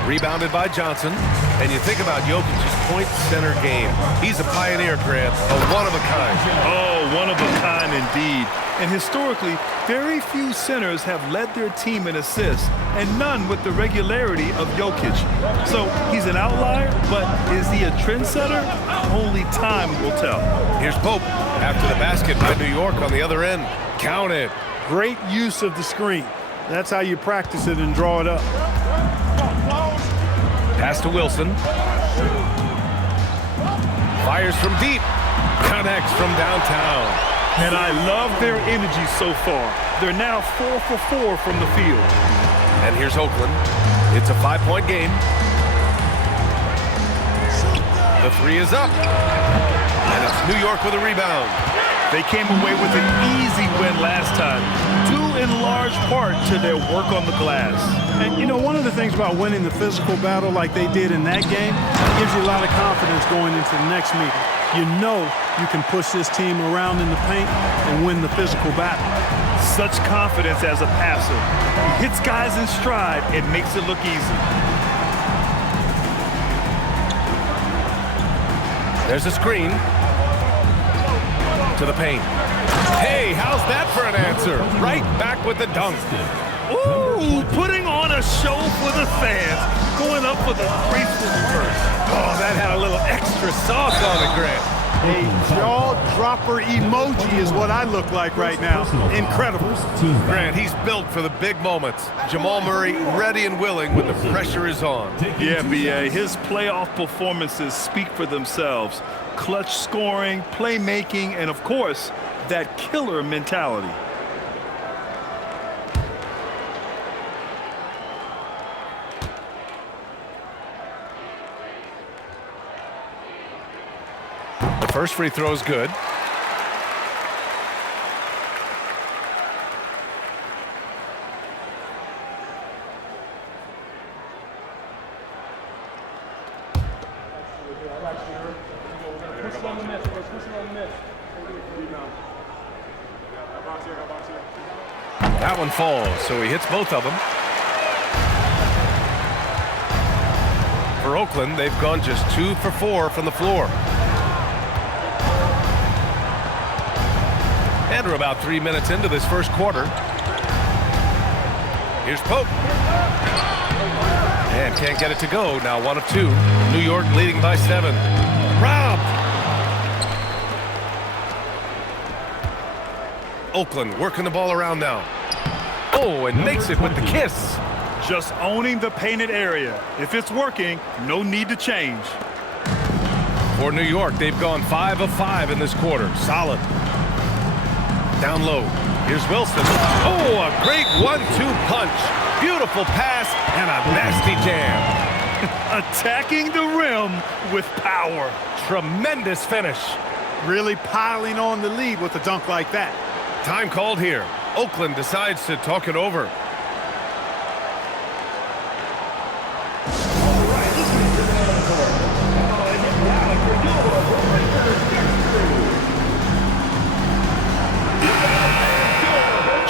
Rebounded by Johnson. And you think about Jokic's point center game. He's a pioneer, Grant, a one-of-a-kind. Oh, one of a kind indeed. And historically, very few centers have led their team in assists, and none with the regularity of Jokic. So he's an outlier, but is he a trendsetter? Only time will tell. Here's Pope after the basket by New York on the other end. Count it. Great use of the screen. That's how you practice it and draw it up. Pass to Wilson. Fires from deep. Connects from downtown. And I love their energy so far. They're now 4 for 4 from the field. And here's Oakland. It's a 5-point game. The 3 is up. And it's New York with a rebound. They came away with an easy win last time, due in large part to their work on the glass. And, you know, one of the things about winning the physical battle like they did in that game, it gives you a lot of confidence going into the next meeting. You know you can push this team around in the paint and win the physical battle. Such confidence as a passer. He hits guys in stride and makes it look easy. There's a screen. To the paint. Hey, how's that for an answer? Right back with the dunk. Ooh, putting on a show for the fans. Going up with a graceful reverse. Oh, that had a little extra sauce on it, Grant. A jaw-dropper emoji is what I look like right now. Incredible. Grant, he's built for the big moments. Jamal Murray ready and willing when the pressure is on. Yeah, B.A., his playoff performances speak for themselves. Clutch scoring, playmaking, and of course, that killer mentality. The first free throw is good. That one falls, so he hits both of them. For Oakland, they've gone just 2 for 4 from the floor. And we're about 3 minutes into this first quarter. Here's Pope. And can't get it to go. Now 1 of 2. New York leading by 7. Robbed! Oakland working the ball around now. Oh, and makes it with the kiss. Just owning the painted area. If it's working, no need to change. For New York, they've gone 5 of 5 in this quarter. Solid. Down low. Here's Wilson. Oh, a great 1-2 punch. Beautiful pass and a nasty jam. Attacking the rim with power. Tremendous finish. Really piling on the lead with a dunk like that. Time called here. Oakland decides to talk it over.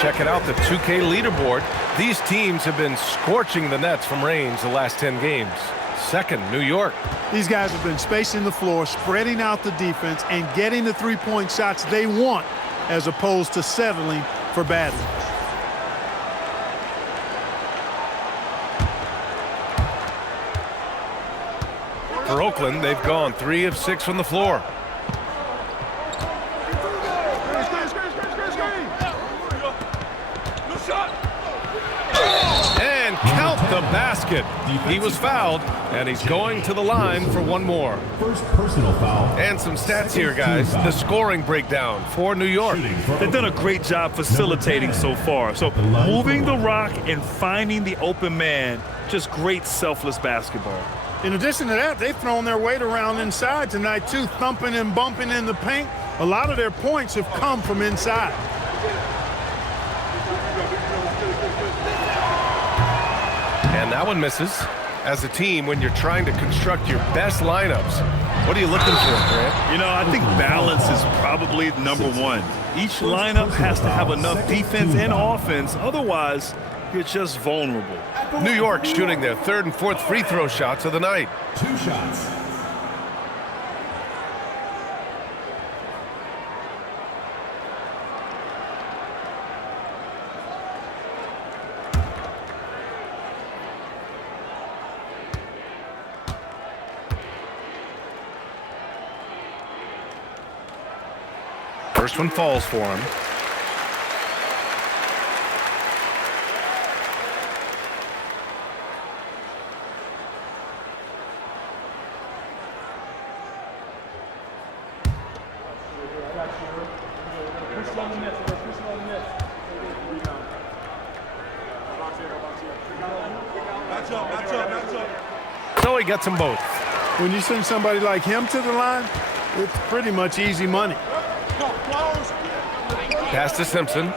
Checking out the 2K leaderboard. These teams have been scorching the nets from range the last 10 games. Second, New York. These guys have been spacing the floor, spreading out the defense, and getting the three-point shots they want as opposed to settling for bad ones. For Oakland, they've gone 3 of 6 from the floor. And count the basket. He was fouled, and he's going to the line for one more. First personal foul. And some stats here, guys. The scoring breakdown for New York. They've done a great job facilitating so far. So moving the rock and finding the open man, just great selfless basketball. In addition to that, they've thrown their weight around inside tonight, too, thumping and bumping in the paint. A lot of their points have come from inside. And that one misses. As a team, when you're trying to construct your best lineups, what are you looking for, Grant? You know, I think balance is probably number one. Each lineup has to have enough defense and offense. Otherwise, you're just vulnerable. New York shooting their third and fourth free throw shots of the night. 2 shots. First one falls for him. So he gets them both. When you send somebody like him to the line, it's pretty much easy money. Pass to Simpson.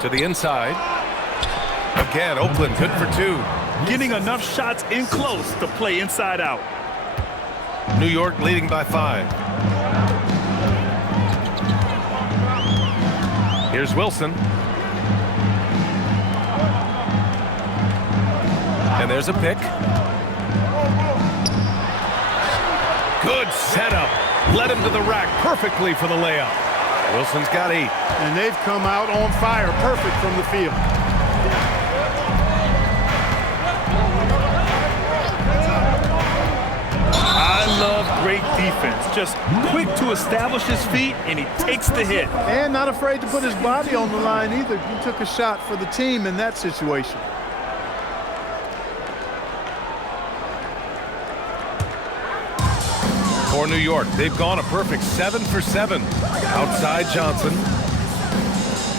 To the inside. Again, Oakland good for 2. Getting enough shots in close to play inside out. New York leading by 5. Here's Wilson. And there's a pick. Good setup. Led him to the rack perfectly for the layup. Wilson's got 8. And they've come out on fire, perfect from the field. I love great defense. Just quick to establish his feet, and he takes the hit. And not afraid to put his body on the line either. He took a shot for the team in that situation. For New York, they've gone a perfect 7 for 7. Outside Johnson.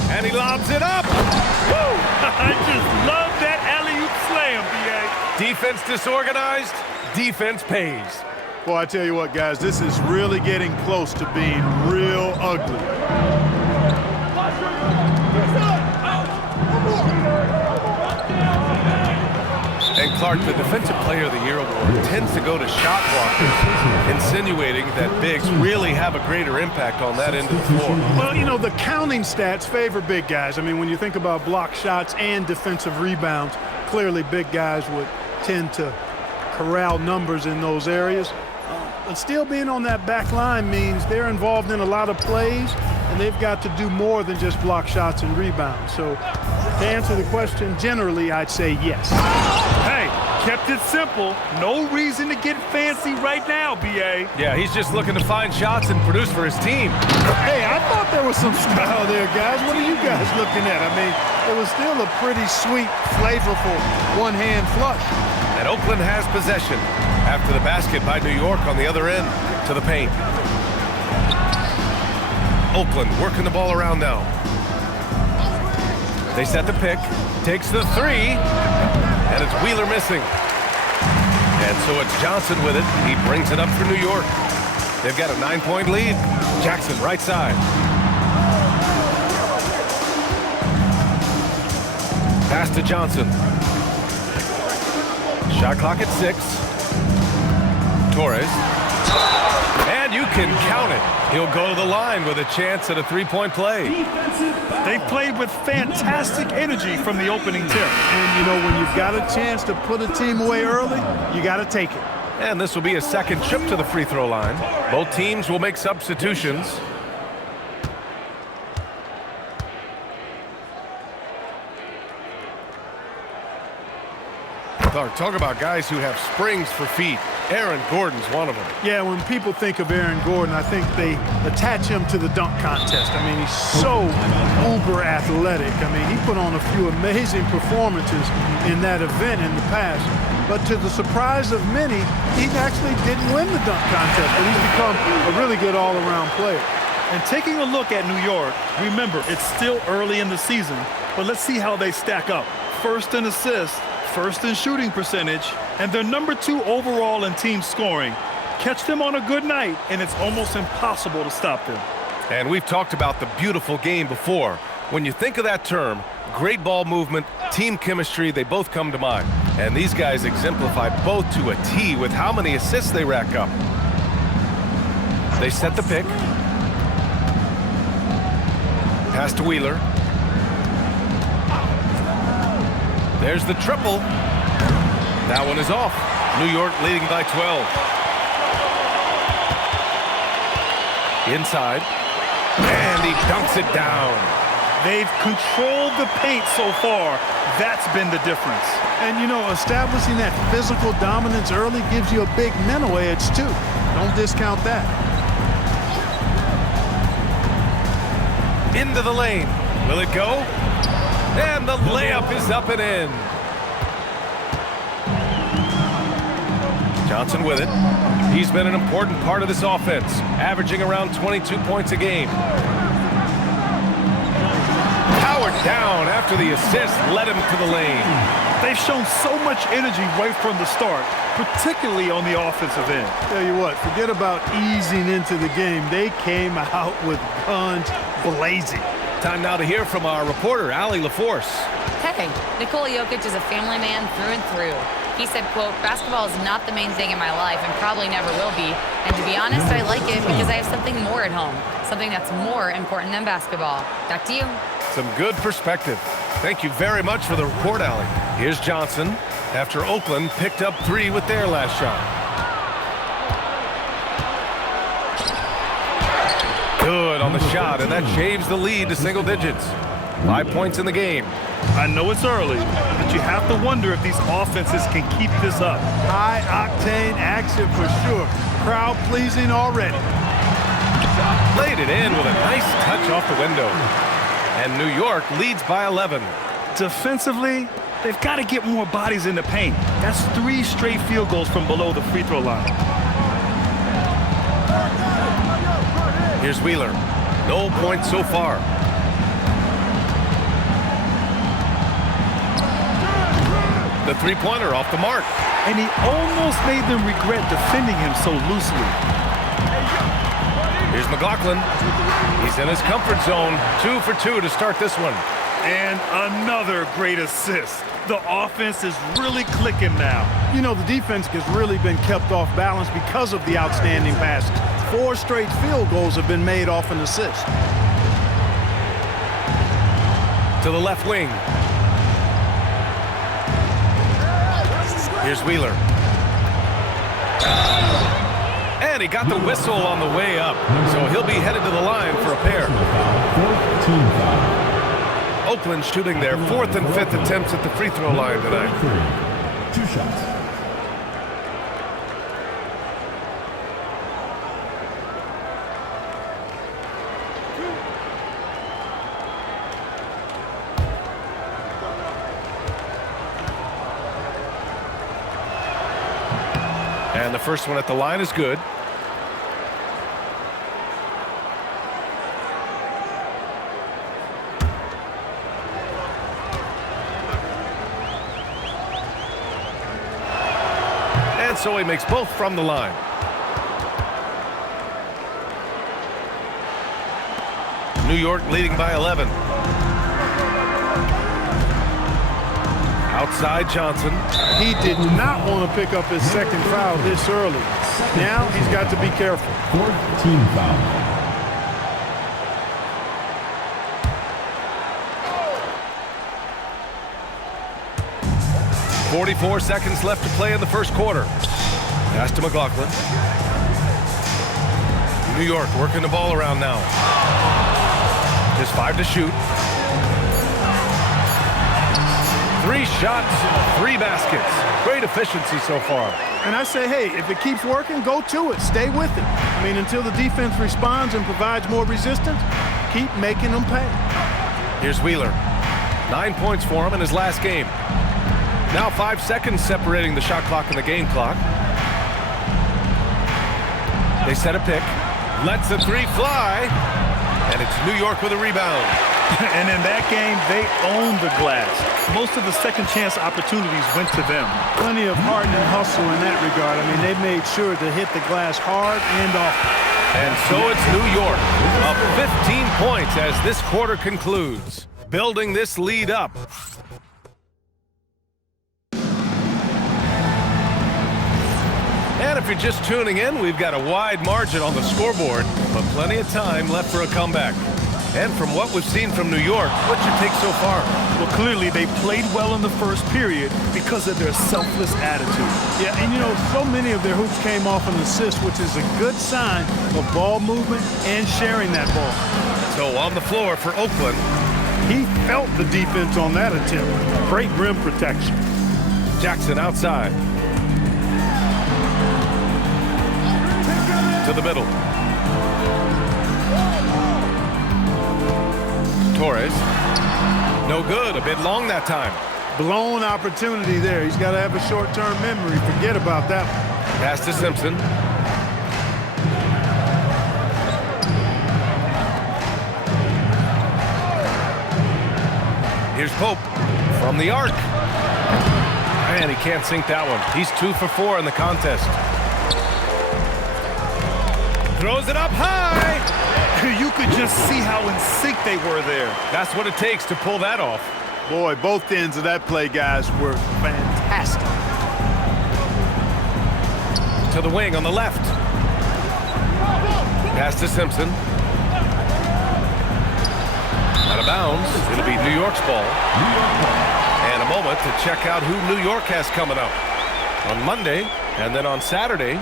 And he lobs it up. Woo! I just love that alley-oop slam, B.A. Defense disorganized, defense pays. Well, I tell you what, guys, this is really getting close to being real ugly. And Clark, the Defensive Player of the Year award tends to go to shot blockers, insinuating that bigs really have a greater impact on that end of the floor. Well, you know, the counting stats favor big guys. I mean, when you think about block shots and defensive rebounds, clearly big guys would tend to corral numbers in those areas. But still being on that back line means they're involved in a lot of plays, and they've got to do more than just block shots and rebounds. So to answer the question, generally, I'd say yes. Hey, kept it simple. No reason to get fancy right now, B.A. Yeah, he's just looking to find shots and produce for his team. Hey, I thought there was some style there, guys. What are you guys looking at? I mean, it was still a pretty sweet, flavorful one-hand flush. And Oakland has possession after the basket by New York on the other end to the paint. Oakland working the ball around now. They set the pick, takes the 3, and it's Wheeler missing. And so it's Johnson with it. He brings it up for New York. They've got a 9-point lead. Jackson right side. Pass to Johnson. Shot clock at 6. Torres. And you can count it. He'll go to the line with a chance at a 3-point play. They played with fantastic energy from the opening tip. And, you know, when you've got a chance to put a team away early, you got to take it. And this will be a second trip to the free throw line. Both teams will make substitutions. Talk about guys who have springs for feet. Aaron Gordon's one of them. Yeah, when people think of Aaron Gordon, I think they attach him to the dunk contest. I mean, he's so uber athletic. I mean, he put on a few amazing performances in that event in the past. But to the surprise of many, he actually didn't win the dunk contest, but he's become a really good all-around player. And taking a look at New York, remember, it's still early in the season, but let's see how they stack up. First in assists, first in shooting percentage, and they're number 2 overall in team scoring. Catch them on a good night, and it's almost impossible to stop them. And we've talked about the beautiful game before. When you think of that term, great ball movement, team chemistry, they both come to mind. And these guys exemplify both to a T with how many assists they rack up. They set the pick. Pass to Wheeler. There's the triple. That one is off. New York leading by 12. Inside. And he dunks it down. They've controlled the paint so far. That's been the difference. And, you know, establishing that physical dominance early gives you a big mental edge, too. Don't discount that. Into the lane. Will it go? And the layup is up and in. Johnson with it. He's been an important part of this offense, averaging around 22 points a game. Powered down after the assist led him to the lane. They've shown so much energy right from the start, particularly on the offensive end. Tell you what, forget about easing into the game. They came out with guns blazing. Time now to hear from our reporter, Allie LaForce. Hey, Nikola Jokic is a family man through and through. He said, quote, basketball is not the main thing in my life and probably never will be. And to be honest, I like it because I have something more at home, something that's more important than basketball. Back to you. Some good perspective. Thank you very much for the report, Allie. Here's Johnson after Oakland picked up 3 with their last shot. Good on the shot, and that shaves the lead to single digits. 5 points in the game. I know it's early, but you have to wonder if these offenses can keep this up. High-octane action for sure. Crowd-pleasing already. Laid it in with a nice touch off the window. And New York leads by 11. Defensively, they've got to get more bodies in the paint. That's 3 straight field goals from below the free throw line. Here's Wheeler. No points so far. The three-pointer off the mark. And he almost made them regret defending him so loosely. Here's McLaughlin. He's in his comfort zone. 2 for 2 to start this one. And another great assist. The offense is really clicking now. You know, the defense has really been kept off balance because of the outstanding passes. 4 straight field goals have been made off an assist. To the left wing. Here's Wheeler. And he got the whistle on the way up, so he'll be headed to the line for a pair. Oakland shooting their 4th and 5th attempts at the free throw line tonight. 2 shots. And the first one at the line is good. And so he makes both from the line. New York leading by 11. Outside Johnson. He did not want to pick up his second foul this early. Now he's got to be careful. 4th team foul. .44 seconds left to play in the first quarter. Pass to McLaughlin. New York working the ball around now. Just 5 to shoot. 3 shots, 3 baskets. Great efficiency so far. And I say, hey, if it keeps working, go to it. Stay with it. I mean, until the defense responds and provides more resistance, keep making them pay. Here's Wheeler. 9 points for him in his last game. Now 5 seconds separating the shot clock and the game clock. They set a pick. Lets the 3 fly. And it's New York with a rebound. And in that game, they owned the glass. Most of the second chance opportunities went to them. Plenty of heart and hustle in that regard. I mean, they made sure to hit the glass hard and often. And so it's New York, up 15 points as this quarter concludes, building this lead up. And if you're just tuning in, we've got a wide margin on the scoreboard, but plenty of time left for a comeback. And from what we've seen from New York, what's your take so far? Well, clearly they played well in the first period because of their selfless attitude. Yeah, and you know, so many of their hoops came off an assist, which is a good sign of ball movement and sharing that ball. So on the floor for Oakland. He felt the defense on that attempt. Great rim protection. Jackson outside. To the middle. Torres. No good. A bit long that time. Blown opportunity there. He's got to have a short-term memory. Forget about that. Pass to Simpson. Here's Pope from the arc. Man, he can't sink that one. He's 2 for 4 in the contest. Throws it up high. You could just see how in sync they were there. That's what it takes to pull that off. Boy, both ends of that play, guys, were fantastic. To the wing on the left. Pass to Simpson. Out of bounds. It'll be New York's ball. And a moment to check out who New York has coming up on Monday and then on Saturday.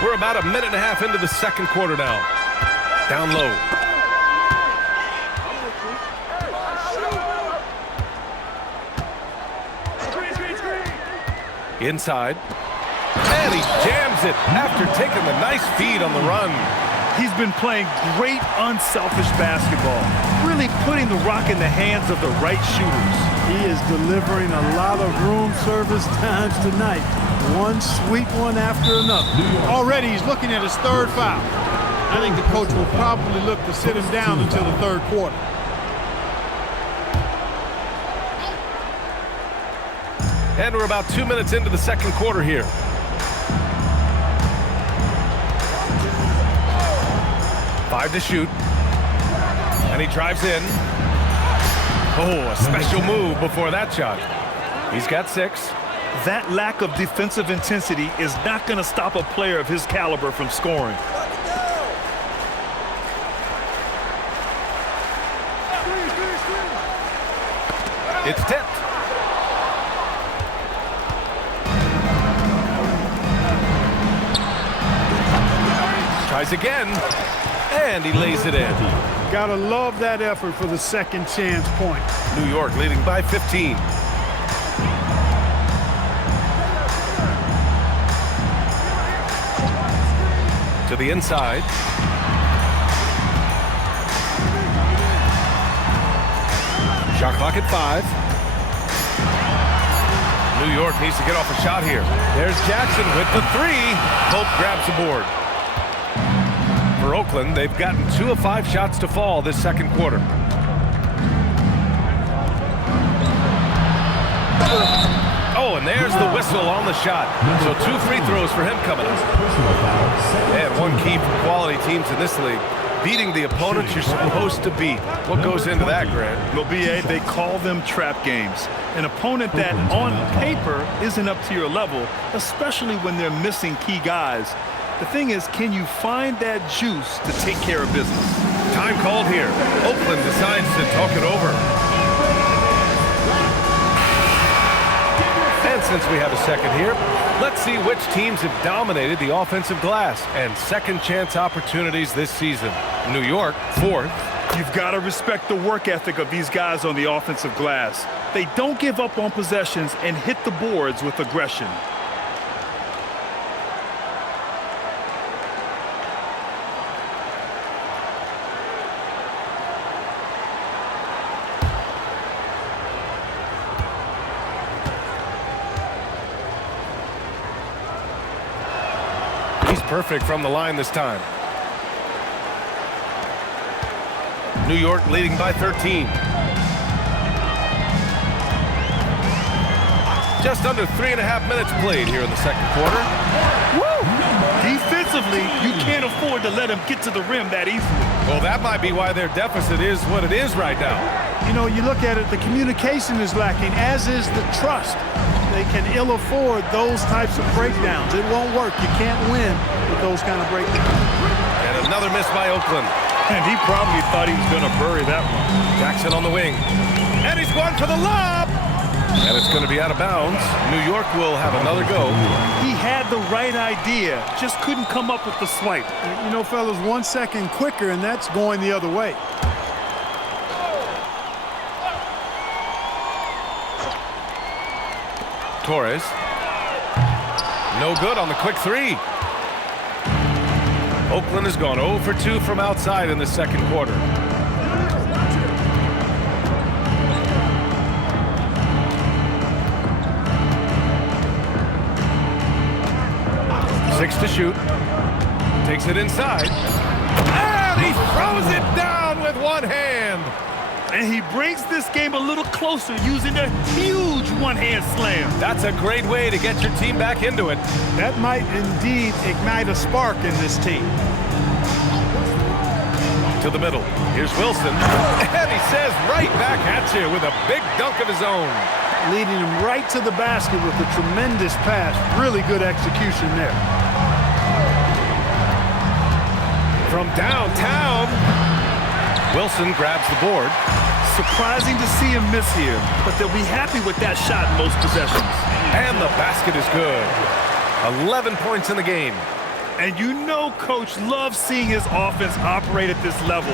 We're about a minute and a half into the second quarter now. Down low. Inside. And he jams it after taking the nice feed on the run. He's been playing great unselfish basketball, really putting the rock in the hands of the right shooters. He is delivering a lot of room service times tonight. One sweet one after another. Already he's looking at his 3rd foul. I think the coach will probably look to sit him down until the 3rd quarter. And we're about 2 minutes into the second quarter here. Five to shoot. And he drives in. Oh, a special move before that shot. He's got 6. That lack of defensive intensity is not going to stop a player of his caliber from scoring. It's tipped. Tries again, and he lays it in. Gotta love that effort for the second chance point. New York leading by 15. To the inside. Shot clock at 5. New York needs to get off a shot here. There's Jackson with the 3. Pope grabs the board. For Oakland, they've gotten 2 of 5 shots to fall this second quarter. Oh, and there's the whistle on the shot. So 2 free throws for him coming up. And one key for quality teams in this league, beating the opponents you're supposed to beat. What goes into that, Grant? Well, B.A., they call them trap games. An opponent that on paper isn't up to your level, especially when they're missing key guys. The thing is, can you find that juice to take care of business? Time called here. Oakland decides to talk it over. And since we have a second here, let's see which teams have dominated the offensive glass and second chance opportunities this season. New York, 4th. You've got to respect the work ethic of these guys on the offensive glass. They don't give up on possessions and hit the boards with aggression. He's perfect from the line this time. New York leading by 13. Just under 3.5 minutes played here in the second quarter. Woo! Defensively, you can't afford to let them get to the rim that easily. Well, that might be why their deficit is what it is right now. You know, you look at it, the communication is lacking, as is the trust. They can ill afford those types of breakdowns. It won't work. You can't win with those kind of breakdowns. And another miss by Oakland. And he probably thought he was going to bury that one. Jackson on the wing. And he's going for the lob. And it's going to be out of bounds. New York will have another go. He had the right idea, just couldn't come up with the swipe. You know, fellas, 1 second quicker, and that's going the other way. Torres. No good on the quick three. Oakland has gone 0 for 2 from outside in the second quarter. Six to shoot. Takes it inside. And he throws it down with one hand. And he brings this game a little closer using a huge one-hand slam. That's a great way to get your team back into it. That might indeed ignite a spark in this team. To the middle. Here's Wilson. And he says right back at you with a big dunk of his own. Leading him right to the basket with a tremendous pass. Really good execution there. From downtown, Wilson grabs the board. Surprising to see him miss here, but they'll be happy with that shot in most possessions. And the basket is good. 11 points in the game. And you know Coach loves seeing his offense operate at this level.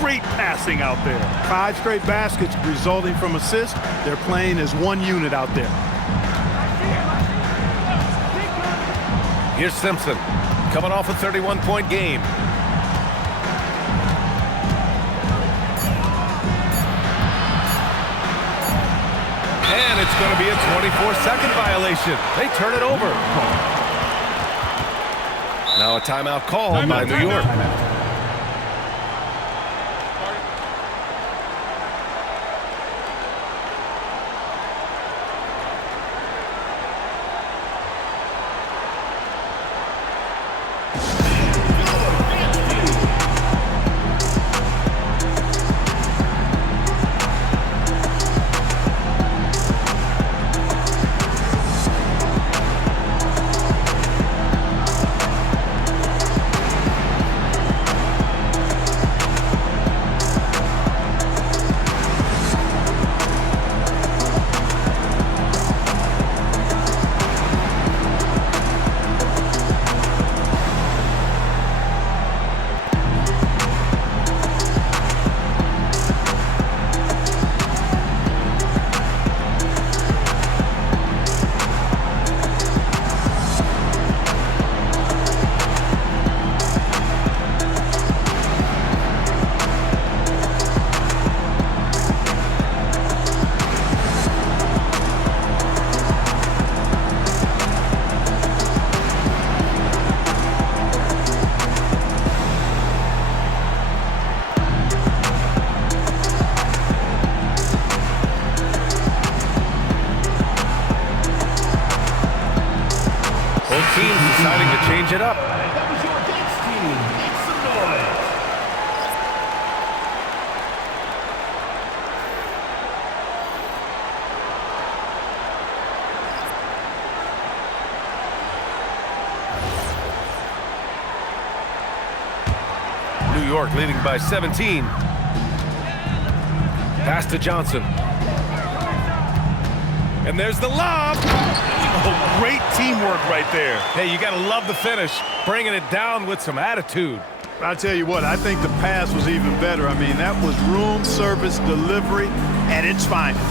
Great passing out there. 5 straight baskets resulting from assists. They're playing as one unit out there. Here's Simpson, coming off a 31-point game. And it's going to be a 24-second violation. They turn it over. Now a timeout called by New York. Deciding to change it up. New York leading by 17. Pass to Johnson. And there's the lob. Oh, great teamwork right there. Hey, you got to love the finish, bringing it down with some attitude. I tell you what, I think the pass was even better. I mean, that was room service delivery at its finest.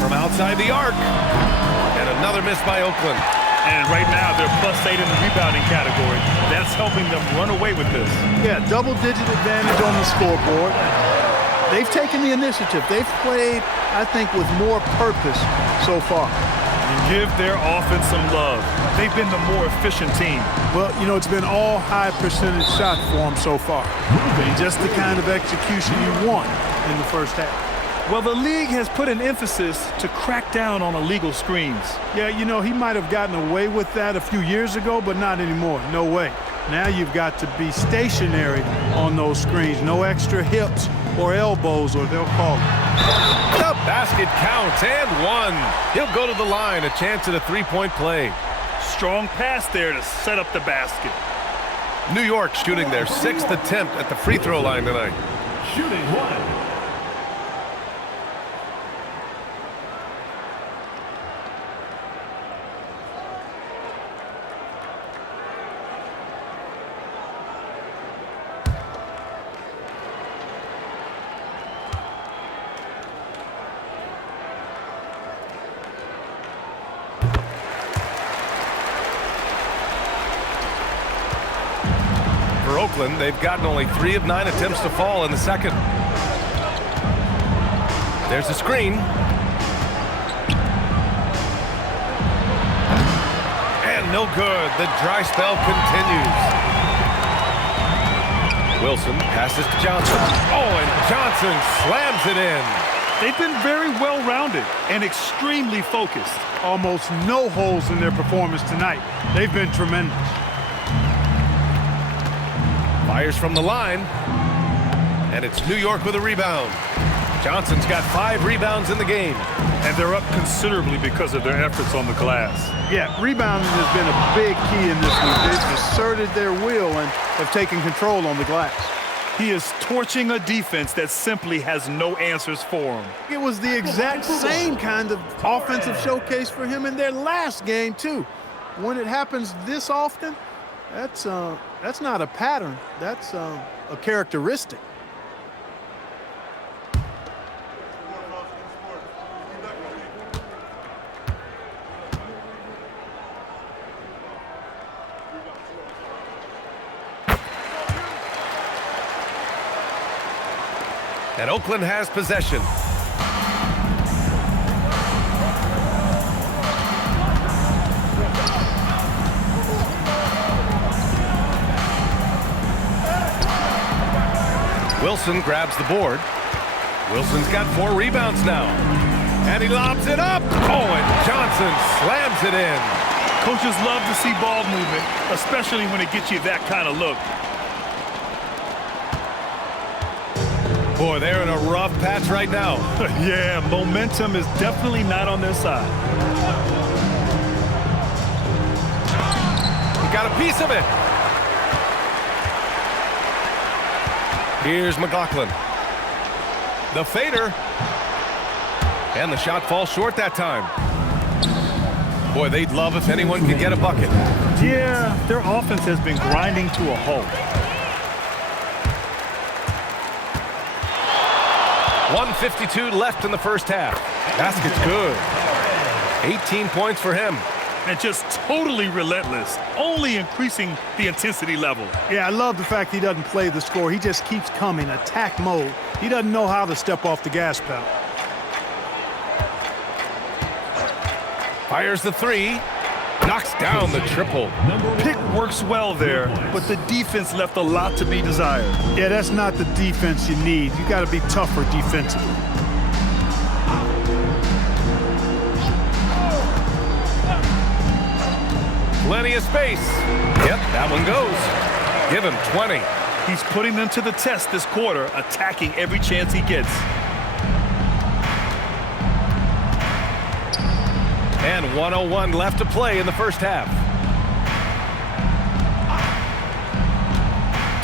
From outside the arc. And another miss by Oakland. And right now, they're +8 in the rebounding category. That's helping them run away with this. Yeah, double-digit advantage on the scoreboard. They've taken the initiative. They've played, I think, with more purpose so far. And give their offense some love. They've been the more efficient team. Well, you know, it's been all high-percentage shots for them so far. And just the kind of execution you want in the first half. Well, the league has put an emphasis to crack down on illegal screens. Yeah, you know, he might have gotten away with that a few years ago, but not anymore. No way. Now you've got to be stationary on those screens. No extra hips or elbows, or they'll call it. The basket counts and one. He'll go to the line, a chance at a three-point play. Strong pass there to set up the basket. New York shooting their 6th attempt at the free throw line tonight. Shooting one. For Oakland, they've gotten only 3 of 9 attempts to fall in the second. There's a screen. And no good. The dry spell continues. Wilson passes to Johnson. Oh, and Johnson slams it in. They've been very well-rounded and extremely focused. Almost no holes in their performance tonight. They've been tremendous. Fires from the line. And it's New York with a rebound. Johnson's got 5 rebounds in the game. And they're up considerably because of their efforts on the glass. Yeah, rebounding has been a big key in this league. They've asserted their will and have taken control on the glass. He is torching a defense that simply has no answers for him. It was the exact same kind of offensive showcase for him in their last game, too. When it happens this often, that's not a pattern. That's a characteristic. And Oakland has possession. Wilson grabs the board. Wilson's got 4 rebounds now. And he lobs it up. Oh, and Johnson slams it in. Coaches love to see ball movement, especially when it gets you that kind of look. Boy, they're in a rough patch right now. Yeah, momentum is definitely not on their side. He got a piece of it. Here's McLaughlin. The fader. And the shot falls short that time. Boy, they'd love if anyone could get a bucket. Yeah, their offense has been grinding to a halt. 1:52 left in the first half. Basket's good. 18 points for him. And just totally relentless, only increasing the intensity level. Yeah, I love the fact he doesn't play the score. He just keeps coming, attack mode. He doesn't know how to step off the gas pedal. Fires the 3. Knocks down the triple. Pick works well there, but the defense left a lot to be desired. Yeah, that's not the defense you need. You got to be tougher defensively. Plenty of space. Yep, that one goes. Give him 20. He's putting them to the test this quarter, attacking every chance he gets. And 1:01 left to play in the first half.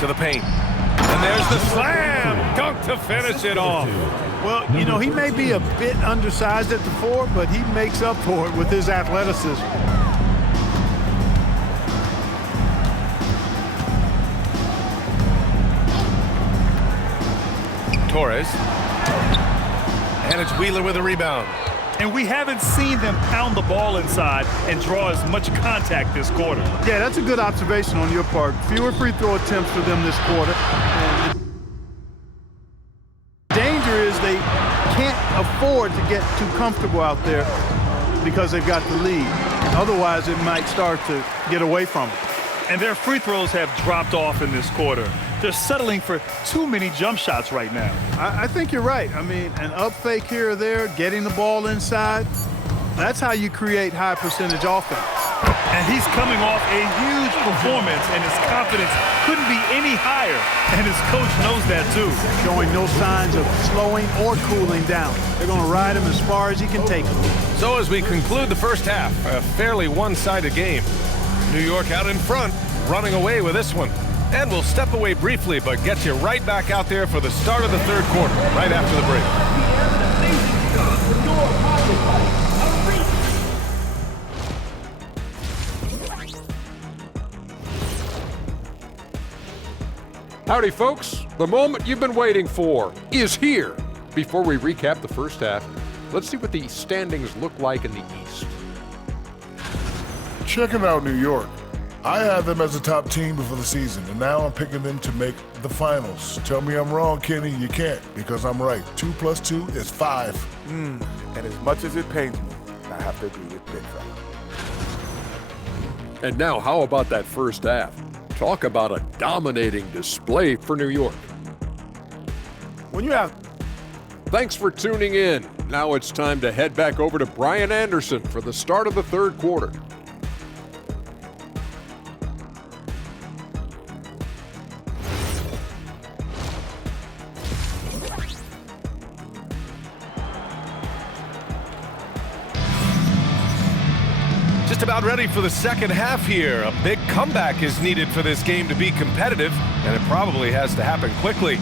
To the paint. And there's the slam dunk to finish it off. Well, you know, he may be a bit undersized at the 4, but he makes up for it with his athleticism. Torres. And it's Wheeler with a rebound. And we haven't seen them pound the ball inside and draw as much contact this quarter. Yeah, that's a good observation on your part. Fewer free throw attempts for them this quarter. And the danger is they can't afford to get too comfortable out there because they've got the lead. Otherwise, it might start to get away from them. And their free throws have dropped off in this quarter. They're settling for too many jump shots right now. I think you're right. I mean, an up fake here or there, getting the ball inside, that's how you create high percentage offense. And he's coming off a huge performance, and his confidence couldn't be any higher. And his coach knows that too. Showing no signs of slowing or cooling down. They're going to ride him as far as he can take him. So as we conclude the first half, a fairly one-sided game. New York out in front, running away with this one. And we'll step away briefly, but get you right back out there for the start of the third quarter, right after the break. Howdy, folks. The moment you've been waiting for is here. Before we recap the first half, let's see what the standings look like in the East. Checking out New York. I had them as a top team before the season, and now I'm picking them to make the finals. Tell me I'm wrong, Kenny. You can't, because I'm right. 2 + 2 is 5. And as much as it pains me, I have to agree with Big Fella. And now, how about that first half? Talk about a dominating display for New York. When you have... Thanks for tuning in. Now it's time to head back over to Brian Anderson for the start of the third quarter. Just about ready for the second half here. A big comeback is needed for this game to be competitive, and it probably has to happen quickly.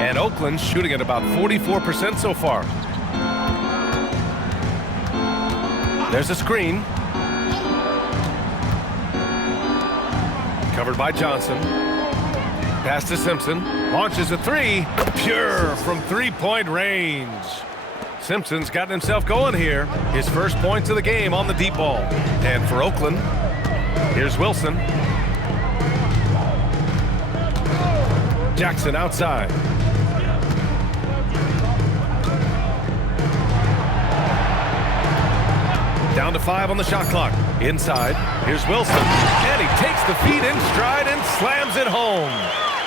And Oakland's shooting at about 44% so far. There's a screen. Covered by Johnson. Pass to Simpson. Launches a 3. Pure from three-point range. Simpson's gotten himself going here. His first points of the game on the deep ball. And for Oakland, here's Wilson. Jackson outside. Down to 5 on the shot clock. Inside, here's Wilson. And he takes the feed in stride and slams it home.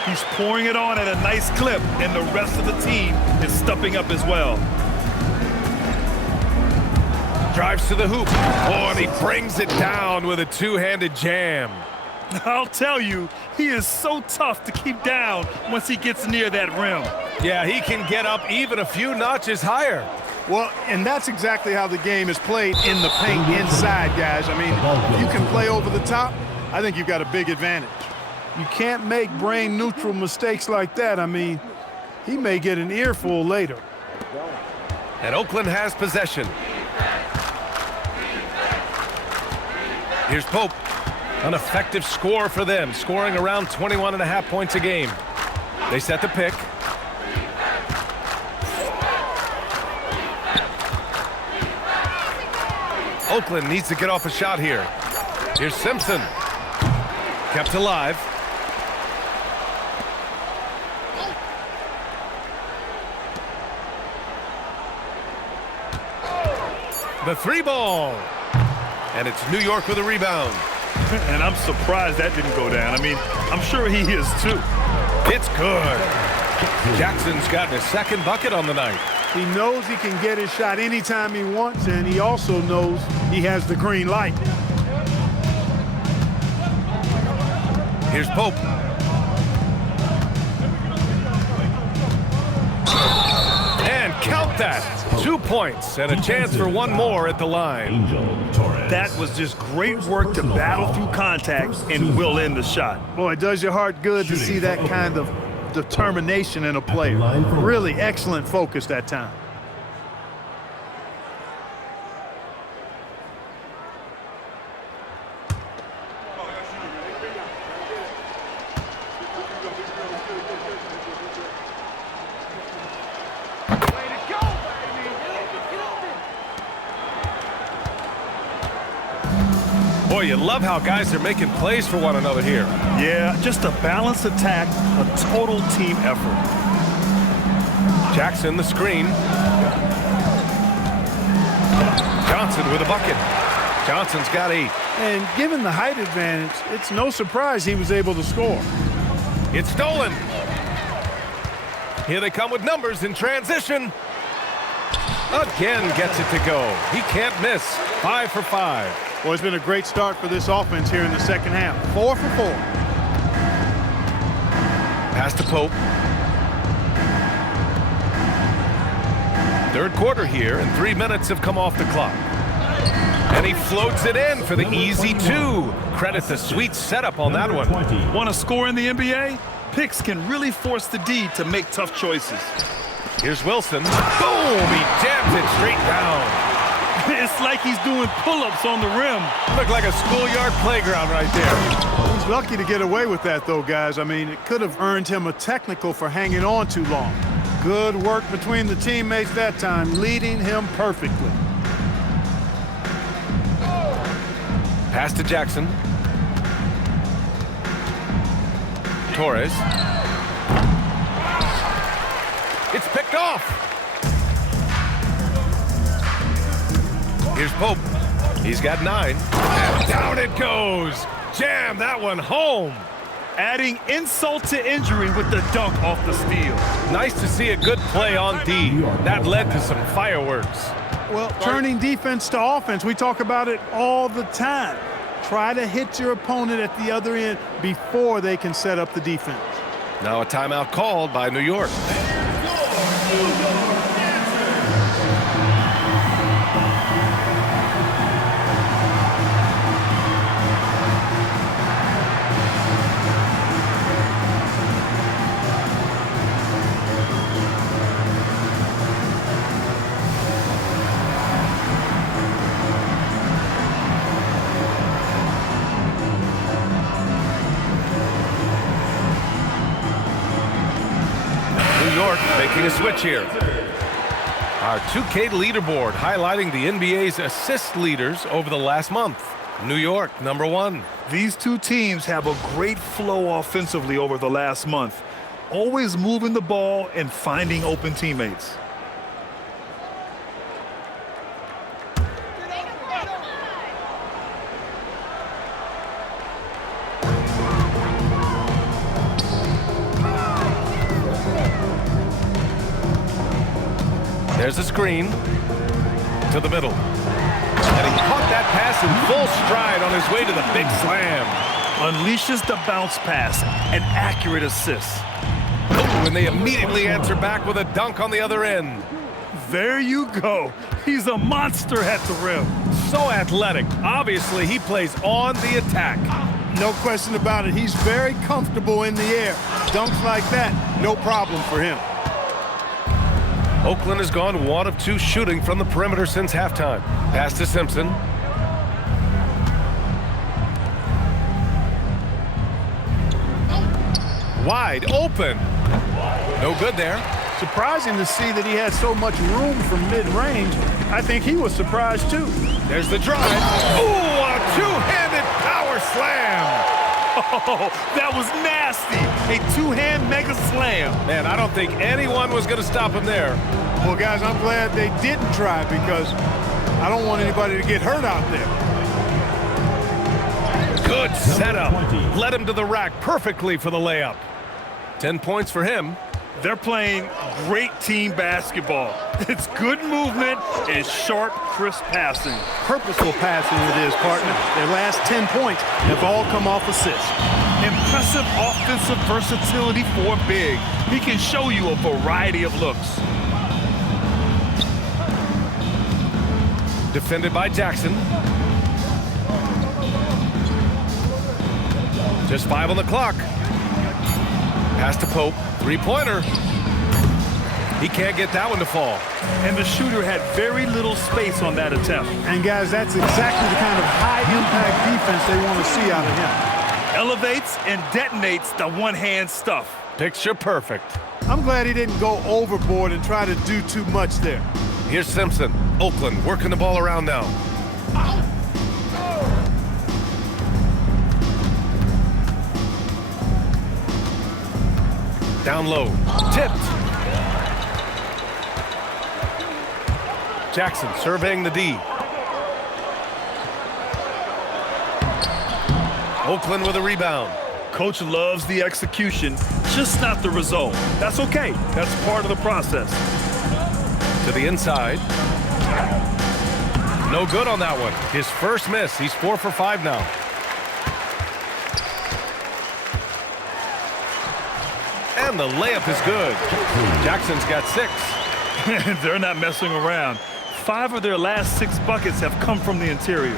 He's pouring it on at a nice clip, and the rest of the team is stepping up as well. Drives to the hoop. Oh, and he brings it down with a two-handed jam. I'll tell you, he is so tough to keep down once he gets near that rim. Yeah, he can get up even a few notches higher. Well, and that's exactly how the game is played in the paint inside, guys. I mean, if you can play over the top, I think you've got a big advantage. You can't make brain-neutral mistakes like that. I mean, he may get an earful later. And Oakland has possession. Here's Pope. An effective score for them, scoring around 21.5 points a game. They set the pick. Oakland needs to get off a shot here. Here's Simpson. Kept alive. The 3 ball. And it's New York with a rebound. And I'm surprised that didn't go down. I mean, I'm sure he is too. It's good. Jackson's gotten his second bucket on the night. He knows he can get his shot anytime he wants, and he also knows he has the green light. Here's Pope. And count that. 2 points and a chance for one more at the line. That was just great work to battle through contact and will in the shot. Boy, it does your heart good to see that kind of determination in a player. Really excellent focus that time. Boy, you love how guys are making plays for one another here. Yeah, just a balanced attack, a total team effort. Jackson, the screen. Johnson with a bucket. Johnson's got 8. And given the height advantage, it's no surprise he was able to score. It's stolen. Here they come with numbers in transition. Again gets it to go. He can't miss. 5 for 5. Well, it's been a great start for this offense here in the second half. 4 for 4. Pass to Pope. Third quarter here, and 3 minutes have come off the clock. And he floats it in for the easy 2. Credit the sweet setup on that one. Want to score in the NBA? Picks can really force the D to make tough choices. Here's Wilson. Boom! He jams it straight down. It's like he's doing pull-ups on the rim. Looked like a schoolyard playground right there. He's lucky to get away with that, though, guys. I mean, it could have earned him a technical for hanging on too long. Good work between the teammates that time, leading him perfectly. Pass to Jackson. Torres. It's picked off. Here's Pope. He's got 9. And down it goes. Jam that one home. Adding insult to injury with the dunk off the steal. Nice to see a good play on D. That led to some fireworks. Well, turning defense to offense, we talk about it all the time. Try to hit your opponent at the other end before they can set up the defense. Now a timeout called by New York. Making a switch here. Our 2K leaderboard highlighting the NBA's assist leaders over the last month. New York, number 1. These two teams have a great flow offensively over the last month. Always moving the ball and finding open teammates. There's a screen to the middle. And he caught that pass in full stride on his way to the big slam. Unleashes the bounce pass, an accurate assist. Oh, and they immediately answer back with a dunk on the other end. There you go. He's a monster at the rim. So athletic. Obviously, he plays on the attack. No question about it. He's very comfortable in the air. Dunks like that, no problem for him. Oakland has gone 1 of 2 shooting from the perimeter since halftime. Pass to Simpson. Wide open. No good there. Surprising to see that he had so much room from mid-range. I think he was surprised, too. There's the drive. Ooh, a two-handed power slam. Oh, that was nasty. A two-hand mega slam. Man, I don't think anyone was going to stop him there. Well, guys, I'm glad they didn't try because I don't want anybody to get hurt out there. Good setup. Led him to the rack perfectly for the layup. 10 points for him. They're playing great team basketball. It's good movement and sharp, crisp passing. Purposeful passing it is, partner. Their last 10 points have all come off assists. Impressive offensive versatility for big. He can show you a variety of looks. Defended by Jackson. Just 5 on the clock. Pass to Pope. Three-pointer. He can't get that one to fall. And the shooter had very little space on that attempt. And guys, that's exactly the kind of high-impact defense they want to see out of him. Elevates and detonates the one-hand stuff. Picture perfect. I'm glad he didn't go overboard and try to do too much there. Here's Simpson. Oakland working the ball around now. Down low. Tipped. Jackson surveying the D. Oakland with a rebound. Coach loves the execution, just not the result. That's okay. That's part of the process. To the inside. No good on that one. His first miss. He's 4 for 5 now. And the layup is good. Jackson's got 6. They're not messing around. 5 of their last 6 buckets have come from the interior.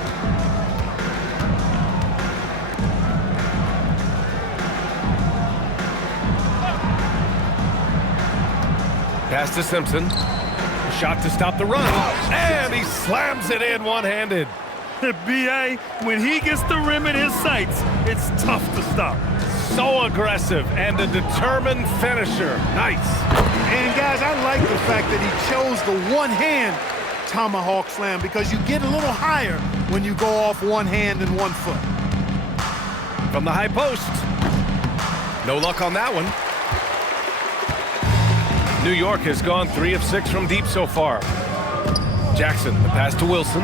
Pass to Simpson. Shot to stop the run. And he slams it in one-handed. B.A., when he gets the rim in his sights, it's tough to stop. So aggressive and a determined finisher. Nice. And guys, I like the fact that he chose the one-hand tomahawk slam because you get a little higher when you go off one hand and 1 foot. From the high post. No luck on that one. New York has gone 3 of 6 from deep so far. Jackson, the pass to Wilson.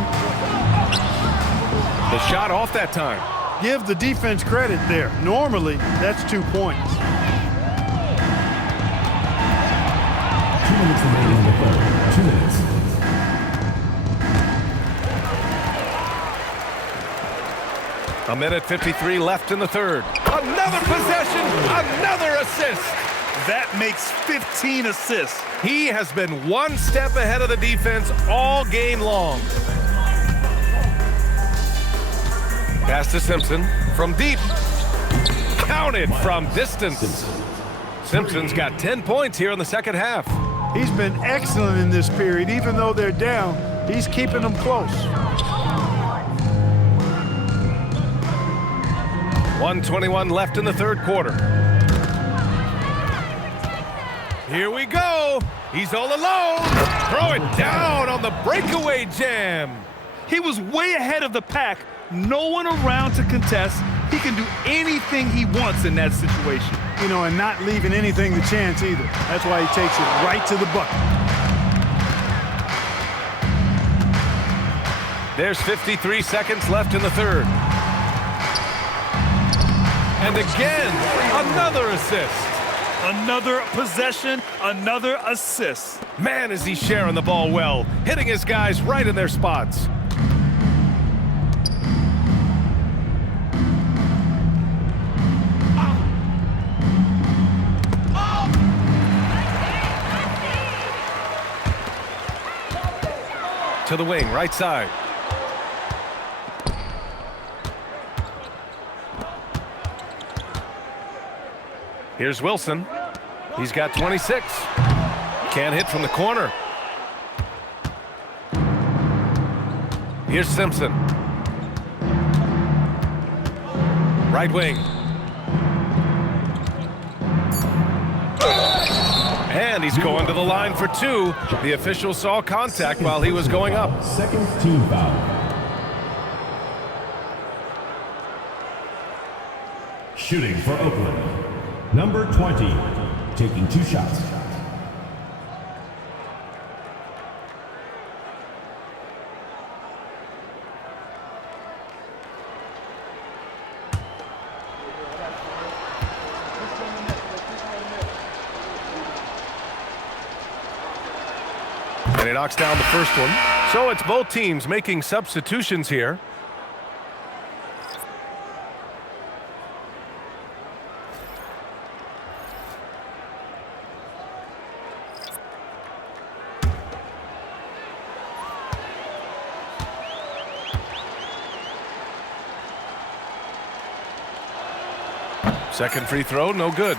The shot off that time. Give the defense credit there. Normally, that's 2 points. 2 minutes remaining in the third. 2 minutes. A minute 53 left in the third. Another possession, another assist. That makes 15 assists. He has been 1 step ahead of the defense all game long. Pass to Simpson from deep. Counted from distance. Simpson's got 10 points here in the second half. He's been excellent in this period. Even though they're down, he's keeping them close. 1:21 left in the third quarter. Here we go. He's all alone. Throw it down on the breakaway jam. He was way ahead of the pack. No one around to contest. He can do anything he wants in that situation. You know, and not leaving anything to chance either. That's why he takes it right to the bucket. There's 53 seconds left in the third. And again, another assist. Another possession, another assist. Man, is he sharing the ball well, hitting his guys right in their spots. To the wing, right side. Here's Wilson. He's got 26. Can't hit from the corner. Here's Simpson. Right wing. And he's going to the line for 2. The official saw contact while he was going up. Second team foul. Shooting for Oakland. Number 20, taking 2 shots. he knocks down the first one. So it's both teams making substitutions here. Second free throw, no good.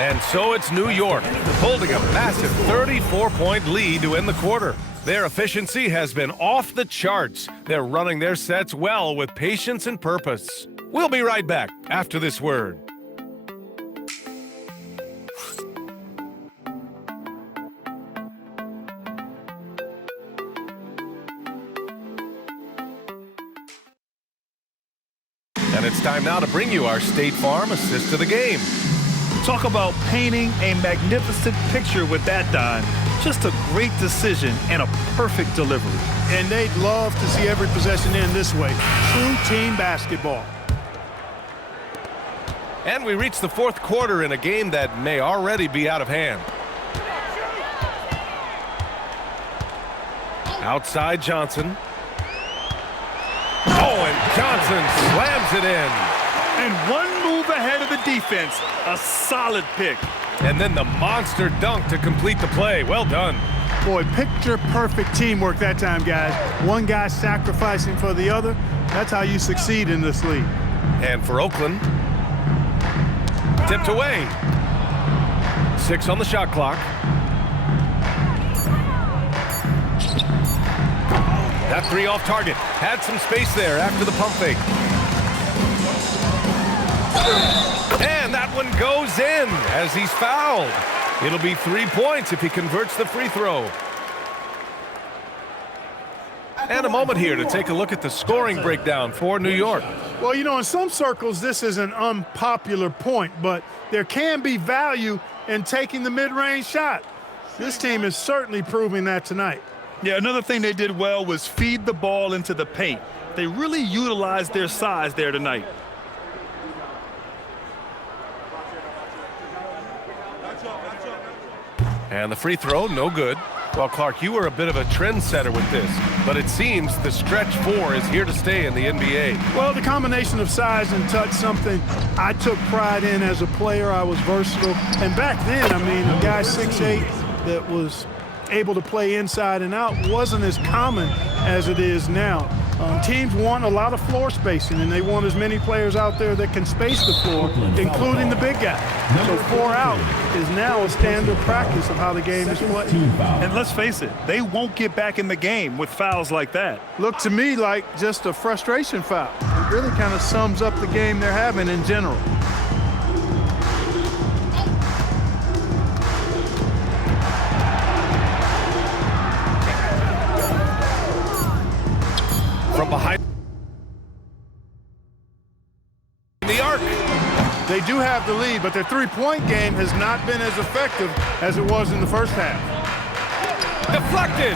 And so it's New York, holding a massive 34-point lead to end the quarter. Their efficiency has been off the charts. They're running their sets well with patience and purpose. We'll be right back after this word. And it's time now to bring you our State Farm assist of the game. Talk about painting a magnificent picture with that dime. Just a great decision and a perfect delivery. And they'd love to see every possession end this way. True team basketball. And we reach the fourth quarter in a game that may already be out of hand. Outside Johnson. Oh, and Johnson slams it in. And one move ahead of the defense. A solid pick. And then the monster dunk to complete the play. Well done. Boy, picture-perfect teamwork that time, guys. One guy sacrificing for the other. That's how you succeed in this league. And for Oakland, tipped away. 6 on the shot clock. That three off target. Had some space there after the pump fake. And that one goes in as he's fouled. It'll be 3 points if he converts the free throw. And a moment here to take a look at the scoring breakdown for New York. Well, you know, in some circles, this is an unpopular point, but there can be value in taking the mid-range shot. This team is certainly proving that tonight. Yeah, another thing they did well was feed the ball into the paint. They really utilized their size there tonight. And the free throw, no good. Well, Clark, you were a bit of a trendsetter with this, but it seems the stretch 4 is here to stay in the NBA. Well, the combination of size and touch, something I took pride in as a player. I was versatile. And back then, I mean, a guy 6'8" that was able to play inside and out wasn't as common as it is now. Teams want a lot of floor spacing, and they want as many players out there that can space the floor, including the big guy. So 4 out is now a standard practice of how the game is played. And let's face it, they won't get back in the game with fouls like that. Look to me like just a frustration foul. It really kind of sums up the game they're having in general. From behind the arc. They do have the lead, but their three-point game has not been as effective as it was in the first half. Deflected.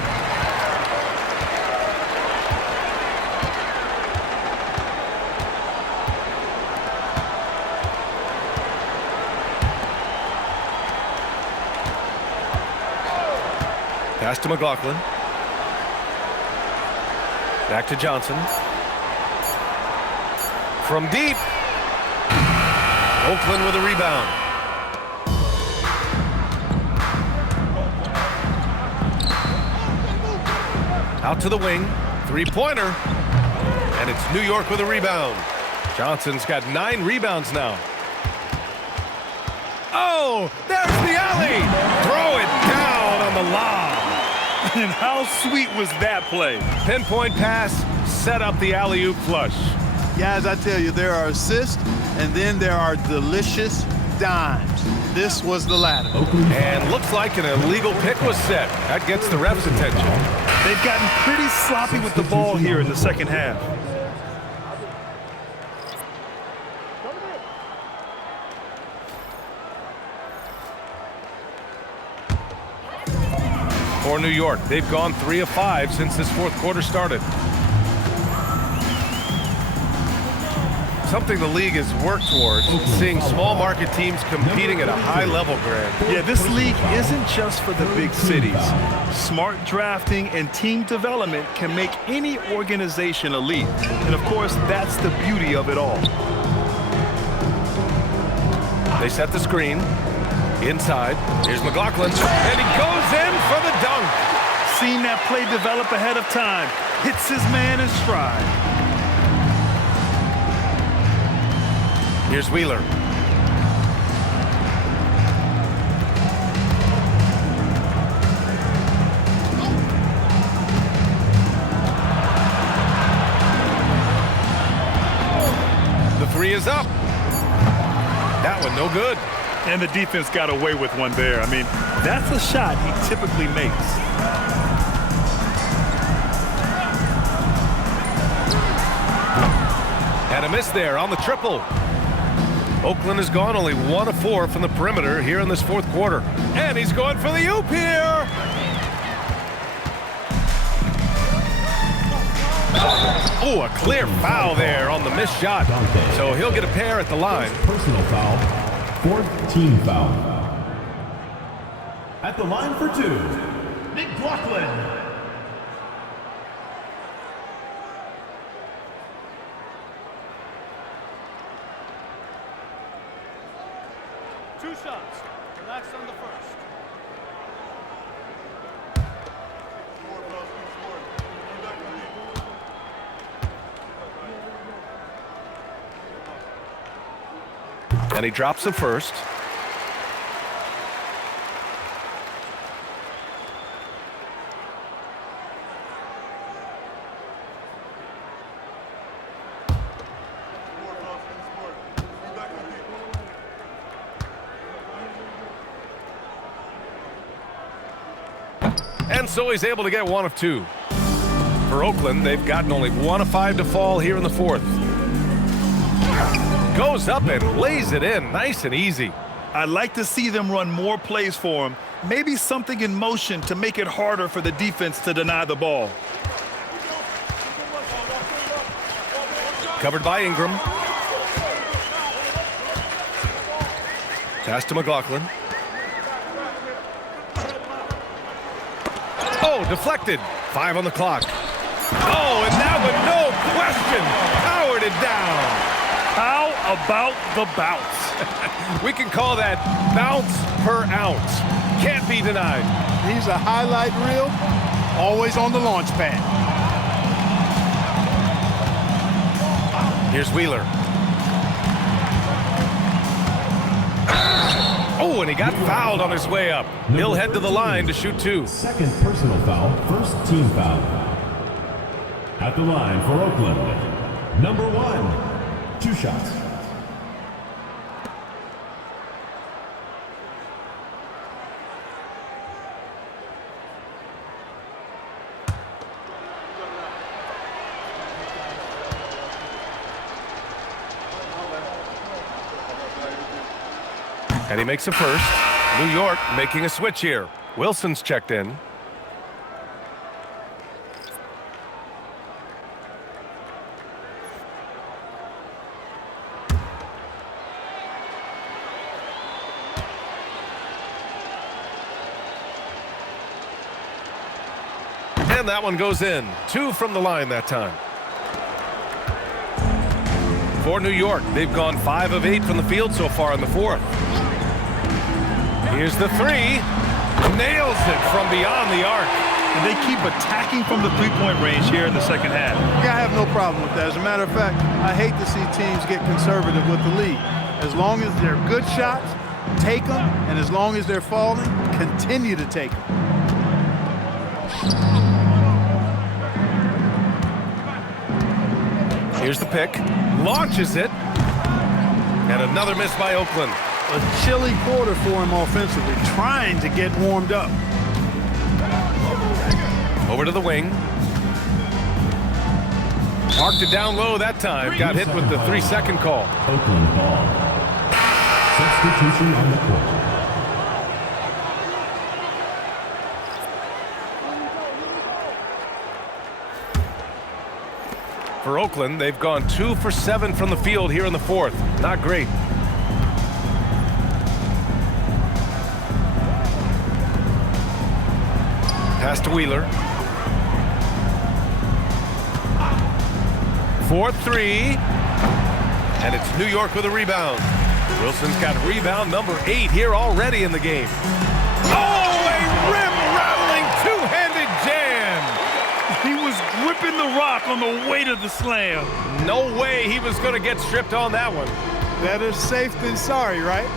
Pass to McLaughlin. Back to Johnson. From deep. Oakland with a rebound. Out to the wing. Three-pointer. And it's New York with a rebound. Johnson's got 9 rebounds now. Oh, there's the alley. Throw it down on the lob. And how sweet was that play? Pinpoint pass, set up the alley-oop flush. Guys, I tell you, there are assists, and then there are delicious dimes. This was the latter. And looks like an illegal pick was set. That gets the ref's attention. They've gotten pretty sloppy with the ball here in the second half. For New York, they've gone 3 of 5 since this fourth quarter started. something the league has worked towards, seeing small market teams competing at a high level, Grant. Yeah, this league isn't just for the big cities. Smart drafting and team development can make any organization elite. And of course, that's the beauty of it all. They set the screen. Inside. Here's McLaughlin. And he goes in for the dunk. Seen that play develop ahead of time. Hits his man in stride. Here's Wheeler. The three is up. That one no good. And the defense got away with one there. I mean, that's a shot he typically makes. And a miss there on the triple. Oakland has gone only 1 of 4 from the perimeter here in this fourth quarter. And he's going for the oop here. Oh, a clear foul there on the missed shot. So he'll get a pair at the line. Personal foul. 4th team foul. At the line for 2, McLaughlin. Two shots. Relax on the first. And he drops the first. And so he's able to get 1 of 2. For Oakland, they've gotten only 1 of 5 to fall here in the fourth. Goes up and lays it in nice and easy. I'd like to see them run more plays for him. Maybe something in motion to make it harder for the defense to deny the ball. Covered by Ingram. Pass to McLaughlin. Oh, deflected. 5 on the clock. Oh, and that one, no question, powered it down. How about the bounce? We can call that bounce per ounce. Can't be denied. He's a highlight reel, always on the launch pad. Here's Wheeler. Oh, and he got fouled on his way up. He'll head to the line to shoot 2. 2nd personal foul, 1st team foul. At the line for Oakland, number 1, 2 shots. And he makes a first. New York making a switch here. Wilson's checked in. And that one goes in. 2 from the line that time. For New York, they've gone 5 of 8 from the field so far in the fourth. Here's the 3. Nails it from beyond the arc. And they keep attacking from the three-point range here in the second half. Yeah, I have no problem with that. As a matter of fact, I hate to see teams get conservative with the lead. As long as they're good shots, take them. And as long as they're falling, continue to take them. Here's the pick. Launches it. And another miss by Oakland. A chilly quarter for him offensively, trying to get warmed up. Over to the wing. Marked it down low that time. Got hit with the 3-second call. Oakland ball. Substitution on the court. For Oakland, they've gone 2 for 7 from the field here in the fourth. Not great. Pass to Wheeler. 4-3. And it's New York with a rebound. Wilson's got rebound number 8 here already in the game. Oh, a rim-rattling two-handed jam. He was gripping the rock on the weight of the slam. No way he was going to get stripped on that one. Better safe than sorry, right?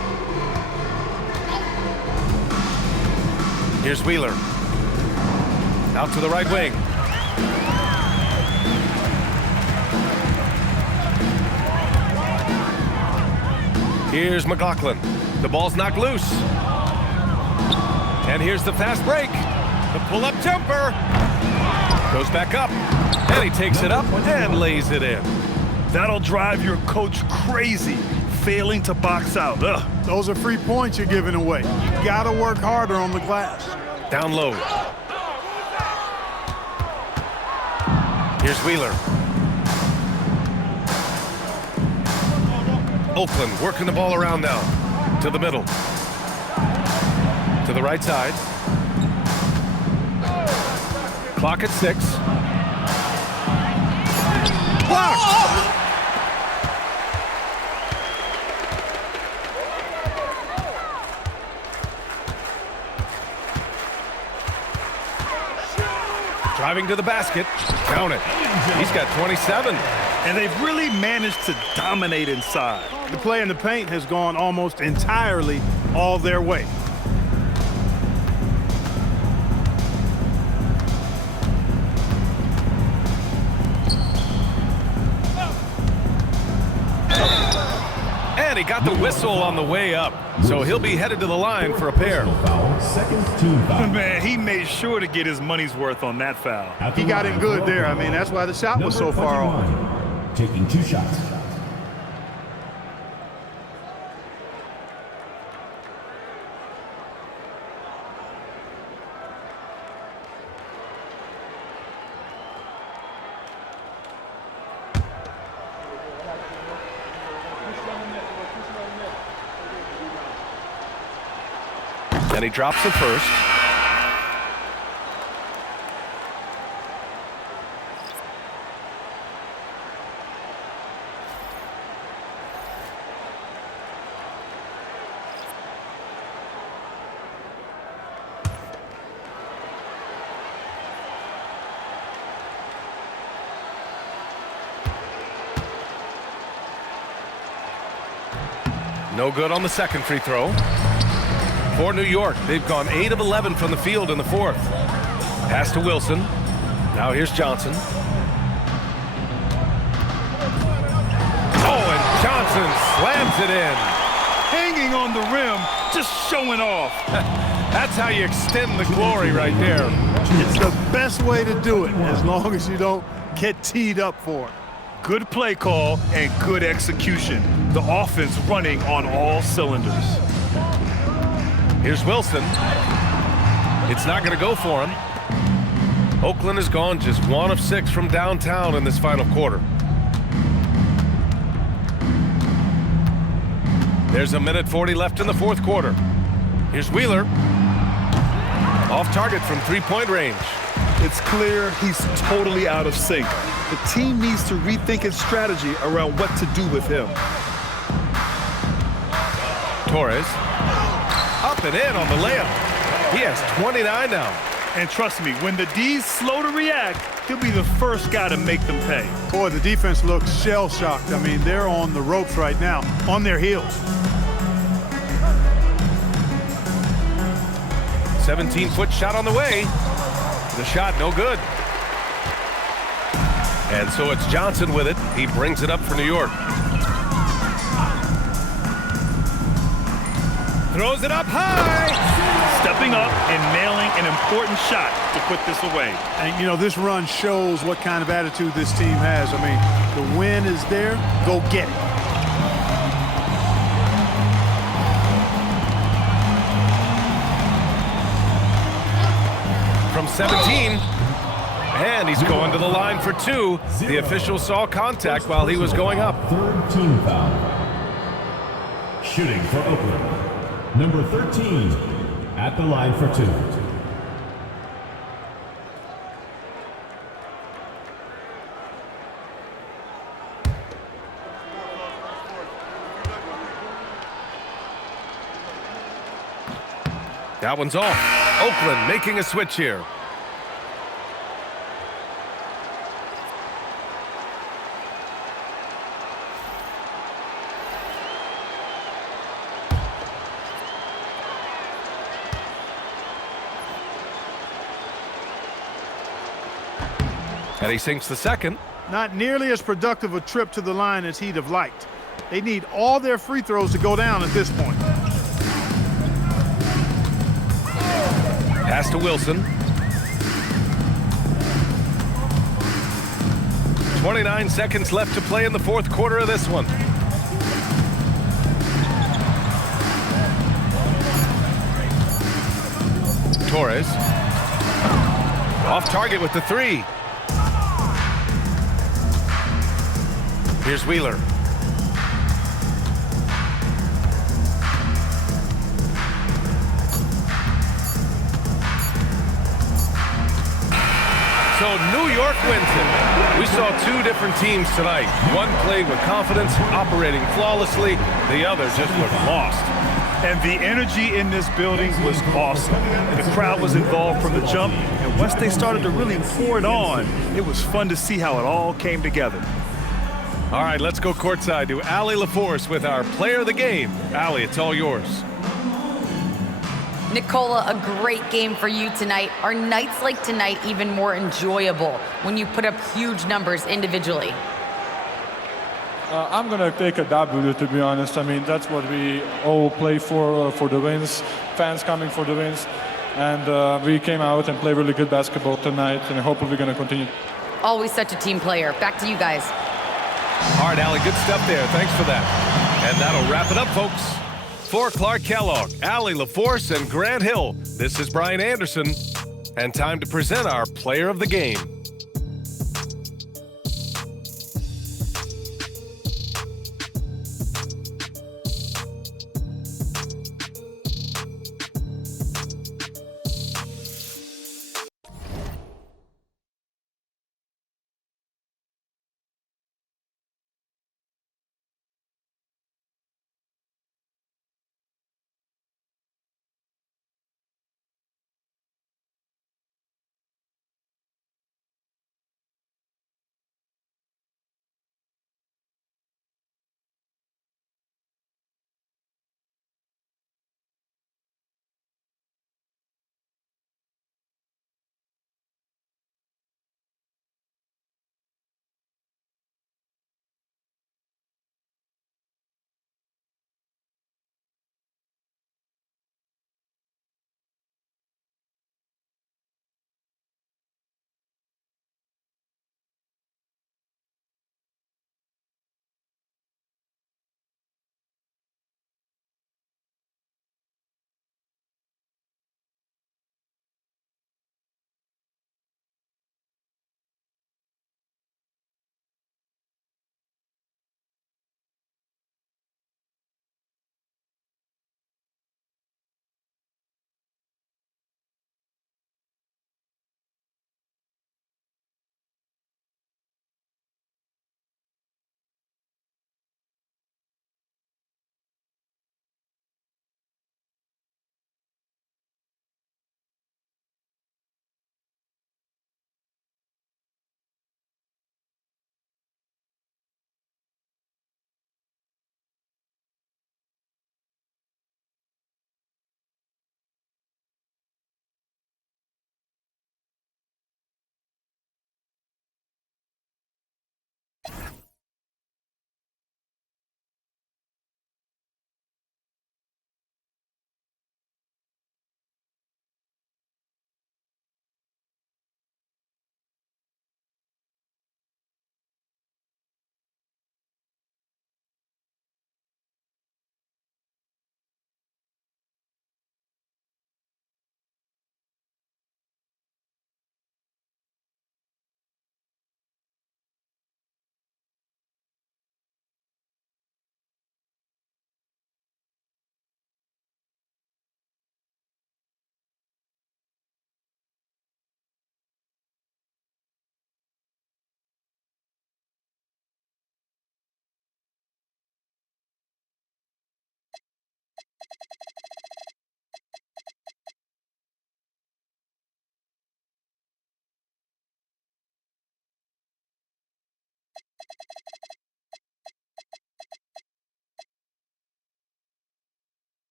Here's Wheeler. Out to the right wing. Here's McLaughlin. The ball's knocked loose. And here's the fast break. The pull-up jumper. Goes back up. And he takes it up and lays it in. That'll drive your coach crazy, failing to box out. Ugh. Those are free points you're giving away. You got to work harder on the glass. Down low. Here's Wheeler. Oakland working the ball around now. To the middle. To the right side. Clock at 6. Blocked! Driving to the basket. Count it. He's got 27. And they've really managed to dominate inside. The play in the paint has gone almost entirely all their way. And he got the whistle on the way up. So he'll be headed to the line for a pair. Man, he made sure to get his money's worth on that foul. He got in good there. I mean, that's why the shot was so far off. Taking 2 shots. And he drops it first. No good on the second free throw. For New York, they've gone 8 of 11 from the field in the fourth. Pass to Wilson. Now here's Johnson. Oh, and Johnson slams it in. Hanging on the rim, just showing off. That's how you extend the glory right there. It's the best way to do it, as long as you don't get teed up for it. Good play call and good execution. The offense running on all cylinders. Here's Wilson. It's not going to go for him. Oakland has gone just 1 of 6 from downtown in this final quarter. There's a minute 40 left in the fourth quarter. Here's Wheeler. Off target from three-point range. It's clear he's totally out of sync. The team needs to rethink its strategy around what to do with him. Torres. Up and in on the layup. He has 29 now. And trust me, when the D's slow to react, he'll be the first guy to make them pay. Boy, the defense looks shell-shocked. I mean, they're on the ropes right now, on their heels. 17-foot shot on the way. The shot no good. And so it's Johnson with it. He brings it up for New York. Throws it up high. Stepping up and nailing an important shot to put this away. And, you know, this run shows what kind of attitude this team has. I mean, the win is there. Go get it. From 17. And he's going to the line for 2. The official saw contact while he was going up. Third team foul. Shooting for Oakland, number 13, at the line for 2. That one's off. Oakland making a switch here. And he sinks the second. Not nearly as productive a trip to the line as he'd have liked. They need all their free throws to go down at this point. Pass to Wilson. 29 seconds left to play in the fourth quarter of this one. Torres. Off target with the 3. Here's Wheeler. So New York wins it. We saw 2 different teams tonight. One played with confidence, operating flawlessly. The other just looked lost. And the energy in this building was awesome. The crowd was involved from the jump, and once they started to really pour it on, it was fun to see how it all came together. All right, let's go courtside to Allie LaForce with our player of the game. Allie, it's all yours. Nicola, a great game for you tonight. Are nights like tonight even more enjoyable when you put up huge numbers individually? I'm going to take a W, to be honest. I mean, that's what we all play for the wins, fans coming for the wins. And we came out and played really good basketball tonight, and hopefully we're going to continue. Always such a team player. Back to you guys. All right, Allie, good stuff there. Thanks for that. And that'll wrap it up, folks. For Clark Kellogg, Allie LaForce, and Grant Hill, this is Brian Anderson, and time to present our player of the game.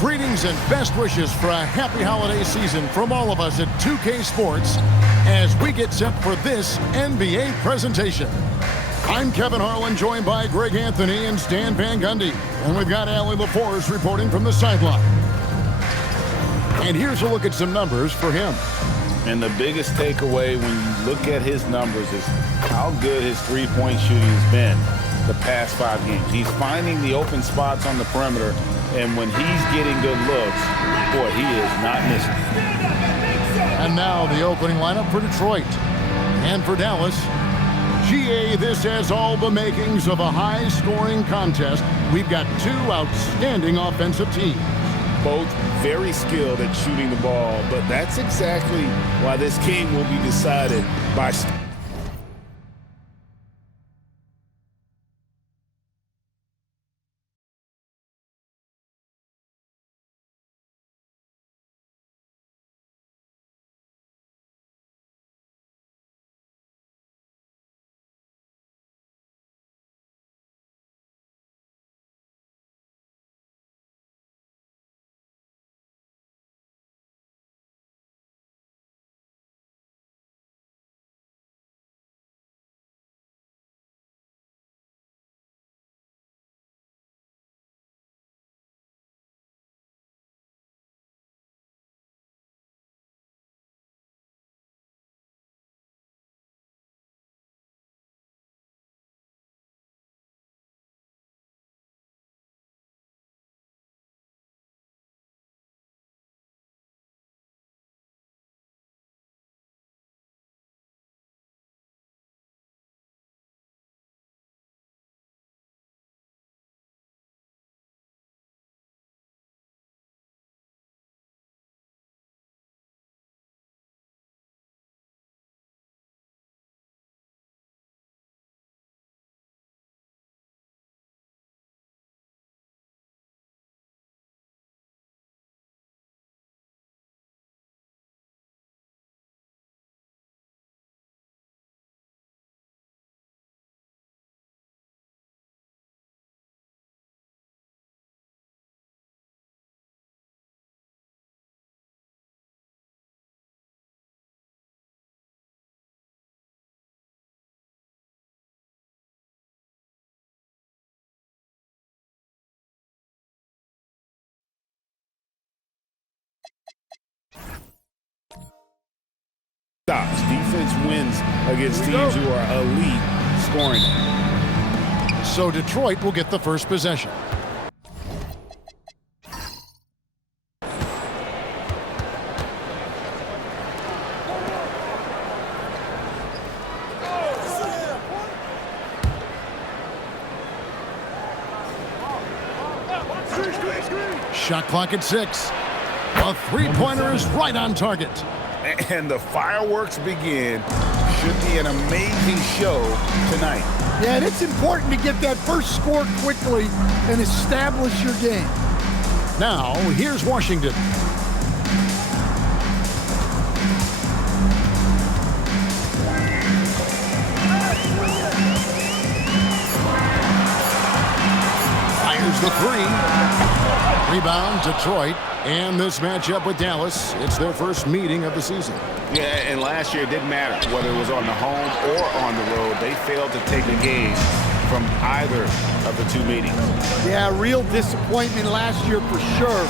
Greetings and best wishes for a happy holiday season from all of us at 2K Sports as we get set for this NBA presentation. I'm Kevin Harlan, joined by Greg Anthony and Stan Van Gundy. And we've got Allie LaForce reporting from the sideline. And here's a look at some numbers for him. And the biggest takeaway when you look at his numbers is how good his three-point shooting has been the past 5 games. He's finding the open spots on the perimeter, and when he's getting good looks, boy, he is not missing. And now the opening lineup for Detroit. And for Dallas, GA, this has all the makings of a high-scoring contest. We've got 2 outstanding offensive teams. Both very skilled at shooting the ball, but that's exactly why this game will be decided by... stops. Defense wins against teams who are elite scoring. So Detroit will get the first possession. Shot clock at 6. A three-pointer is right on target. And the fireworks begin. Should be an amazing show tonight. Yeah, and it's important to get that first score quickly and establish your game. Now, here's Washington. Fires the 3. Rebound, Detroit. And this matchup with Dallas, it's their first meeting of the season. Yeah, and last year it didn't matter whether it was on the home or on the road. They failed to take a game from either of the 2 meetings. Yeah, real disappointment last year for sure.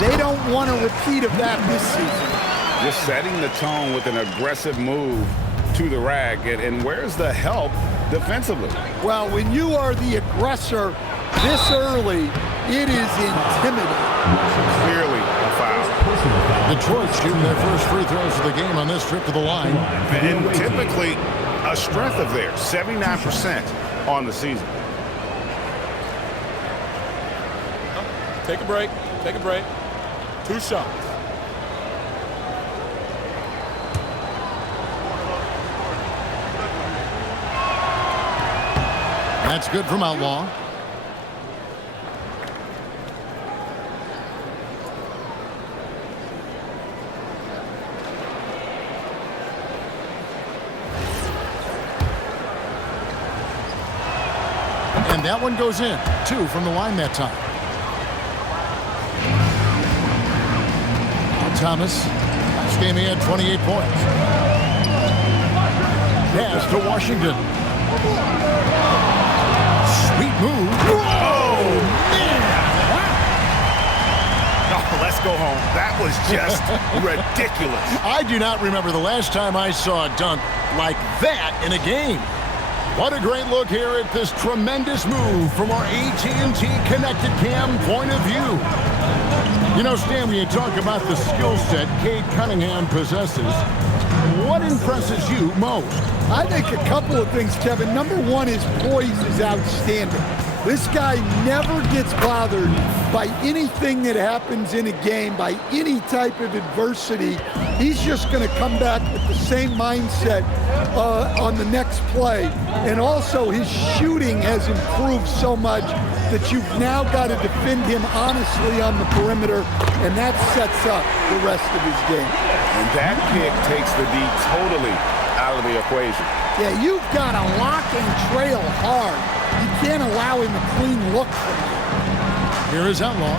They don't want a repeat of that this season. Just setting the tone with an aggressive move to the rack. And where's the help defensively? Well, when you are the aggressor this early, it is intimidating. Clearly a foul. Detroit shooting their first free throws of the game on this trip to the line. And typically a strength of theirs, 79% on the season. Take a break. Take a break. 2 shots. That's good from Outlaw. And that one goes in. 2 from the line that time. Thomas. Last game he had 28 points. Pass to Washington. Sweet move. Oh, man. Oh, let's go home. That was just ridiculous. I do not remember the last time I saw a dunk like that in a game. What a great look here at this tremendous move from our AT&T Connected Cam point of view. You know, Stan, when you talk about the skill set Cade Cunningham possesses, what impresses you most? I think a couple of things, Kevin. Number one, his poise is outstanding. This guy never gets bothered by anything that happens in a game, by any type of adversity. He's just going to come back with the same mindset on the next play. And also, his shooting has improved so much that you've now got to defend him honestly on the perimeter, and that sets up the rest of his game. And that pick takes the D totally out of the equation. Yeah, you've got to lock and trail hard. You can't allow him a clean look from that. Here is Outlaw,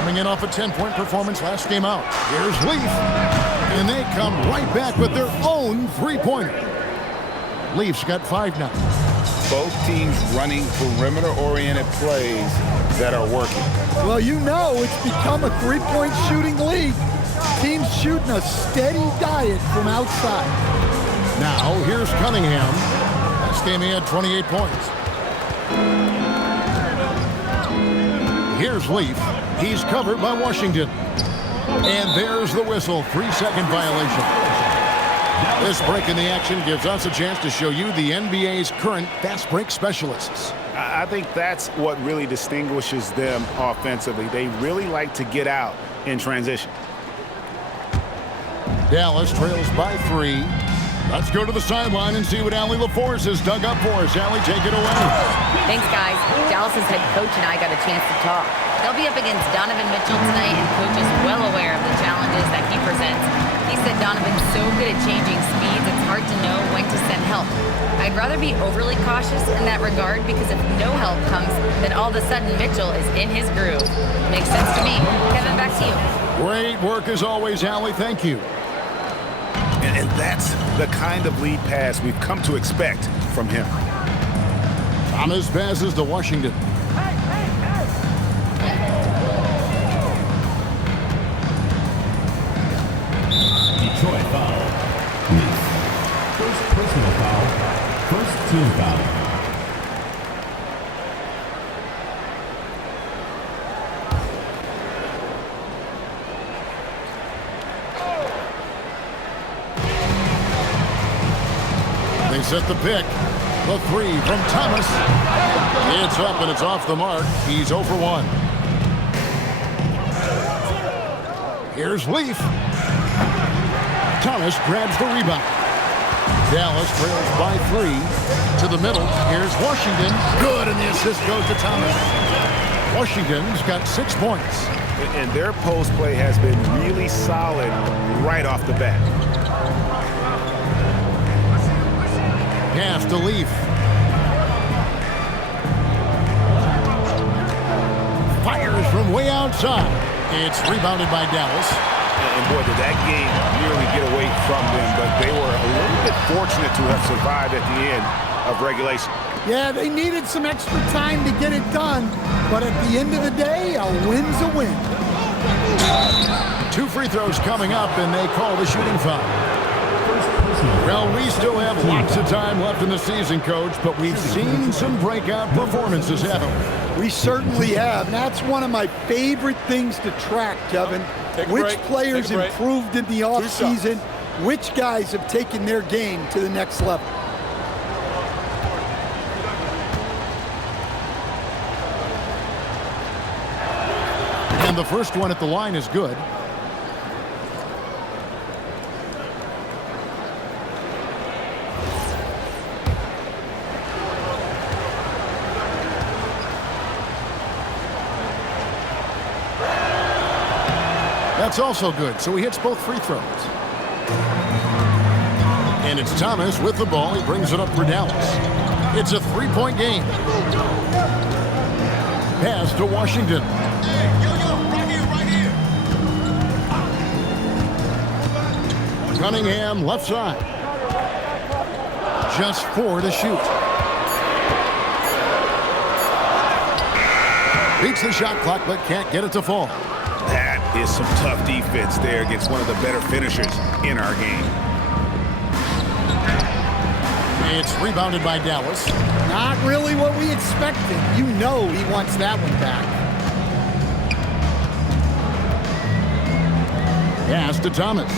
coming in off a 10-point performance last game out. Here's Leaf, and they come right back with their own three-pointer. Leafs got 5 now. Both teams running perimeter-oriented plays that are working. Well, you know it's become a three-point shooting league. Teams shooting a steady diet from outside. Now, here's Cunningham. Last game he had 28 points. Here's Leaf. He's covered by Washington. And there's the whistle. 3-second violation. This break in the action gives us a chance to show you the NBA's current fast break specialists. I think that's what really distinguishes them offensively. They really like to get out in transition. Dallas trails by 3. Let's go to the sideline and see what Allie LaForce has dug up for us. Allie, take it away. Thanks, guys. Dallas's head coach and I got a chance to talk. They'll be up against Donovan Mitchell tonight, and coach is well aware of the challenges that he presents. He said Donovan's so good at changing speeds, it's hard to know when to send help. I'd rather be overly cautious in that regard, because if no help comes, then all of a sudden Mitchell is in his groove. Makes sense to me. Kevin, back to you. Great work as always, Allie. Thank you. And that's the kind of lead pass we've come to expect from him. Thomas passes to Washington. Detroit foul. First personal foul. First team foul. They set the pick. The 3 from Thomas. It's up and it's off the mark. He's 0 for 1. Here's Leaf. Thomas grabs the rebound. Dallas trails by 3 to the middle. Here's Washington. Good, and the assist goes to Thomas. Washington's got 6 points. And their post play has been really solid right off the bat. Pass to Leaf. Fires from way outside. It's rebounded by Dallas. And boy, did that game nearly get away from them, but they were a little bit fortunate to have survived at the end of regulation. Yeah, they needed some extra time to get it done, but at the end of the day, a win's a win. 2 free throws coming up, and they call the shooting foul. Well, we still have lots of time left in the season, Coach, but we've seen some breakout performances, haven't we? We certainly have. And that's one of my favorite things to track, Kevin. Which players improved in the offseason, which guys have taken their game to the next level. And the first one at the line is good. That's also good, so he hits both free throws. And it's Thomas with the ball. He brings it up for Dallas. It's a 3-point game. Pass to Washington. Cunningham, left side. Just 4 to shoot. Beats the shot clock, but can't get it to fall. That is some tough defense there against one of the better finishers in our game. It's rebounded by Dallas. Not really what we expected. You know he wants that one back. Pass to Thomas.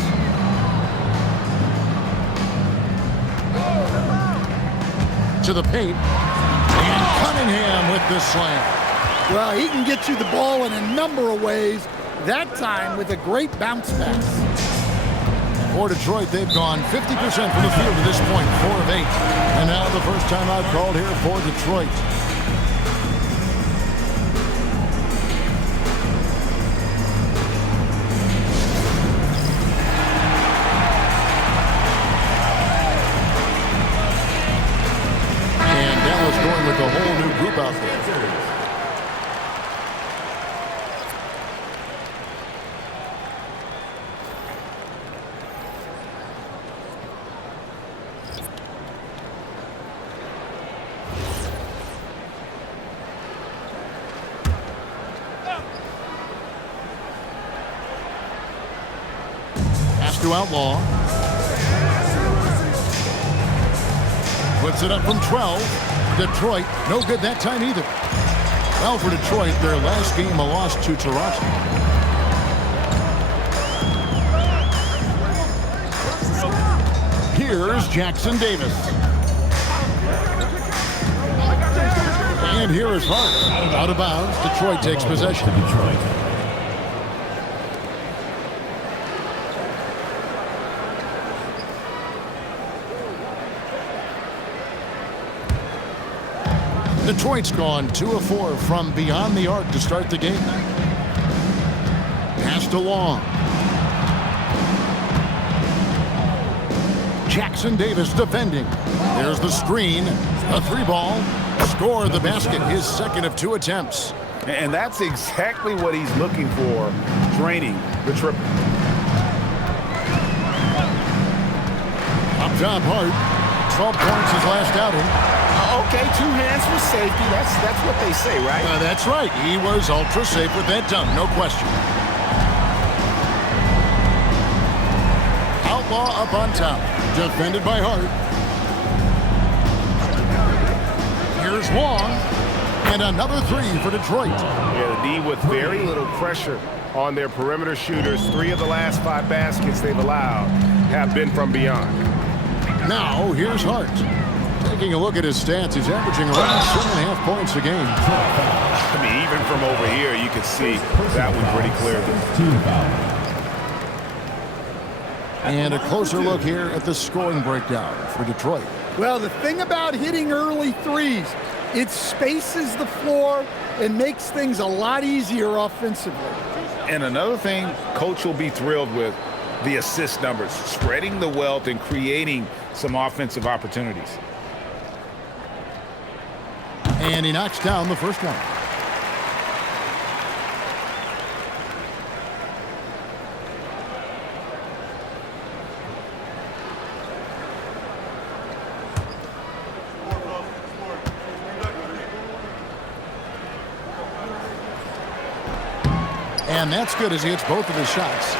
To the paint. And Cunningham with the slam. Well, he can get you the ball in a number of ways. That time with a great bounce pass. For Detroit, they've gone 50% from the field to this point, 4 of 8. And now the first time out called here for Detroit. And Dallas going with a whole new group out there. To Outlaw. Puts it up from 12. Detroit, no good that time either. Well, for Detroit, their last game a loss to Toronto. Here's Jackson Davis. And here is Hart. Out of bounds. Detroit takes possession. Detroit's gone 2 of 4 from beyond the arc to start the game. Passed along. Jackson Davis defending. There's the screen. A 3-ball. Score the basket. His second of 2 attempts. And that's exactly what he's looking for, draining the triple. Up top, Hart. 12 points his last outing. Okay, 2 hands for safety. That's what they say, right? That's right. He was ultra safe with that dunk, no question. Outlaw up on top. Defended by Hart. Here's Wong. And another 3 for Detroit. Yeah, the D with very little pressure on their perimeter shooters. 3 of the last 5 baskets they've allowed have been from beyond. Now, here's Hart. Taking a look at his stats, he's averaging around 7.5 points a game. I mean, even from over here, you can see that one pretty clearly. And a closer look here at the scoring breakdown for Detroit. Well, the thing about hitting early threes, it spaces the floor and makes things a lot easier offensively. And another thing Coach will be thrilled with, the assist numbers, spreading the wealth and creating some offensive opportunities. And he knocks down the first one. And that's good as he hits both of his shots.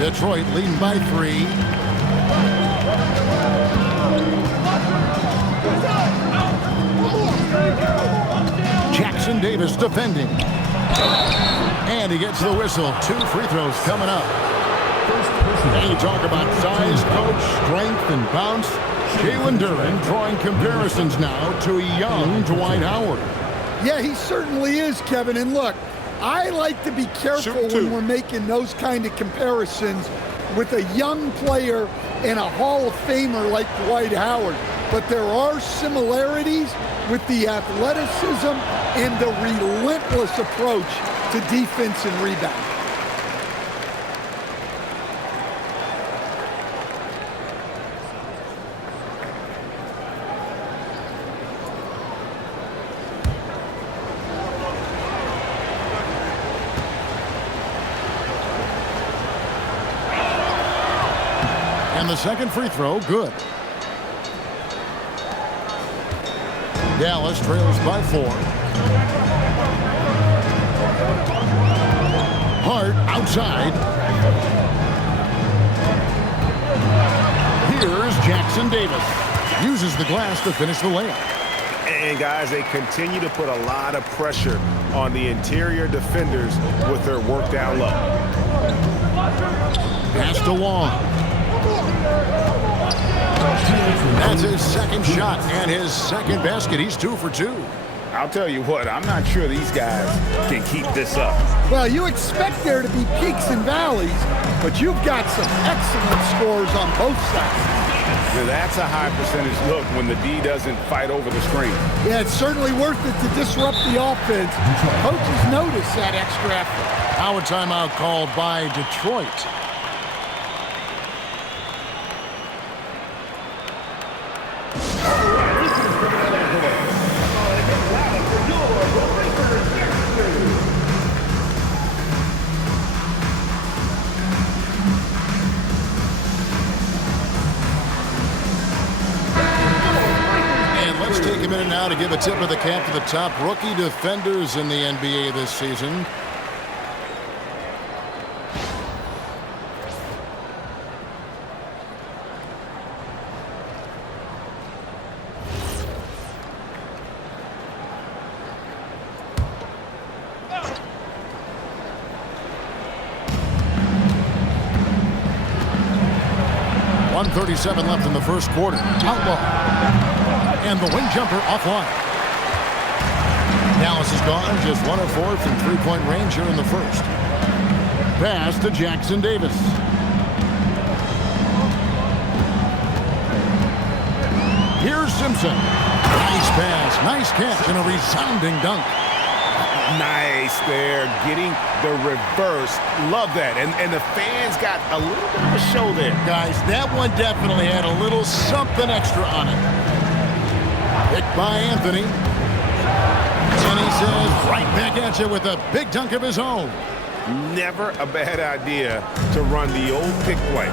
Detroit leading by 3. Jackson Davis defending. And he gets the whistle. 2 free throws coming up. And you talk about size, coach, strength, and bounce. Jalen Duren drawing comparisons now to a young Dwight Howard. Yeah, he certainly is, Kevin. And look, I like to be careful when we're making those kind of comparisons with a young player and a Hall of Famer like Dwight Howard. But there are similarities with the athleticism and the relentless approach to defense and rebound. And the second free throw, good. Dallas trails by 4. Hart outside. Here's Jackson Davis. Uses the glass to finish the layup. And guys, they continue to put a lot of pressure on the interior defenders with their work down low. Pass to Wong. That's his second shot and his second basket. He's 2 for 2. I'll tell you what, I'm not sure these guys can keep this up. Well, you expect there to be peaks and valleys, but you've got some excellent scores on both sides. Now, that's a high percentage look when the D doesn't fight over the screen. Yeah, it's certainly worth it to disrupt the offense. Coaches notice that extra effort. Now a timeout called by Detroit. Take a minute now to give a tip of the cap to the top rookie defenders in the NBA this season. .137 left in the first quarter. Outlaw. And the wing jumper offline. Dallas is gone, just 1 of 4 from three-point range here in the first. Pass to Jackson Davis. Here's Simpson. Nice pass, nice catch, and a resounding dunk. Nice there, getting the reverse. Love that. And the fans got a little bit of a show there. Guys, that one definitely had a little something extra on it. Picked by Anthony. And he says right back at you with a big dunk of his own. Never a bad idea to run the old pick play.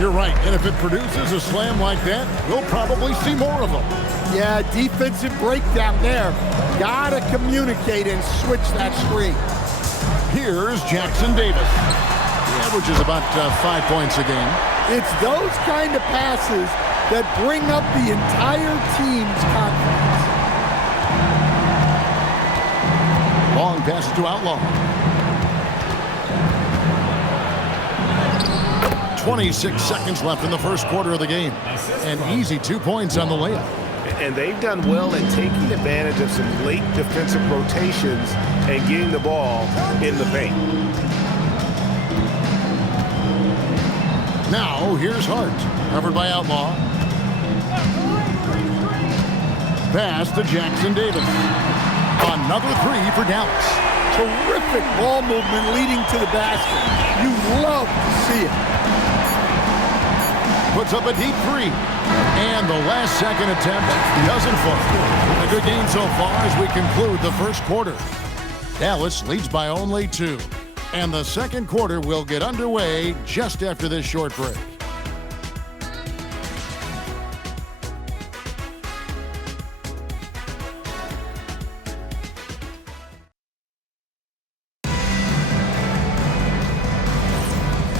You're right. And if it produces a slam like that, we'll probably see more of them. Yeah, defensive breakdown there. Gotta communicate and switch that screen. Here's Jackson Davis. He averages about 5 points a game. It's those kind of passes that bring up the entire team's confidence. Long passes to Outlaw. 26 seconds left in the first quarter of the game. An easy 2 points on the layup. And they've done well in taking advantage of some late defensive rotations and getting the ball in the paint. Now, here's Hart. Covered by Outlaw. Pass to Jackson Davis. Another 3 for Dallas. Terrific ball movement leading to the basket. You love to see it. Puts up a deep 3. And the last second attempt doesn't fall. A good game so far as we conclude the first quarter. Dallas leads by only 2. And the second quarter will get underway just after this short break.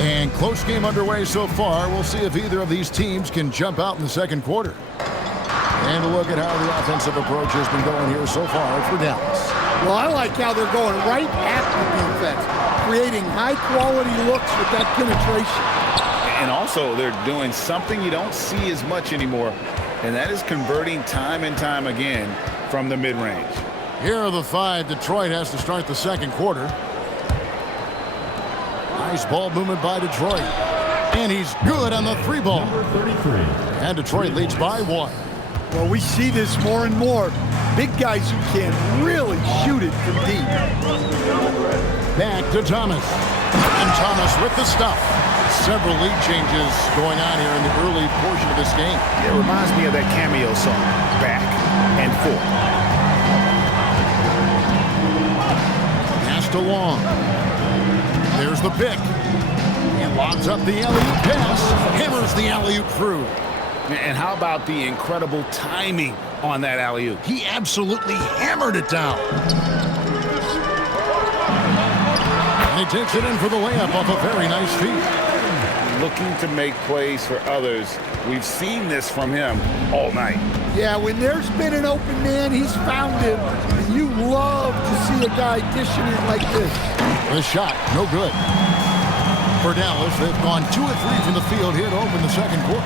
And close game underway so far. We'll see if either of these teams can jump out in the second quarter. And a look at how the offensive approach has been going here so far for Dallas. Well, I like how they're going right at the defense, creating high-quality looks with that penetration. And also, they're doing something you don't see as much anymore, and that is converting time and time again from the mid-range. Here are the 5 Detroit has to start the second quarter. Nice ball movement by Detroit. And he's good on the 3 ball. And Detroit leads by 1. Well, we see this more and more. Big guys who can really shoot it from deep. Back to Thomas. And Thomas with the stuff. Several lead changes going on here in the early portion of this game. It reminds me of that cameo song, Back and Forth. Pass to Long. There's the pick. And Lobs up the alley-oop pass, hammers the alley-oop through. And how about the incredible timing on that alley-oop? He absolutely hammered it down. And he takes it in for the layup off a very nice feed. Looking to make plays for others. We've seen this from him all night. Yeah, when there's been an open man, he's found him. And you love to see a guy dishing it like this. The shot, no good. For Dallas, they've gone 2 of 3 from the field here to open the second quarter.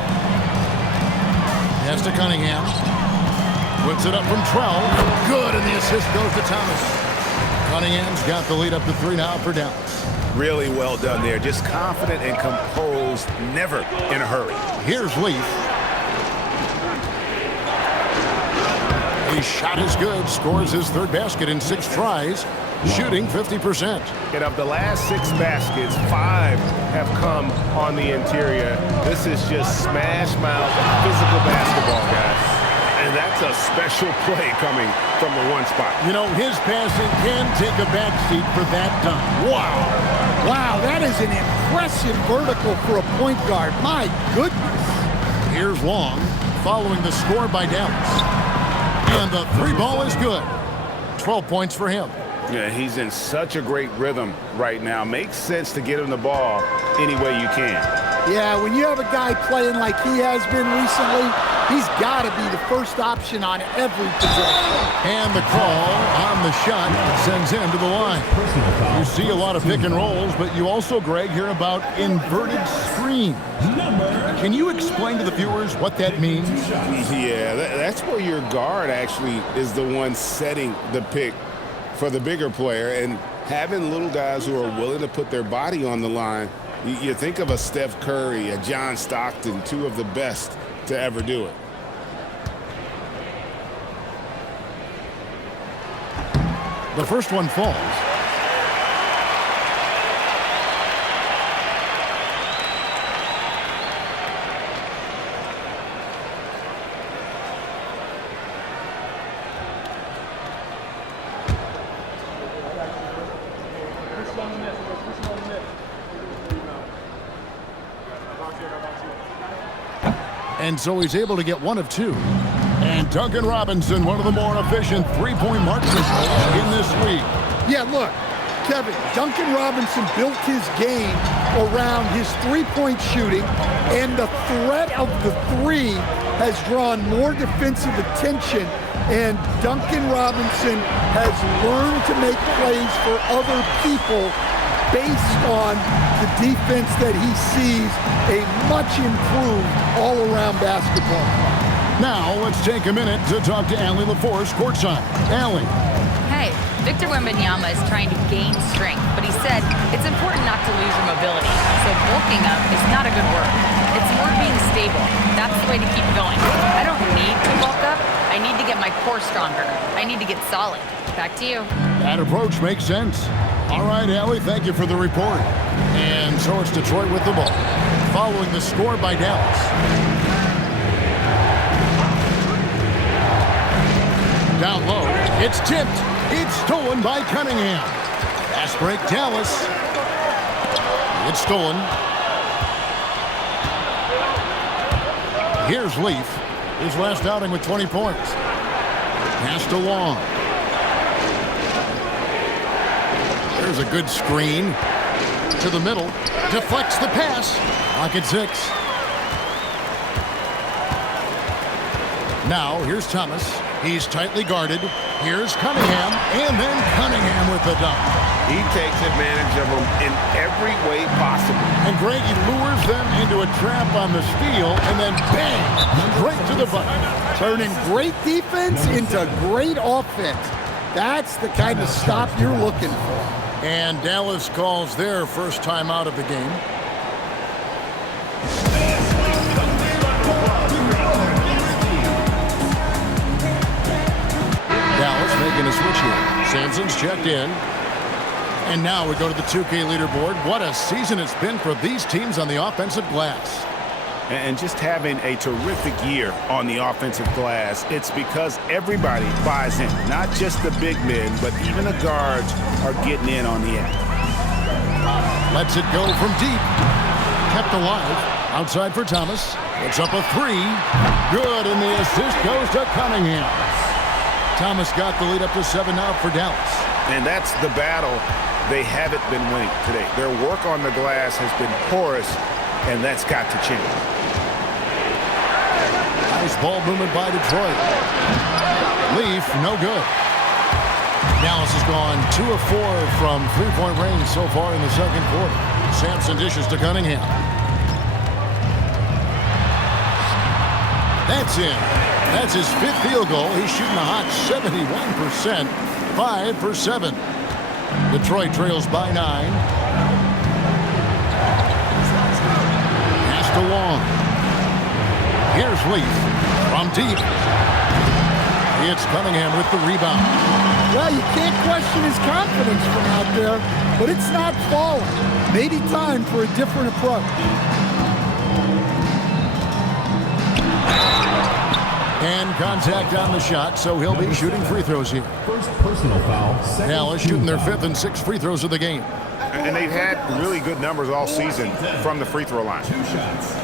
Pass to Cunningham. Puts it up from 12. Good, and the assist goes to Thomas. Cunningham's got the lead up to 3 now for Dallas. Really well done there. Just confident and composed, never in a hurry. Here's Leaf. His shot is good. Scores his 3rd basket in 6 tries. Shooting 50%. And of the last 6 baskets, 5 have come on the interior. This is just smash mouth physical basketball, guys. And that's a special play coming from the one spot. You know, his passing can take a backseat for that dunk. Wow. Wow, that is an impressive vertical for a point guard. My goodness. Here's Long following the score by Dallas. And the 3 ball is good. 12 points for him. Yeah, he's in such a great rhythm right now. Makes sense to get him the ball any way you can. Yeah, when you have a guy playing like he has been recently, he's got to be the first option on every possession. And the call on the shot sends him to the line. You see a lot of pick and rolls, but you also, Greg, hear about inverted screens. Can you explain to the viewers what that means? Yeah, that's where your guard actually is the one setting the pick for the bigger player, and having little guys who are willing to put their body on the line. You think of a Steph Curry, a John Stockton, 2 of the best to ever do it. The first one falls. And so he's able to get 1 of 2. And Duncan Robinson, one of the more efficient 3-point marksmen in this league. Yeah, look, Kevin, Duncan Robinson built his game around his 3-point shooting, and the threat of the 3 has drawn more defensive attention, and Duncan Robinson has learned to make plays for other people based on the defense that he sees a much improved all-around basketball. Now let's take a minute to talk to Allie LaForce courtside. Allie. Hey, Victor Wembanyama is trying to gain strength, but he said it's important not to lose your mobility. So bulking up is not a good word. It's more being stable. That's the way to keep going. I don't need to bulk up. I need to get my core stronger. I need to get solid. Back to you. That approach makes sense. All right, Allie, thank you for the report. And so it's Detroit with the ball, following the score by Dallas. Down low, it's tipped. It's stolen by Cunningham. Fast break, Dallas. It's stolen. Here's Leaf, his last outing with 20 points. Pass to Long. There's a good screen. To the middle. Deflects the pass. Lock at 6. Now, here's Thomas. He's tightly guarded. Here's Cunningham. And then Cunningham with the dunk. He takes advantage of them in every way possible. And Greg, he lures them into a trap on the steal. And then bang! Right to the button. Turning great defense into great offense. That's the kind of stop you're looking for. And Dallas calls their first time out of the game. Dallas making a switch here. Sampson's checked in. And now we go to the 2K leaderboard. What a season it's been for these teams on the offensive glass. And just having a terrific year on the offensive glass, it's because everybody buys in. Not just the big men, but even the guards are getting in on the act. Lets it go from deep. kept alive. Outside for Thomas. It's up a 3. Good, and the assist goes to Cunningham. Thomas got the lead up to 7 now for Dallas. And that's the battle they haven't been winning today. Their work on the glass has been porous, and that's got to change. Nice ball movement by Detroit. Leaf, no good. Dallas has gone 2 of 4 from three-point range so far in the second quarter. Sampson dishes to Cunningham. That's in. That's his 5th field goal. He's shooting a hot 71%. 5 for 7. Detroit trails by 9. Pass to Long. Here's Leaf from deep. It's Cunningham with the rebound. Well, you can't question his confidence from out there, but it's not falling. Maybe time for a different approach. And contact on the shot, so he'll be shooting free throws here. First personal foul. Dallas shooting their 5th and 6th free throws of the game. And they've had really good numbers all season from the free throw line. 2 shots.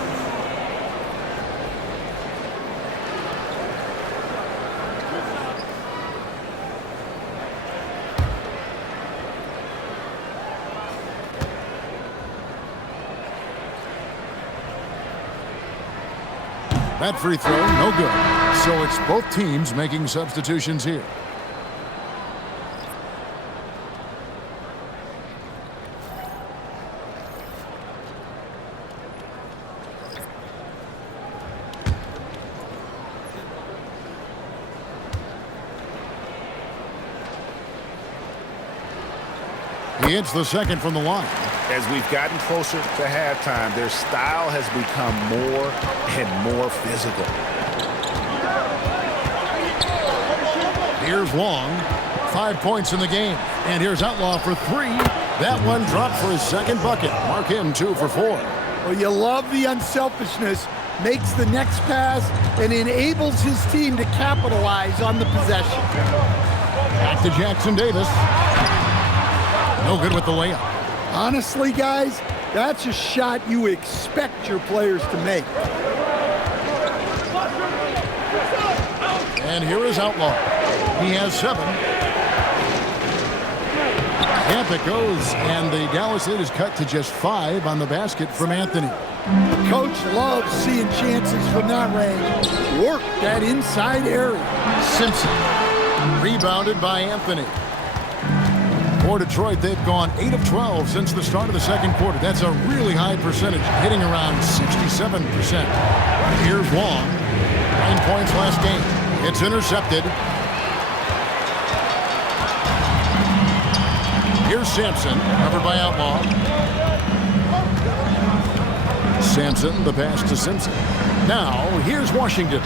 That free throw, no good. So it's both teams making substitutions here. He hits the second from the line. As we've gotten closer to halftime, their style has become more and more physical. Here's Long. 5 points in the game. And here's Outlaw for 3. That one dropped for his second bucket. Mark him 2 for 4. Well, you love the unselfishness. Makes the next pass and enables his team to capitalize on the possession. Back to Jackson Davis. No good with the layup. Honestly, guys, that's a shot you expect your players to make. And here is Outlaw. He has 7. Camp it goes, and the Dallas lead is cut to just 5 on the basket from Anthony. The coach loves seeing chances from that range. Work that inside area. Simpson. Rebounded by Anthony. For Detroit, they've gone 8 of 12 since the start of the second quarter. That's a really high percentage, hitting around 67%. Here's Long. 9 points last game. It's intercepted. Here's Sampson, covered by Outlaw. Sampson, the pass to Simpson. Now, here's Washington.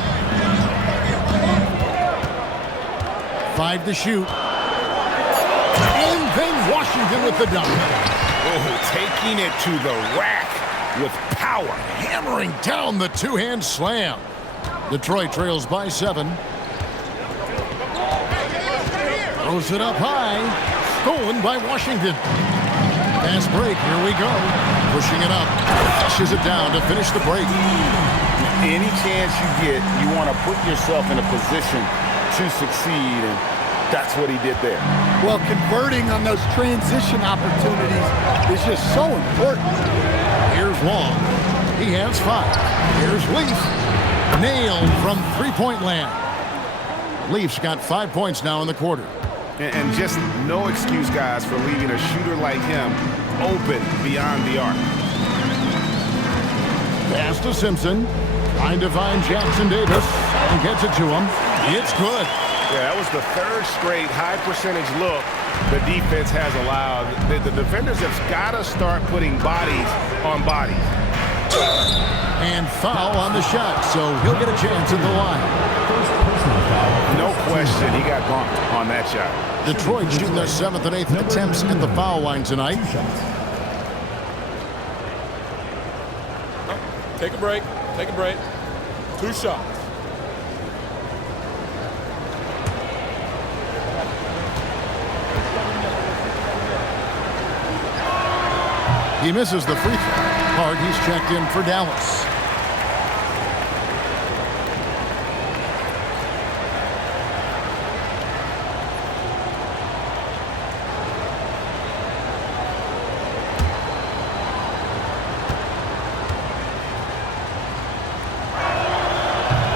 5 to shoot. And then Washington with the dunk. Oh, taking it to the rack with power. Hammering down the two-hand slam. Detroit trails by 7. Throws it up high. Stolen by Washington. Fast break. Here we go. Pushing it up. Flushes it down to finish the break. Any chance you get, you want to put yourself in a position to succeed, and that's what he did there. Well, converting on those transition opportunities is just so important. Here's Long. He has 5. Here's Leaf. Nailed from three-point land. Leaf's got 5 points now in the quarter. And just no excuse, guys, for leaving a shooter like him open beyond the arc. Pass to Simpson. Trying to find Jackson Davis. And gets it to him. It's good. Yeah, that was the 3rd straight high percentage look the defense has allowed. The defenders have got to start putting bodies on bodies. And foul on the shot, so he'll get a chance at the line. No question, he got bumped on that shot. Detroit shooting their 7th and 8th attempts at the foul line tonight. Take a break. Take a break. 2 shots. He misses the free throw. Hart, he's checked in for Dallas.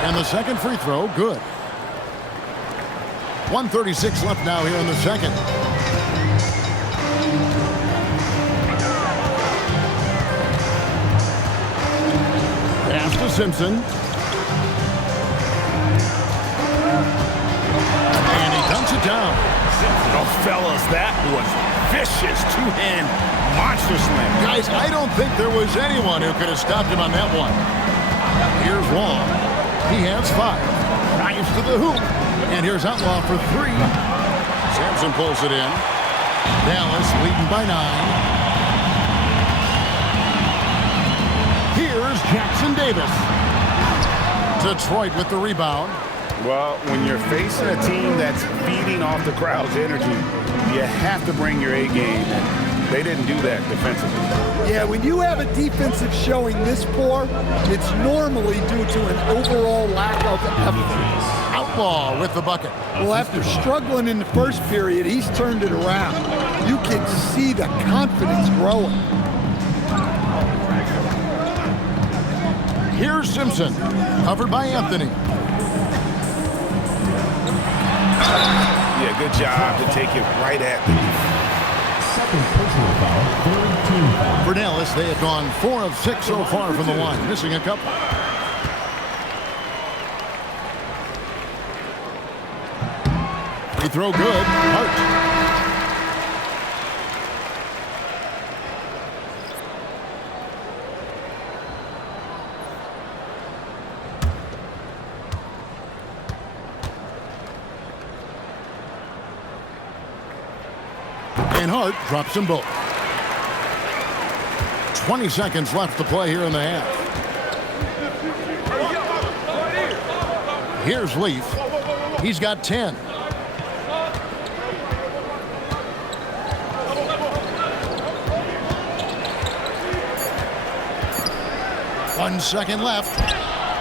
And the second free throw, good. 1:36 left now here in the second. Pass to Simpson. And he dunks it down. Oh, fellas, that was vicious two-hand monster slam. Guys, I don't think there was anyone who could have stopped him on that one. Here's Wong. He has 5. Drives to the hoop. And here's Outlaw for 3. Sampson pulls it in. Dallas leading by 9. Here's Jackson Davis. Detroit with the rebound. Well, when you're facing a team that's feeding off the crowd's energy, you have to bring your A game. And they didn't do that defensively. Yeah, when you have a defensive showing this poor, it's normally due to an overall lack of effort. Outlaw with the bucket. Well, after struggling in the first period, he's turned it around. You can see the confidence growing. Here's Simpson, covered by Anthony. Yeah, good job to take it right at the Second personal foul, third team foul. For Dallas, they have gone 4 of 6 so far from the line, missing a couple. Free throw good. Hart. And Hart drops them both. 20 seconds left to play here in the half. Here's Leaf. He's got 10. One second left.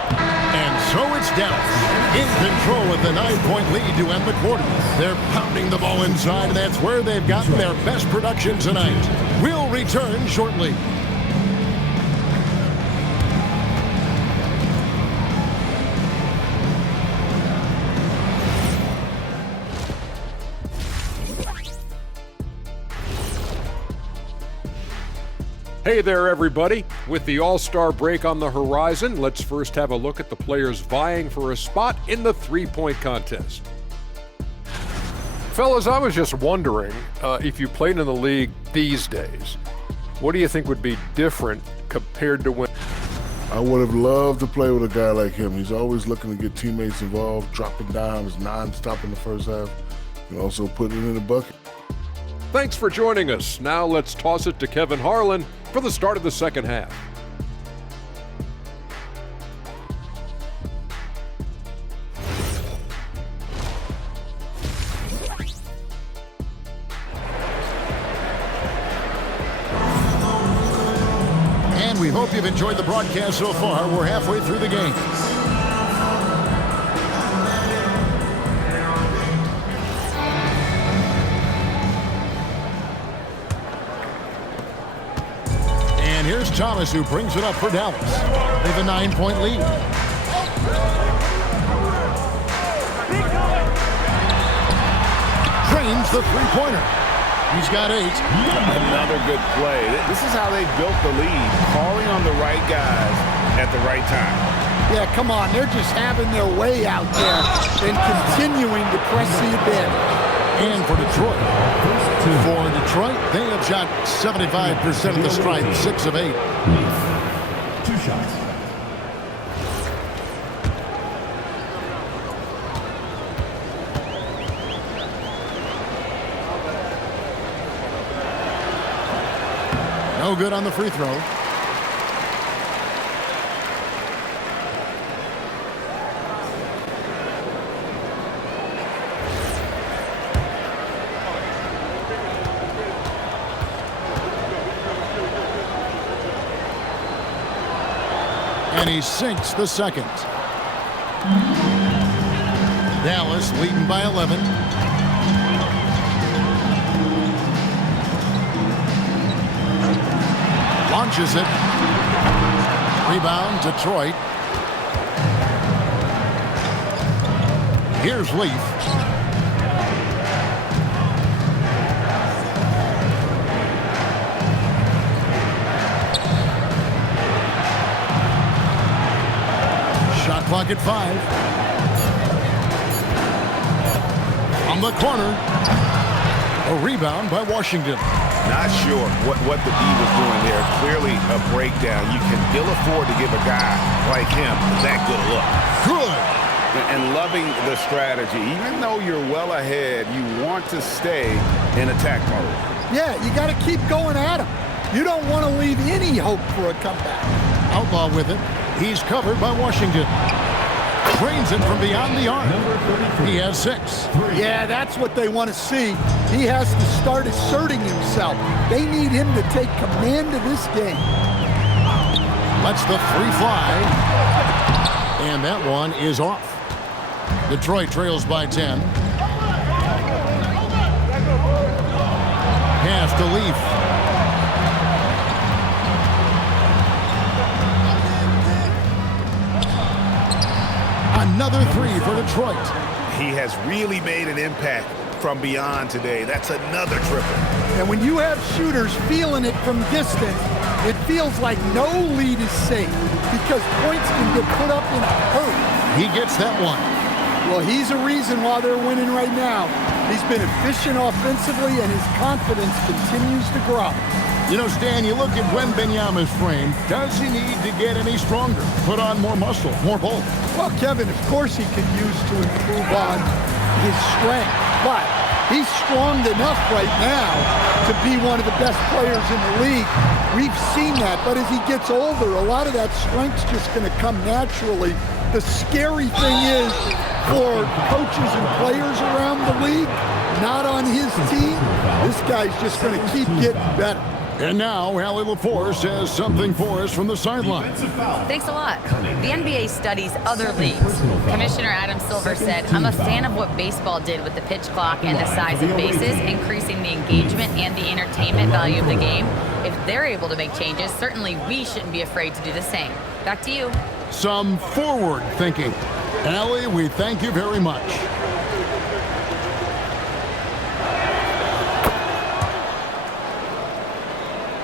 And so it's Dallas in control with the 9-point lead to end the quarter. They're pounding the ball inside, and that's where they've gotten their best production tonight. We'll return shortly. Hey there, everybody. With the All-Star break on the horizon, let's first have a look at the players vying for a spot in the three-point contest. Fellas, I was just wondering, if you played in the league these days, what do you think would be different compared to when... I would have loved to play with a guy like him. He's always looking to get teammates involved, dropping dimes, non-stop in the first half, and also putting it in the bucket. Thanks for joining us. Now let's toss it to Kevin Harlan for the start of the second half. And we hope you've enjoyed the broadcast so far. We're halfway through the game. And here's Thomas, who brings it up for Dallas. They have a 9-point lead. Drains the three-pointer. He's got 8. Another good play. This is how they built the lead, calling on the right guys at the right time. Yeah, come on. They're just having their way out there and continuing to press the advantage. And for Detroit, they have shot 75% of the strike, 6 of 8. 2 shots. No good on the free throw. And he sinks the second. Dallas leading by 11. Launches it. Rebound, Detroit. Here's Leaf. Shot clock at 5. On the corner. A rebound by Washington. Not sure what the D was doing there. Clearly a breakdown. You can ill afford to give a guy like him that good a look. Good. And loving the strategy. Even though you're well ahead, you want to stay in attack mode. Yeah, you got to keep going at him. You don't want to leave any hope for a comeback. Outlaw with it. He's covered by Washington. Drains it from beyond the arc. He has 6. Yeah, that's what they want to see. He has to start asserting himself. They need him to take command of this game. Lets the 3 fly. And that one is off. Detroit trails by 10. Pass to Leaf. Another 3 for Detroit. He has really made an impact from beyond today. That's another triple. And when you have shooters feeling it from distance, it feels like no lead is safe because points can get put up in a hurry. He gets that one. Well, he's a reason why they're winning right now. He's been efficient offensively, and his confidence continues to grow. You know, Stan, you look at Wembanyama's frame. Does he need to get any stronger? Put on more muscle, more bulk? Well, Kevin, of course he could use to improve on his strength, but he's strong enough right now to be one of the best players in the league. We've seen that, but as he gets older, a lot of that strength's just going to come naturally. The scary thing is, for coaches and players around the league, not on his team, this guy's just going to keep getting better. And now, Allie LaForce has something for us from the sideline. Thanks a lot. The NBA studies other leagues. Commissioner Adam Silver said, "I'm a fan of what baseball did with the pitch clock and the size of bases, increasing the engagement and the entertainment value of the game. If they're able to make changes, certainly we shouldn't be afraid to do the same." Back to you. Some forward thinking. Allie, we thank you very much.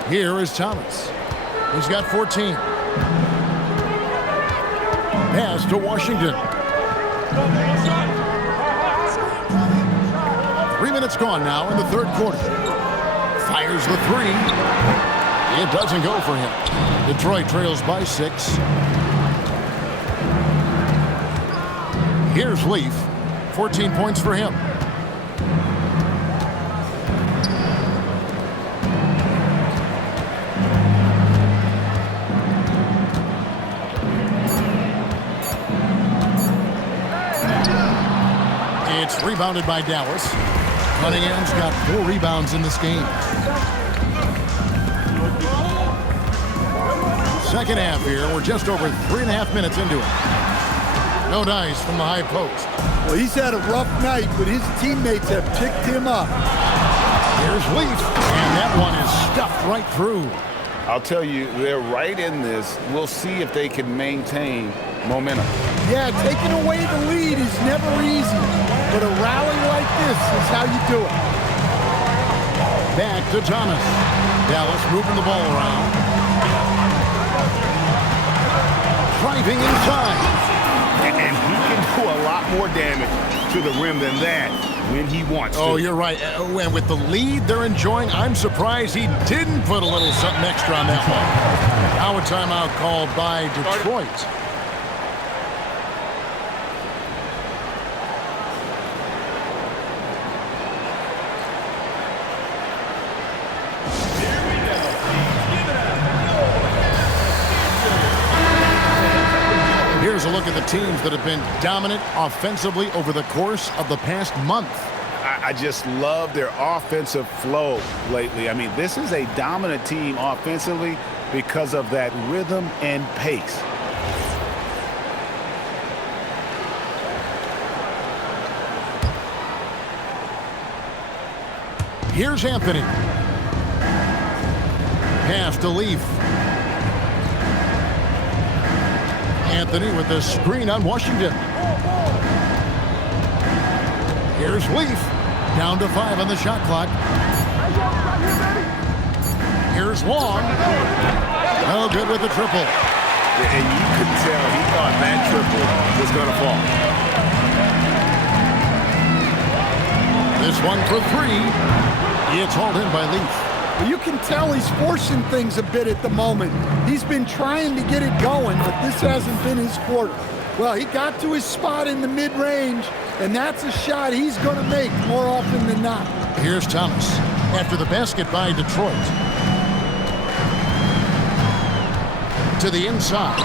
Here is Thomas. He's got 14. Pass to Washington. 3 minutes gone now in the third quarter. Fires the 3. It doesn't go for him. Detroit trails by 6. Here's Leaf. 14 points for him. It's rebounded by Dallas. Cunningham's got 4 rebounds in this game. Second half here. We're just over 3.5 minutes into it. No dice from the high post. Well, he's had a rough night, but his teammates have picked him up. Here's Leaf, and that one is stuffed right through. I'll tell you, they're right in this. We'll see if they can maintain momentum. Yeah, taking away the lead is never easy, but a rally like this is how you do it. Back to Thomas. Dallas moving the ball around. Driving inside. And he can do a lot more damage to the rim than that when he wants to. Oh, you're right. And with the lead they're enjoying, I'm surprised he didn't put a little something extra on that one. Now a timeout called by Detroit. Here's a look at the teams that have been dominant offensively over the course of the past month. I just love their offensive flow lately. I mean, this is a dominant team offensively because of that rhythm and pace. Here's Anthony. Pass to Leaf. Anthony with the screen on Washington. Here's Leaf. Down to 5 on the shot clock. Here's Long. No good with the triple. And you could tell he thought that triple was going to fall. This one for 3. It's hauled in by Leaf. You can tell he's forcing things a bit at the moment. He's been trying to get it going, but this hasn't been his quarter. Well, he got to his spot in the mid-range, and that's a shot he's going to make more often than not. Here's Thomas after the basket by Detroit. To the inside.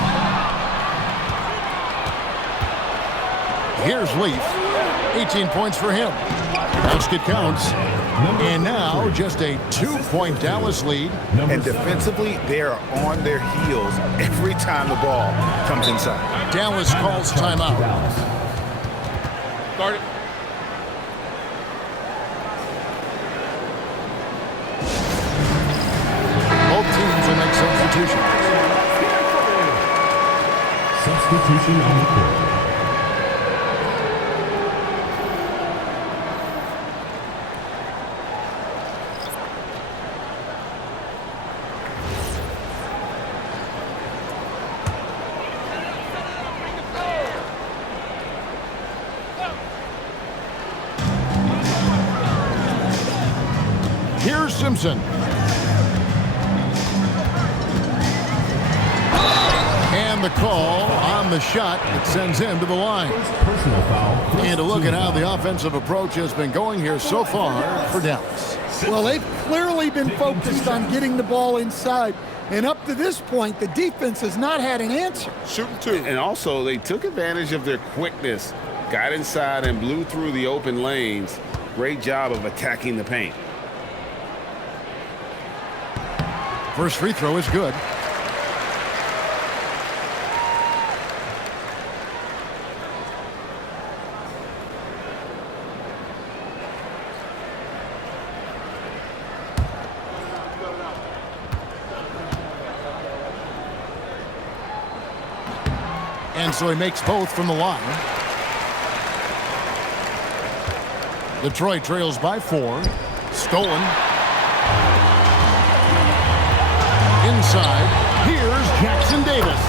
Here's Leaf. 18 points for him. Basket counts. And now just a 2-point Dallas lead. And defensively, they are on their heels every time the ball comes inside. Dallas calls timeout. Start it. Both teams will make substitutions. Substitution on the court. Here's Simpson. And the call on the shot that sends him to the line. Personal foul. And a look at how the offensive approach has been going here so far for Dallas. Well, they've clearly been focused on getting the ball inside. And up to this point, the defense has not had an answer. Shooting 2. And also, they took advantage of their quickness, got inside and blew through the open lanes. Great job of attacking the paint. First free throw is good. And so he makes both from the line. Detroit trails by 4. Stolen. Inside, here's Jackson Davis.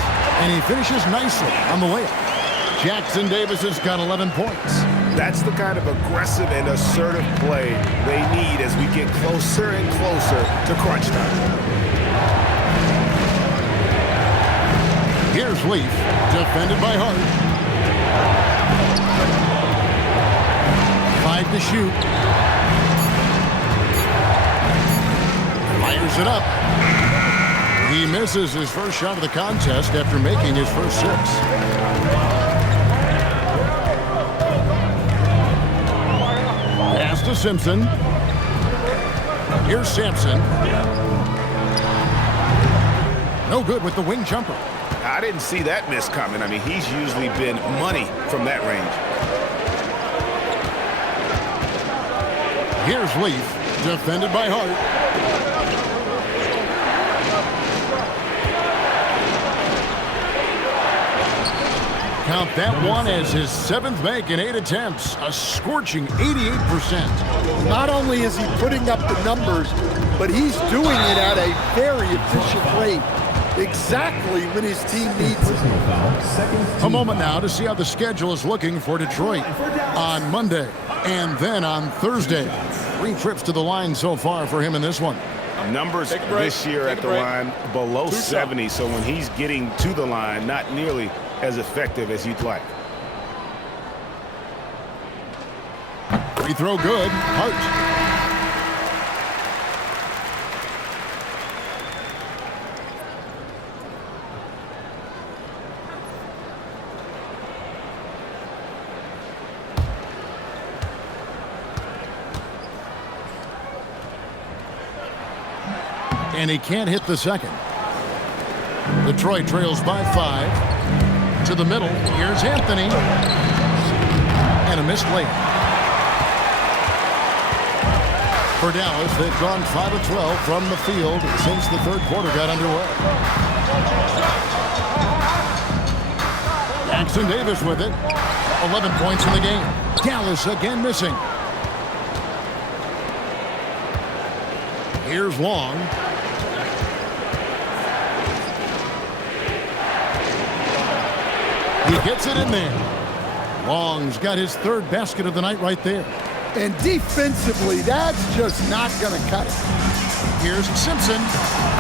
And he finishes nicely on the layup. Jackson Davis has got 11 points. That's the kind of aggressive and assertive play they need as we get closer and closer to crunch time. Here's Leaf, defended by Hart. 5 to shoot. Fires it up. He misses his first shot of the contest after making his first 6. Pass to Simpson. Here's Sampson. No good with the wing jumper. I didn't see that miss coming. I mean, he's usually been money from that range. Here's Leaf, defended by Hart. Count that one as his 7th make in 8 attempts, a scorching 88%. Not only is he putting up the numbers, but he's doing it at a very efficient rate. Exactly when his team needs it. A moment now to see how the schedule is looking for Detroit on Monday and then on Thursday. 3 trips to the line so far for him in this one. Numbers this year at the line below 70, so when he's getting to the line, not nearly as effective as you'd like. Free throw good. Hart. And he can't hit the second. Detroit trails by 5. To the middle. Here's Anthony. And a missed layup. For Dallas, they've gone 5 of 12 from the field since the third quarter got underway. Jackson Davis with it. 11 points in the game. Dallas again missing. Here's Long. He gets it in there. Long's got his third basket of the night right there. And defensively, that's just not going to cut it. Here's Simpson,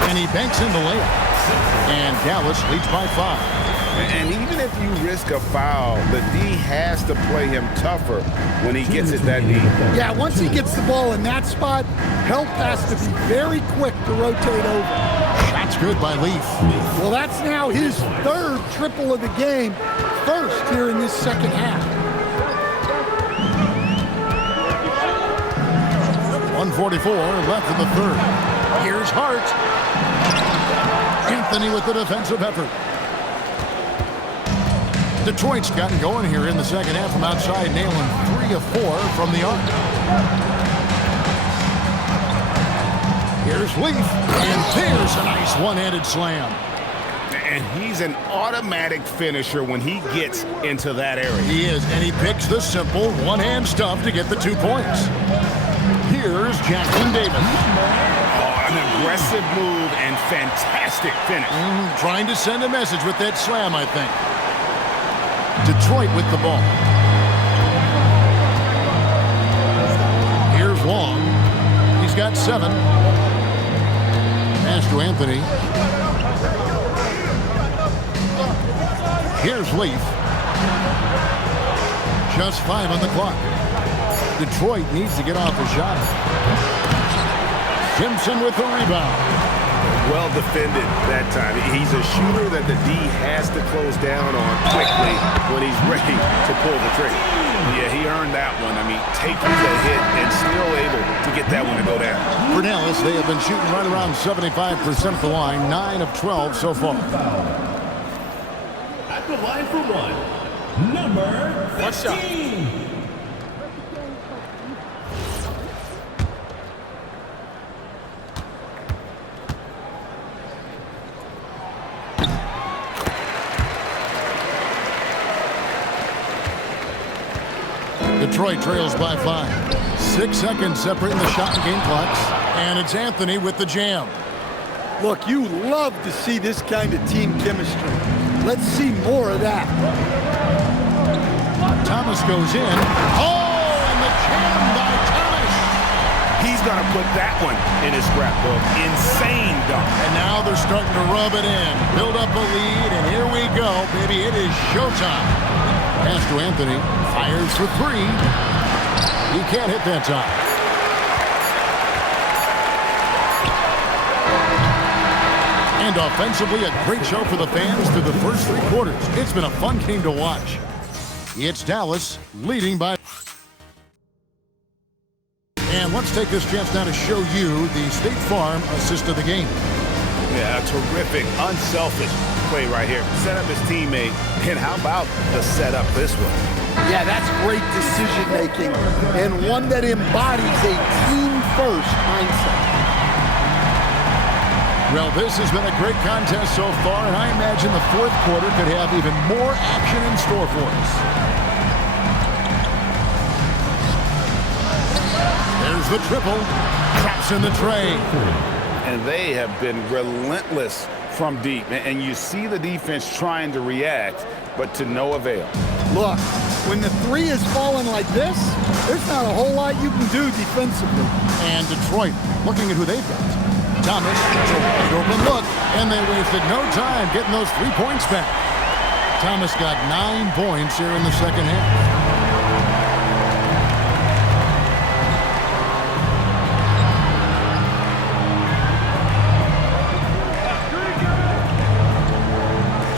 and he banks in the layup. And Dallas leads by 5. And even if you risk a foul, the D has to play him tougher when he gets it that deep. Yeah, once he gets the ball in that spot, help has to be very quick to rotate over. Shot's good by Leaf. Well, that's now his third triple of the game, first here in this second half. 1:44 left in the third. Here's Hart. Anthony with the defensive effort. Detroit's gotten going here in the second half from outside, nailing 3 of 4 from the arc. Here's Leaf, and there's a nice one-handed slam. And he's an automatic finisher when he gets into that area. He is, and he picks the simple one-hand stuff to get the 2 points. Here's Jackson Davis. Oh, an aggressive move and fantastic finish. Trying to send a message with that slam, I think. Detroit with the ball. Here's Long. He's got 7. Pass to Anthony. Here's Leaf. Just 5 on the clock. Detroit needs to get off a shot. Simpson with the rebound. Well defended that time. He's a shooter that the D has to close down on quickly when he's ready to pull the trigger. Yeah, he earned that one. I mean, taking the hit and still able to get that one to go down. For Dallas, they have been shooting right around 75% at the line, 9 of 12 so far. At the line for one, number 15. Detroit trails by 5. 6 seconds separating the shot and game clocks. And it's Anthony with the jam. Look, you love to see this kind of team chemistry. Let's see more of that. Thomas goes in. Oh, and the jam by Thomas. He's going to put that one in his scrapbook. Insane dunk. And now they're starting to rub it in. Build up a lead, and here we go, baby. It is showtime. Pass to Anthony. Fires for 3. He can't hit that time. And offensively, a great show for the fans through the first 3 quarters. It's been a fun game to watch. It's Dallas leading by... And let's take this chance now to show you the State Farm assist of the game. Yeah, a terrific, unselfish play right here. Set up his teammate, and how about the setup this way? Yeah, that's great decision-making, and one that embodies a team-first mindset. Well, this has been a great contest so far, and I imagine the fourth quarter could have even more action in store for us. There's the triple. Traps in the tray. And they have been relentless from deep. And you see the defense trying to react, but to no avail. Look, when the 3 is falling like this, there's not a whole lot you can do defensively. And Detroit looking at who they've got. Thomas, it's a wide open look, and they wasted no time getting those 3 points back. Thomas got 9 points here in the second half.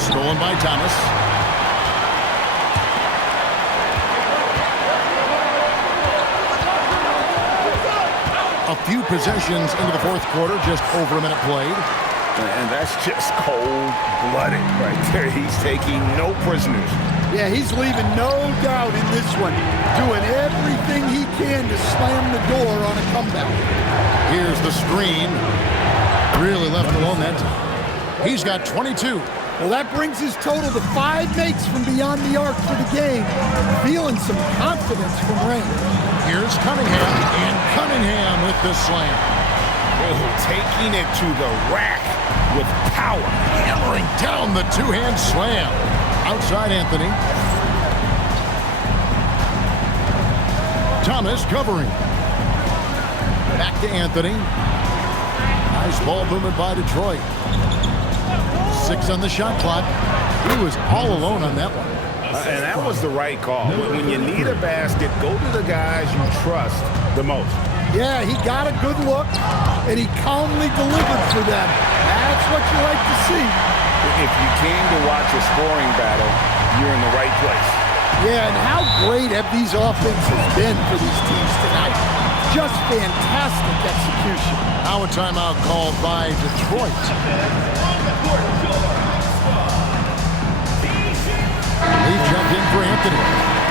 Stolen by Thomas. A few possessions into the fourth quarter, just over a minute played. And that's just cold-blooded right there. He's taking no prisoners Yeah, he's leaving no doubt in this one, doing everything he can to slam the door on a comeback. Here's the screen. Really left alone that time. He's got 22. Well, that brings his total to 5 makes from beyond the arc for the game. Feeling some confidence from range. Here's Cunningham, and Cunningham with the slam. Oh, taking it to the rack with power. Hammering down the two-hand slam. Outside Anthony. Thomas covering. Back to Anthony. Nice ball movement by Detroit. 6 on the shot clock. He was all alone on that one. And that was the right call. When you need a basket, go to the guys you trust the most. Yeah, he got a good look, and he calmly delivered for them. That's what you like to see. If you came to watch a scoring battle, you're in the right place. Yeah, and how great have these offenses been for these teams tonight? Just fantastic execution. Now a timeout called by Detroit. He jumped in for Anthony.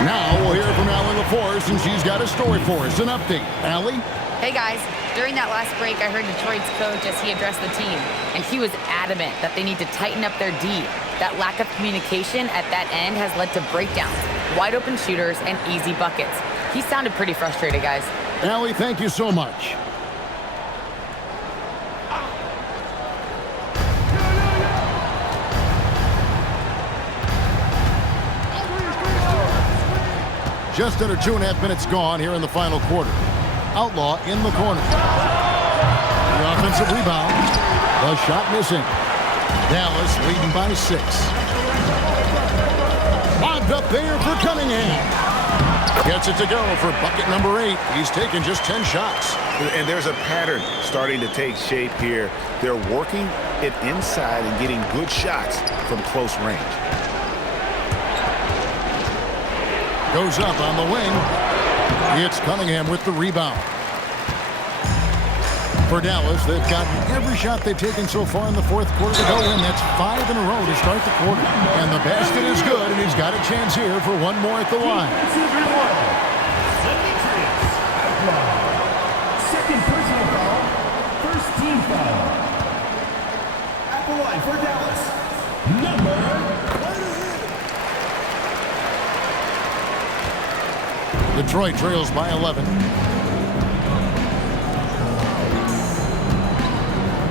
Now we'll hear from Allie LaForce, and she's got a story for us. An update. Allie? Hey guys, during that last break, I heard Detroit's coach as he addressed the team, and he was adamant that they need to tighten up their D. That lack of communication at that end has led to breakdowns, wide open shooters, and easy buckets. He sounded pretty frustrated, guys. Allie, thank you so much. Just under 2.5 minutes gone here in the final quarter. Outlaw in the corner. The offensive rebound. The shot missing. Dallas leading by 6. Lobbed up there for Cunningham. Gets it to go for bucket number 8. He's taken just 10 shots. And there's a pattern starting to take shape here. They're working it inside and getting good shots from close range. Goes up on the wing. It's Cunningham with the rebound. For Dallas, they've gotten every shot they've taken so far in the fourth quarter to go in. That's 5 in a row to start the quarter. And the basket is good, and he's got a chance here for one more at the line. Second personal foul, first team foul. At the line for Dallas, number 20. Detroit trails by 11.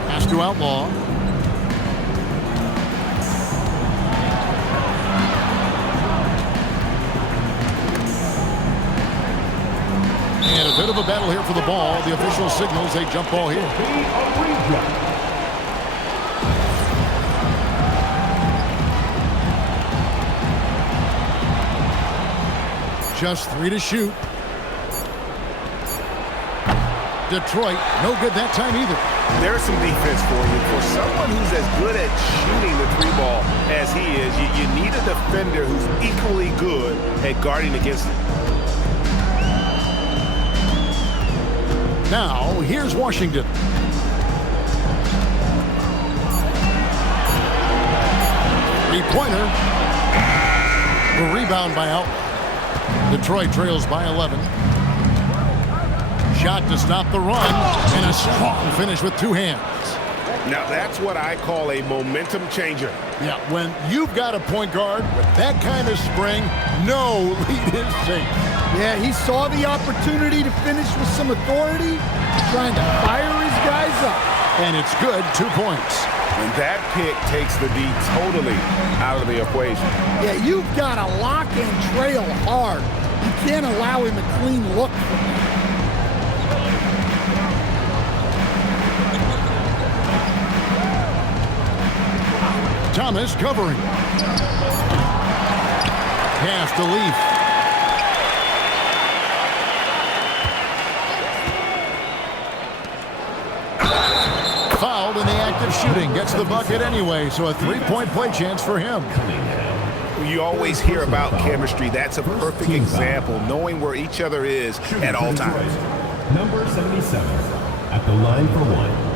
Pass to Outlaw. And a bit of a battle here for the ball. The official signals a jump ball here. Just 3 to shoot. Detroit, no good that time either. There's some defense for you. For someone who's as good at shooting the 3-ball as he is, you need a defender who's equally good at guarding against it. Now, here's Washington. Three-pointer. The rebound by Outlaw. Detroit trails by 11. Shot to stop the run, and a strong finish with 2 hands. Now that's what I call a momentum changer. Yeah, when you've got a point guard with that kind of spring, no lead is safe. Yeah, he saw the opportunity to finish with some authority, trying to fire his guys up. And it's good, 2 points. And that pick takes the D totally out of the equation. Yeah, you've got to lock and trail hard. You can't allow him a clean look from that. Thomas covering. Pass to Leaf. Fouled in the act of shooting. Gets the bucket anyway, so a 3-point play chance for him. You always hear about chemistry. That's a perfect example, knowing where each other is at all times. Number 77 at the line for 1.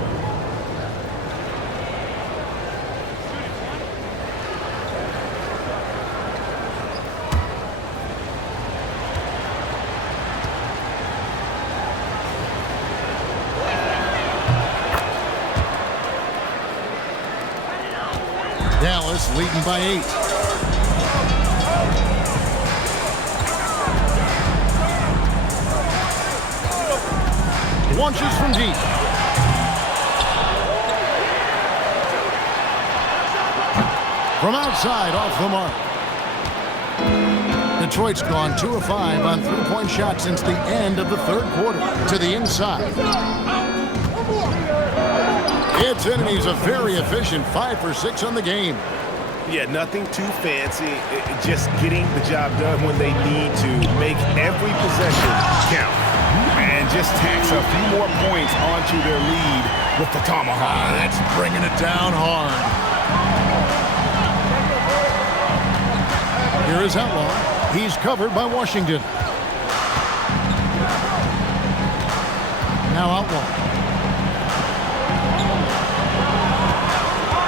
Dallas leading by 8. Launches from deep. From outside, off the mark. Detroit's gone 2 of 5 on three-point shots since the end of the third quarter. To the inside. It's in, and he's a very efficient 5 for 6 on the game. Yeah, nothing too fancy. Just getting the job done when they need to. Make every possession count. And just tax a few more points onto their lead with the tomahawk. That's bringing it down hard. Here is Outlaw. He's covered by Washington. Now Outlaw.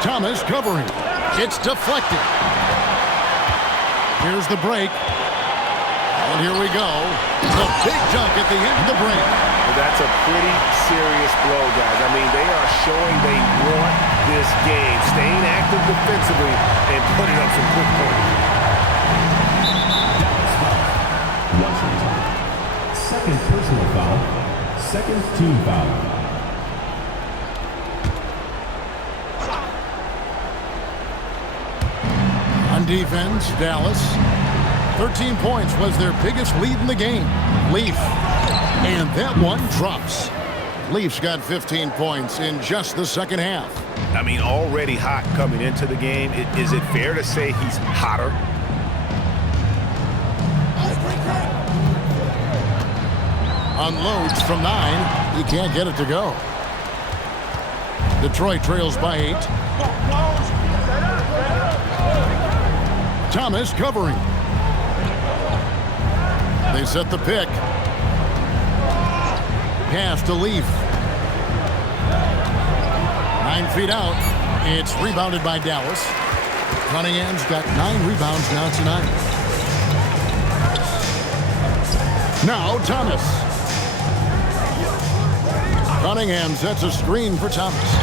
Thomas covering. It's deflected. Here's the break. And here we go. The big dunk at the end of the break. Well, that's a pretty serious blow, guys. I mean, they are showing they want this game. Staying active defensively and putting up some quick points. Washington. Second personal foul. Second team foul. On defense, Dallas. 13 points was their biggest lead in the game. Leaf. And that one drops. Leafs got 15 points in just the second half. I mean, already hot coming into the game. Is it fair to say he's hotter? Unloads from 9. He can't get it to go. Detroit trails by 8. Thomas covering. They set the pick. Pass to Leaf. 9 feet out. It's rebounded by Dallas. Cunningham's got 9 rebounds now tonight. Now Thomas. Cunningham sets a screen for Thomas.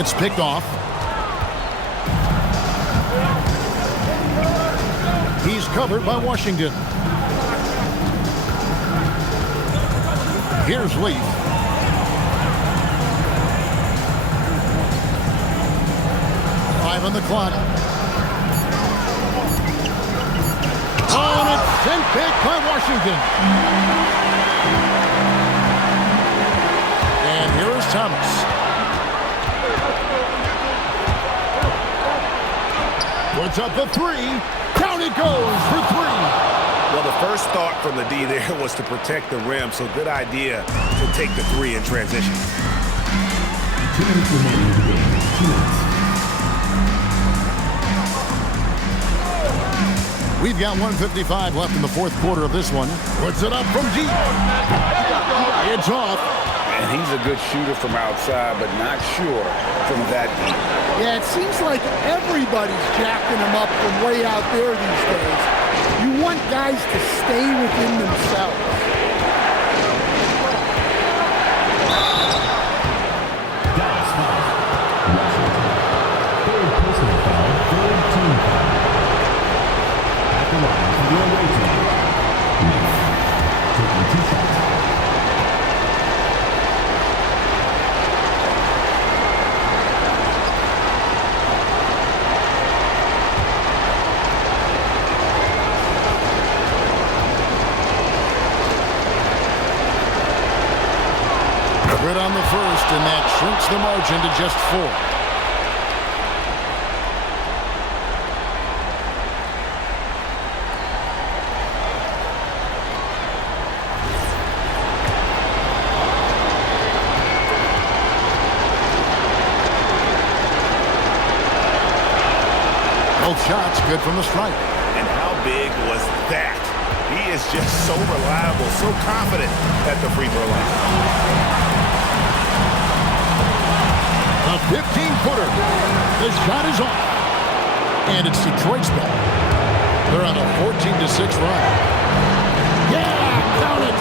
It's picked off. He's covered by Washington. Here's Leaf. Five on the clock. Oh, and it's sent back by Washington. And here is Thomas. Puts up the 3. Down it goes for 3. Well, the first thought from the D there was to protect the rim, so good idea to take the 3 in transition. 2 minutes remaining in the game. 2 minutes. We've got 1:55 left in the fourth quarter of this one. Puts it up from deep. It's off. And he's a good shooter from outside, but not sure from that deep. Yeah, it seems like everybody's jacking him up from way out there these days. You want guys to stay within themselves. Dallas foul. Washington. Third personal foul. Third team foul. At the line for the away team. Leaf. Taking 2 shots. Good on the first, and that shrinks the margin to just 4. Both shots good from the strike. And how big was that? He is just so reliable, so confident at the free throw line. A 15-footer. The shot is off. And it's Detroit's ball. They're on a 14-6 run. Yeah, count it.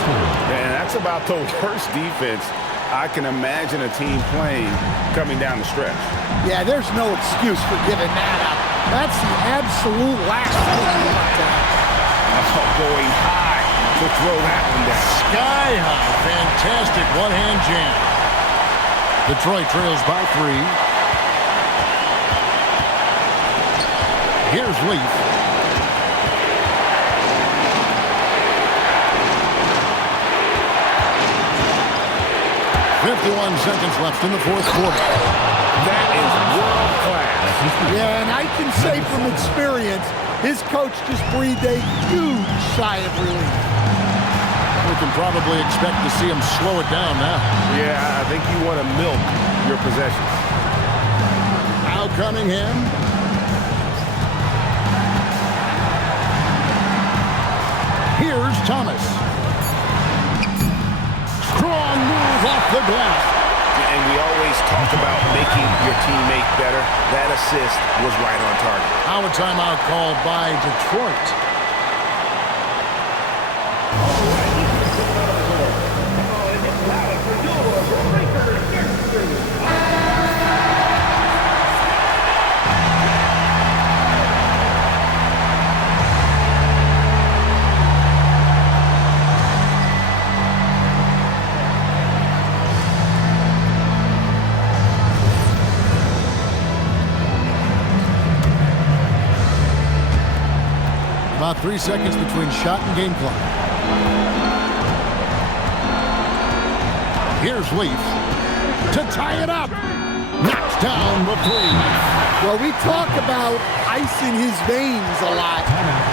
And that's about the worst defense I can imagine a team playing coming down the stretch. Yeah, there's no excuse for giving that up. That's the absolute last thing you want to have. Going high to throw that one down. Sky high. Fantastic one-hand jam. Detroit trails by 3. Here's Leaf. .51 seconds left in the fourth quarter. That is world class. Yeah, and I can say from experience, his coach just breathed a huge sigh of relief. We can probably expect to see him slow it down now. Yeah, I think you want to milk your possessions. Al Cunningham. Here's Thomas. Strong move off the glass. And we always talk about making your teammate better. That assist was right on target. Now a timeout called by Detroit. About 3 seconds between shot and game clock. Here's Leaf to tie it up. Knocks down the 3. Well, we talk about ice in his veins a lot,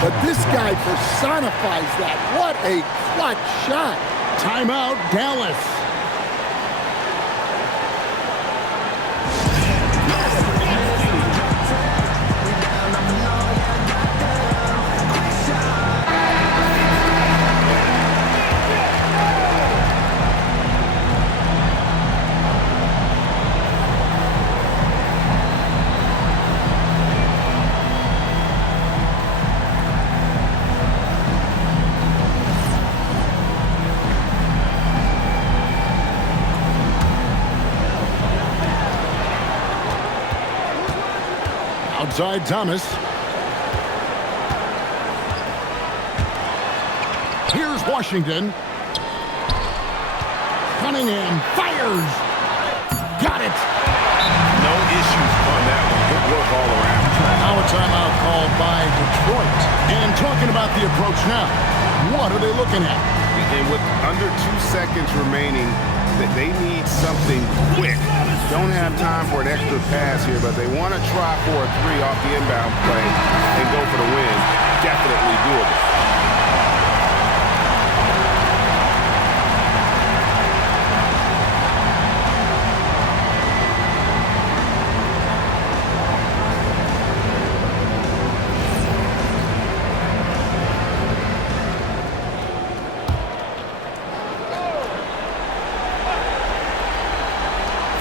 but this guy personifies that. What a clutch shot. Timeout, Dallas. Outside Thomas. Here's Washington. Cunningham fires. Got it. No issues on that one. Good work all around. Now a timeout called by Detroit. And talking about the approach now, what are they looking at? And with under 2 seconds remaining, that they need something quick. Don't have time for an extra pass here, but they want to try for a 3 off the inbound play and go for the win. Definitely doable.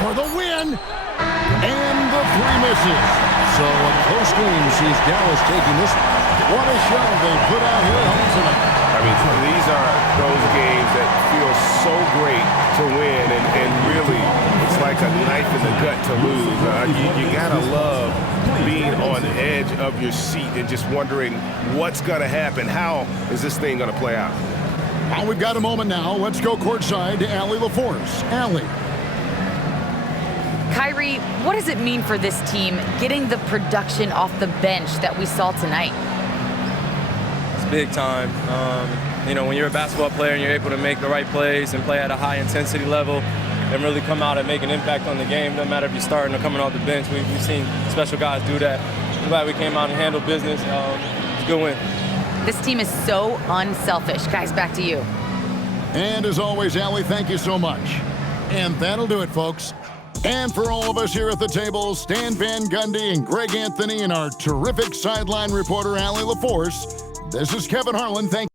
For the win, and the 3 misses. So a close game sees Dallas taking this. What a show they put out here home tonight. I mean, these are those games that feel so great to win, and really, it's like a knife in the gut to lose. You gotta love being on the edge of your seat and just wondering what's gonna happen. How is this thing gonna play out? Well, we've got a moment now. Let's go courtside to Allie LaForce. Allie. Kyrie, what does it mean for this team getting the production off the bench that we saw tonight? It's big time. You know, when you're a basketball player and you're able to make the right plays and play at a high intensity level and really come out and make an impact on the game, no matter if you're starting or coming off the bench, we've seen special guys do that. I'm glad we came out and handled business. It's a good win. This team is so unselfish. Guys, back to you. And as always, Allie, thank you so much. And that'll do it, folks. And for all of us here at the table, Stan Van Gundy and Greg Anthony and our terrific sideline reporter, Allie LaForce, this is Kevin Harlan. Thank you.